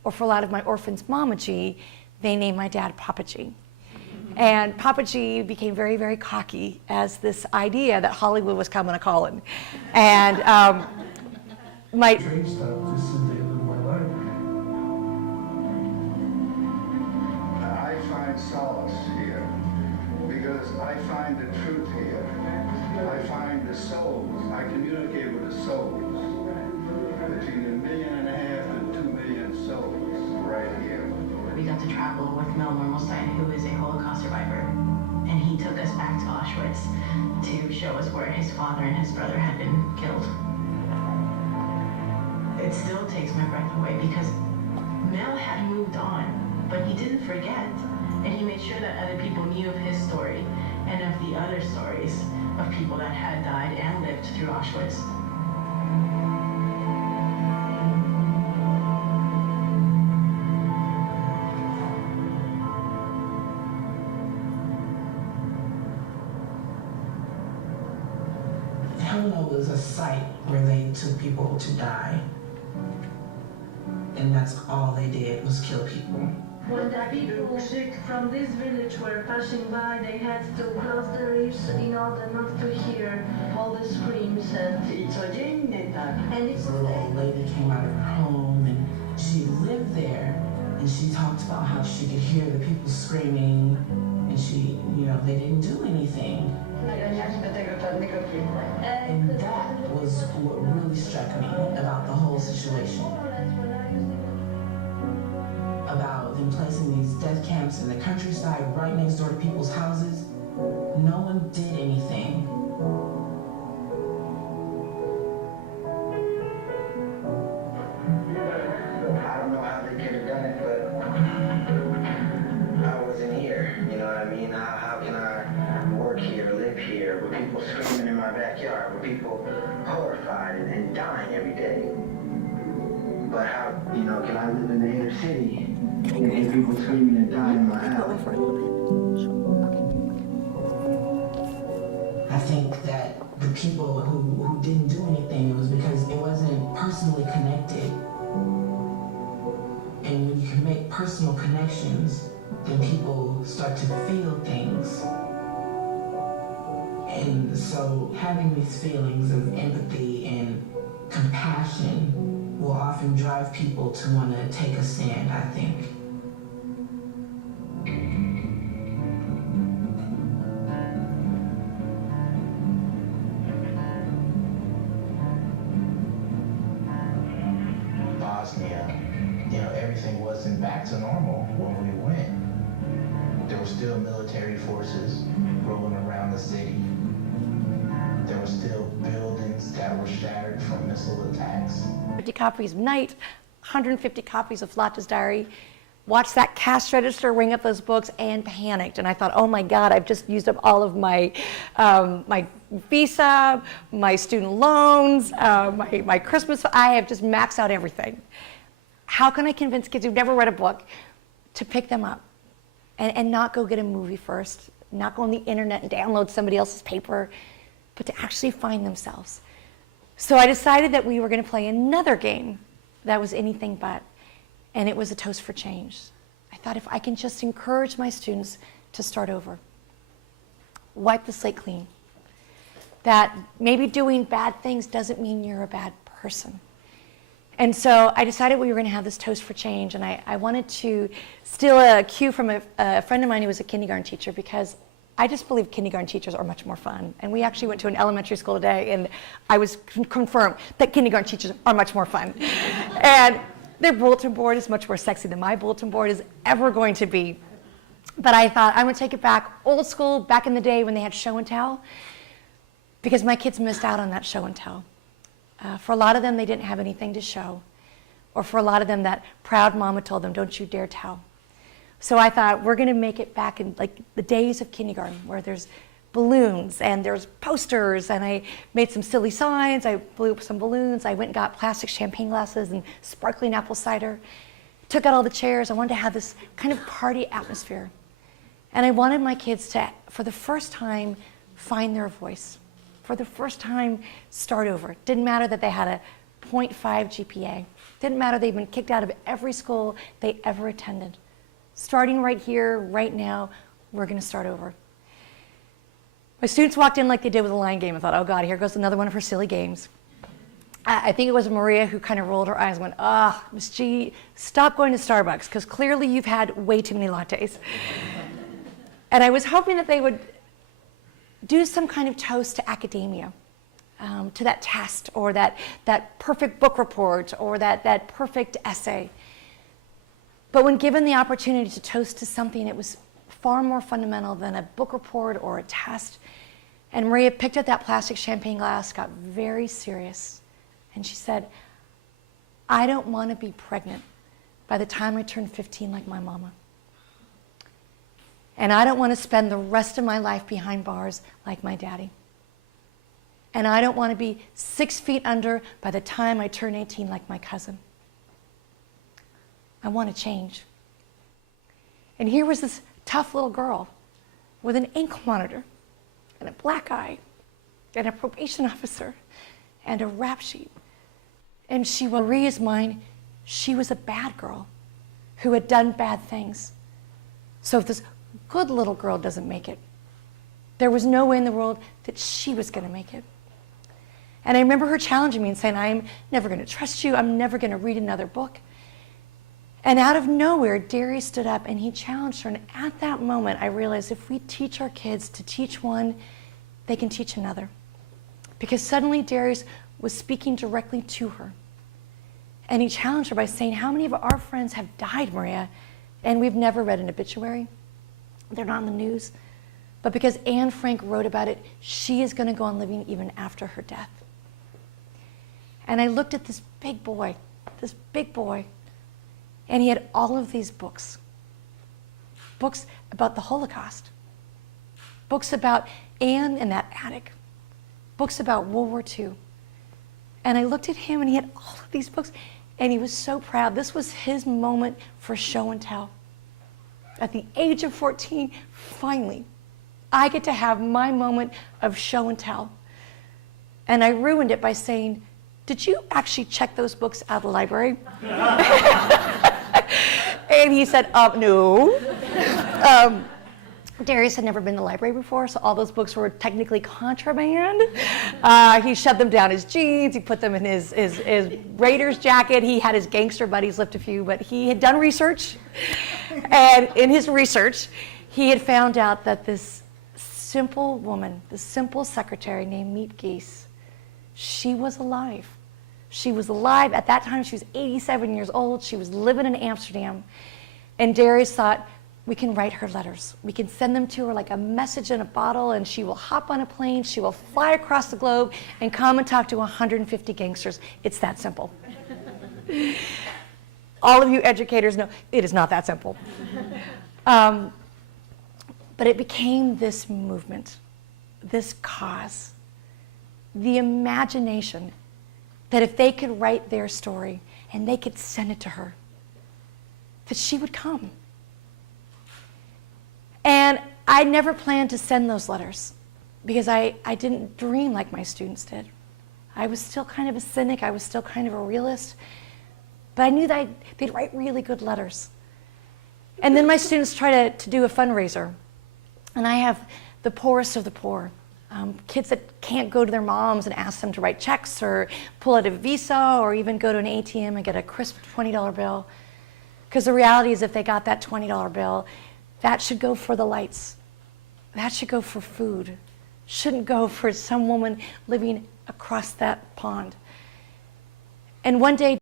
or for a lot of my orphans, Mama G, they named my dad Papa G. And Papa G became very, very cocky as this idea that Hollywood was coming a calling. And my Trade stuff, this is the end of my life. I find solace here because I find the truth here. I find the souls. I communicate with the souls. Between 1.5 million and 2 million souls right here. We got to travel with Mel Normalstein, who is a Holocaust survivor. And he took us back to Auschwitz to show us where his father and his brother had been killed. It still takes my breath away because Mel had moved on, but he didn't forget. And he made sure that other people knew of his story and of the other stories of people that had died and lived through Auschwitz. Helena was a site where they took people to die. And that's all they did was kill people. When the people from this village were passing by, they had to close their ears in order not to hear all the screams and this little old lady came out of her home and she lived there and she talked about how she could hear the people screaming and she, they didn't do anything. And that was what really struck me about the whole situation. About them placing these death camps in the countryside right next door to people's houses. No one did anything. I don't know how they could have done it, but I wasn't here, you know what I mean? How can I work here, live here, with people screaming in my backyard, with people horrified and dying every day? But how, can I live in the inner city and hear people screaming and dying in my house? I think that the people who didn't do anything, it was because it wasn't personally connected. And when you can make personal connections, then people start to feel things. And so having these feelings of empathy and compassion will often drive people to want to take a stand, I think. Bosnia, everything wasn't back to normal when we went. There were still military forces rolling around the city. There were still buildings that were shattered from missile attacks. 50 copies of Night, 150 copies of Flata's Diary. Watched that cash register ring up those books and panicked. And I thought, oh my God, I've just used up all of my my visa, my student loans, my Christmas. I have just maxed out everything. How can I convince kids who've never read a book to pick them up and not go get a movie first, not go on the internet and download somebody else's paper, but to actually find themselves? So I decided that we were going to play another game that was anything but, and it was a toast for change. I thought if I can just encourage my students to start over, wipe the slate clean, that maybe doing bad things doesn't mean you're a bad person. And so I decided we were going to have this toast for change, and I wanted to steal a cue from a friend of mine who was a kindergarten teacher, because I just believe kindergarten teachers are much more fun. And we actually went to an elementary school today, and I was confirmed that kindergarten teachers are much more fun. And their bulletin board is much more sexy than my bulletin board is ever going to be. But I thought I'm going to take it back old school, back in the day when they had show and tell, because my kids missed out on that show and tell. For a lot of them, they didn't have anything to show. Or for a lot of them, that proud mama told them, don't you dare tell. So I thought, we're going to make it back in like the days of kindergarten, where there's balloons and there's posters, and I made some silly signs, I blew up some balloons, I went and got plastic champagne glasses and sparkling apple cider, took out all the chairs. I wanted to have this kind of party atmosphere. And I wanted my kids to, for the first time, find their voice. For the first time, start over. It didn't matter that they had a 0.5 GPA. Didn't matter, they'd been kicked out of every school they ever attended. Starting right here, right now, we're gonna start over. My students walked in like they did with a line game. I thought, oh God, here goes another one of her silly games. I think it was Maria who kind of rolled her eyes and went, Miss G, stop going to Starbucks, because clearly you've had way too many lattes. And I was hoping that they would do some kind of toast to academia, to that test, or that perfect book report, or that perfect essay. But when given the opportunity to toast to something, it was far more fundamental than a book report or a test. And Maria picked up that plastic champagne glass, got very serious, and she said, I don't want to be pregnant by the time I turn 15 like my mama. And I don't want to spend the rest of my life behind bars like my daddy. And I don't want to be 6 feet under by the time I turn 18 like my cousin. I want to change. And here was this tough little girl with an ankle monitor and a black eye and a probation officer and a rap sheet. And she, Maria's mind, she was a bad girl who had done bad things. So if this good little girl doesn't make it, there was no way in the world that she was going to make it. And I remember her challenging me and saying, I'm never going to trust you. I'm never going to read another book. And out of nowhere, Darius stood up and he challenged her. And at that moment, I realized if we teach our kids to teach one, they can teach another. Because suddenly Darius was speaking directly to her. And he challenged her by saying, how many of our friends have died, Maria, and we've never read an obituary? They're not in the news. But because Anne Frank wrote about it, she is going to go on living even after her death. And I looked at this big boy, and he had all of these books. Books about the Holocaust. Books about Anne in that attic. Books about World War II. And I looked at him and he had all of these books and he was so proud. This was his moment for show and tell. At the age of 14, finally, I get to have my moment of show and tell. And I ruined it by saying, did you actually check those books out of the library? And he said, no. Darius had never been to the library before, so all those books were technically contraband. He shoved them down his jeans, he put them in his Raiders jacket. He had his gangster buddies lift a few, but he had done research. And in his research, he had found out that this simple woman, this simple secretary named Meet Geese, she was alive. She was alive. At that time, she was 87 years old. She was living in Amsterdam. And Darius thought, we can write her letters. We can send them to her like a message in a bottle, and she will hop on a plane, she will fly across the globe, and come and talk to 150 gangsters. It's that simple. All of you educators know it is not that simple. But it became this movement, this cause, the imagination that if they could write their story and they could send it to her, that she would come. And I never planned to send those letters because I didn't dream like my students did. I was still kind of a cynic. I was still kind of a realist. But I knew that they'd write really good letters. And then my students try to do a fundraiser. And I have the poorest of the poor, kids that can't go to their moms and ask them to write checks or pull out a Visa or even go to an ATM and get a crisp $20 bill. Because the reality is if they got that $20 bill, that should go for the lights. That should go for food. Shouldn't go for some woman living across that pond. And one day,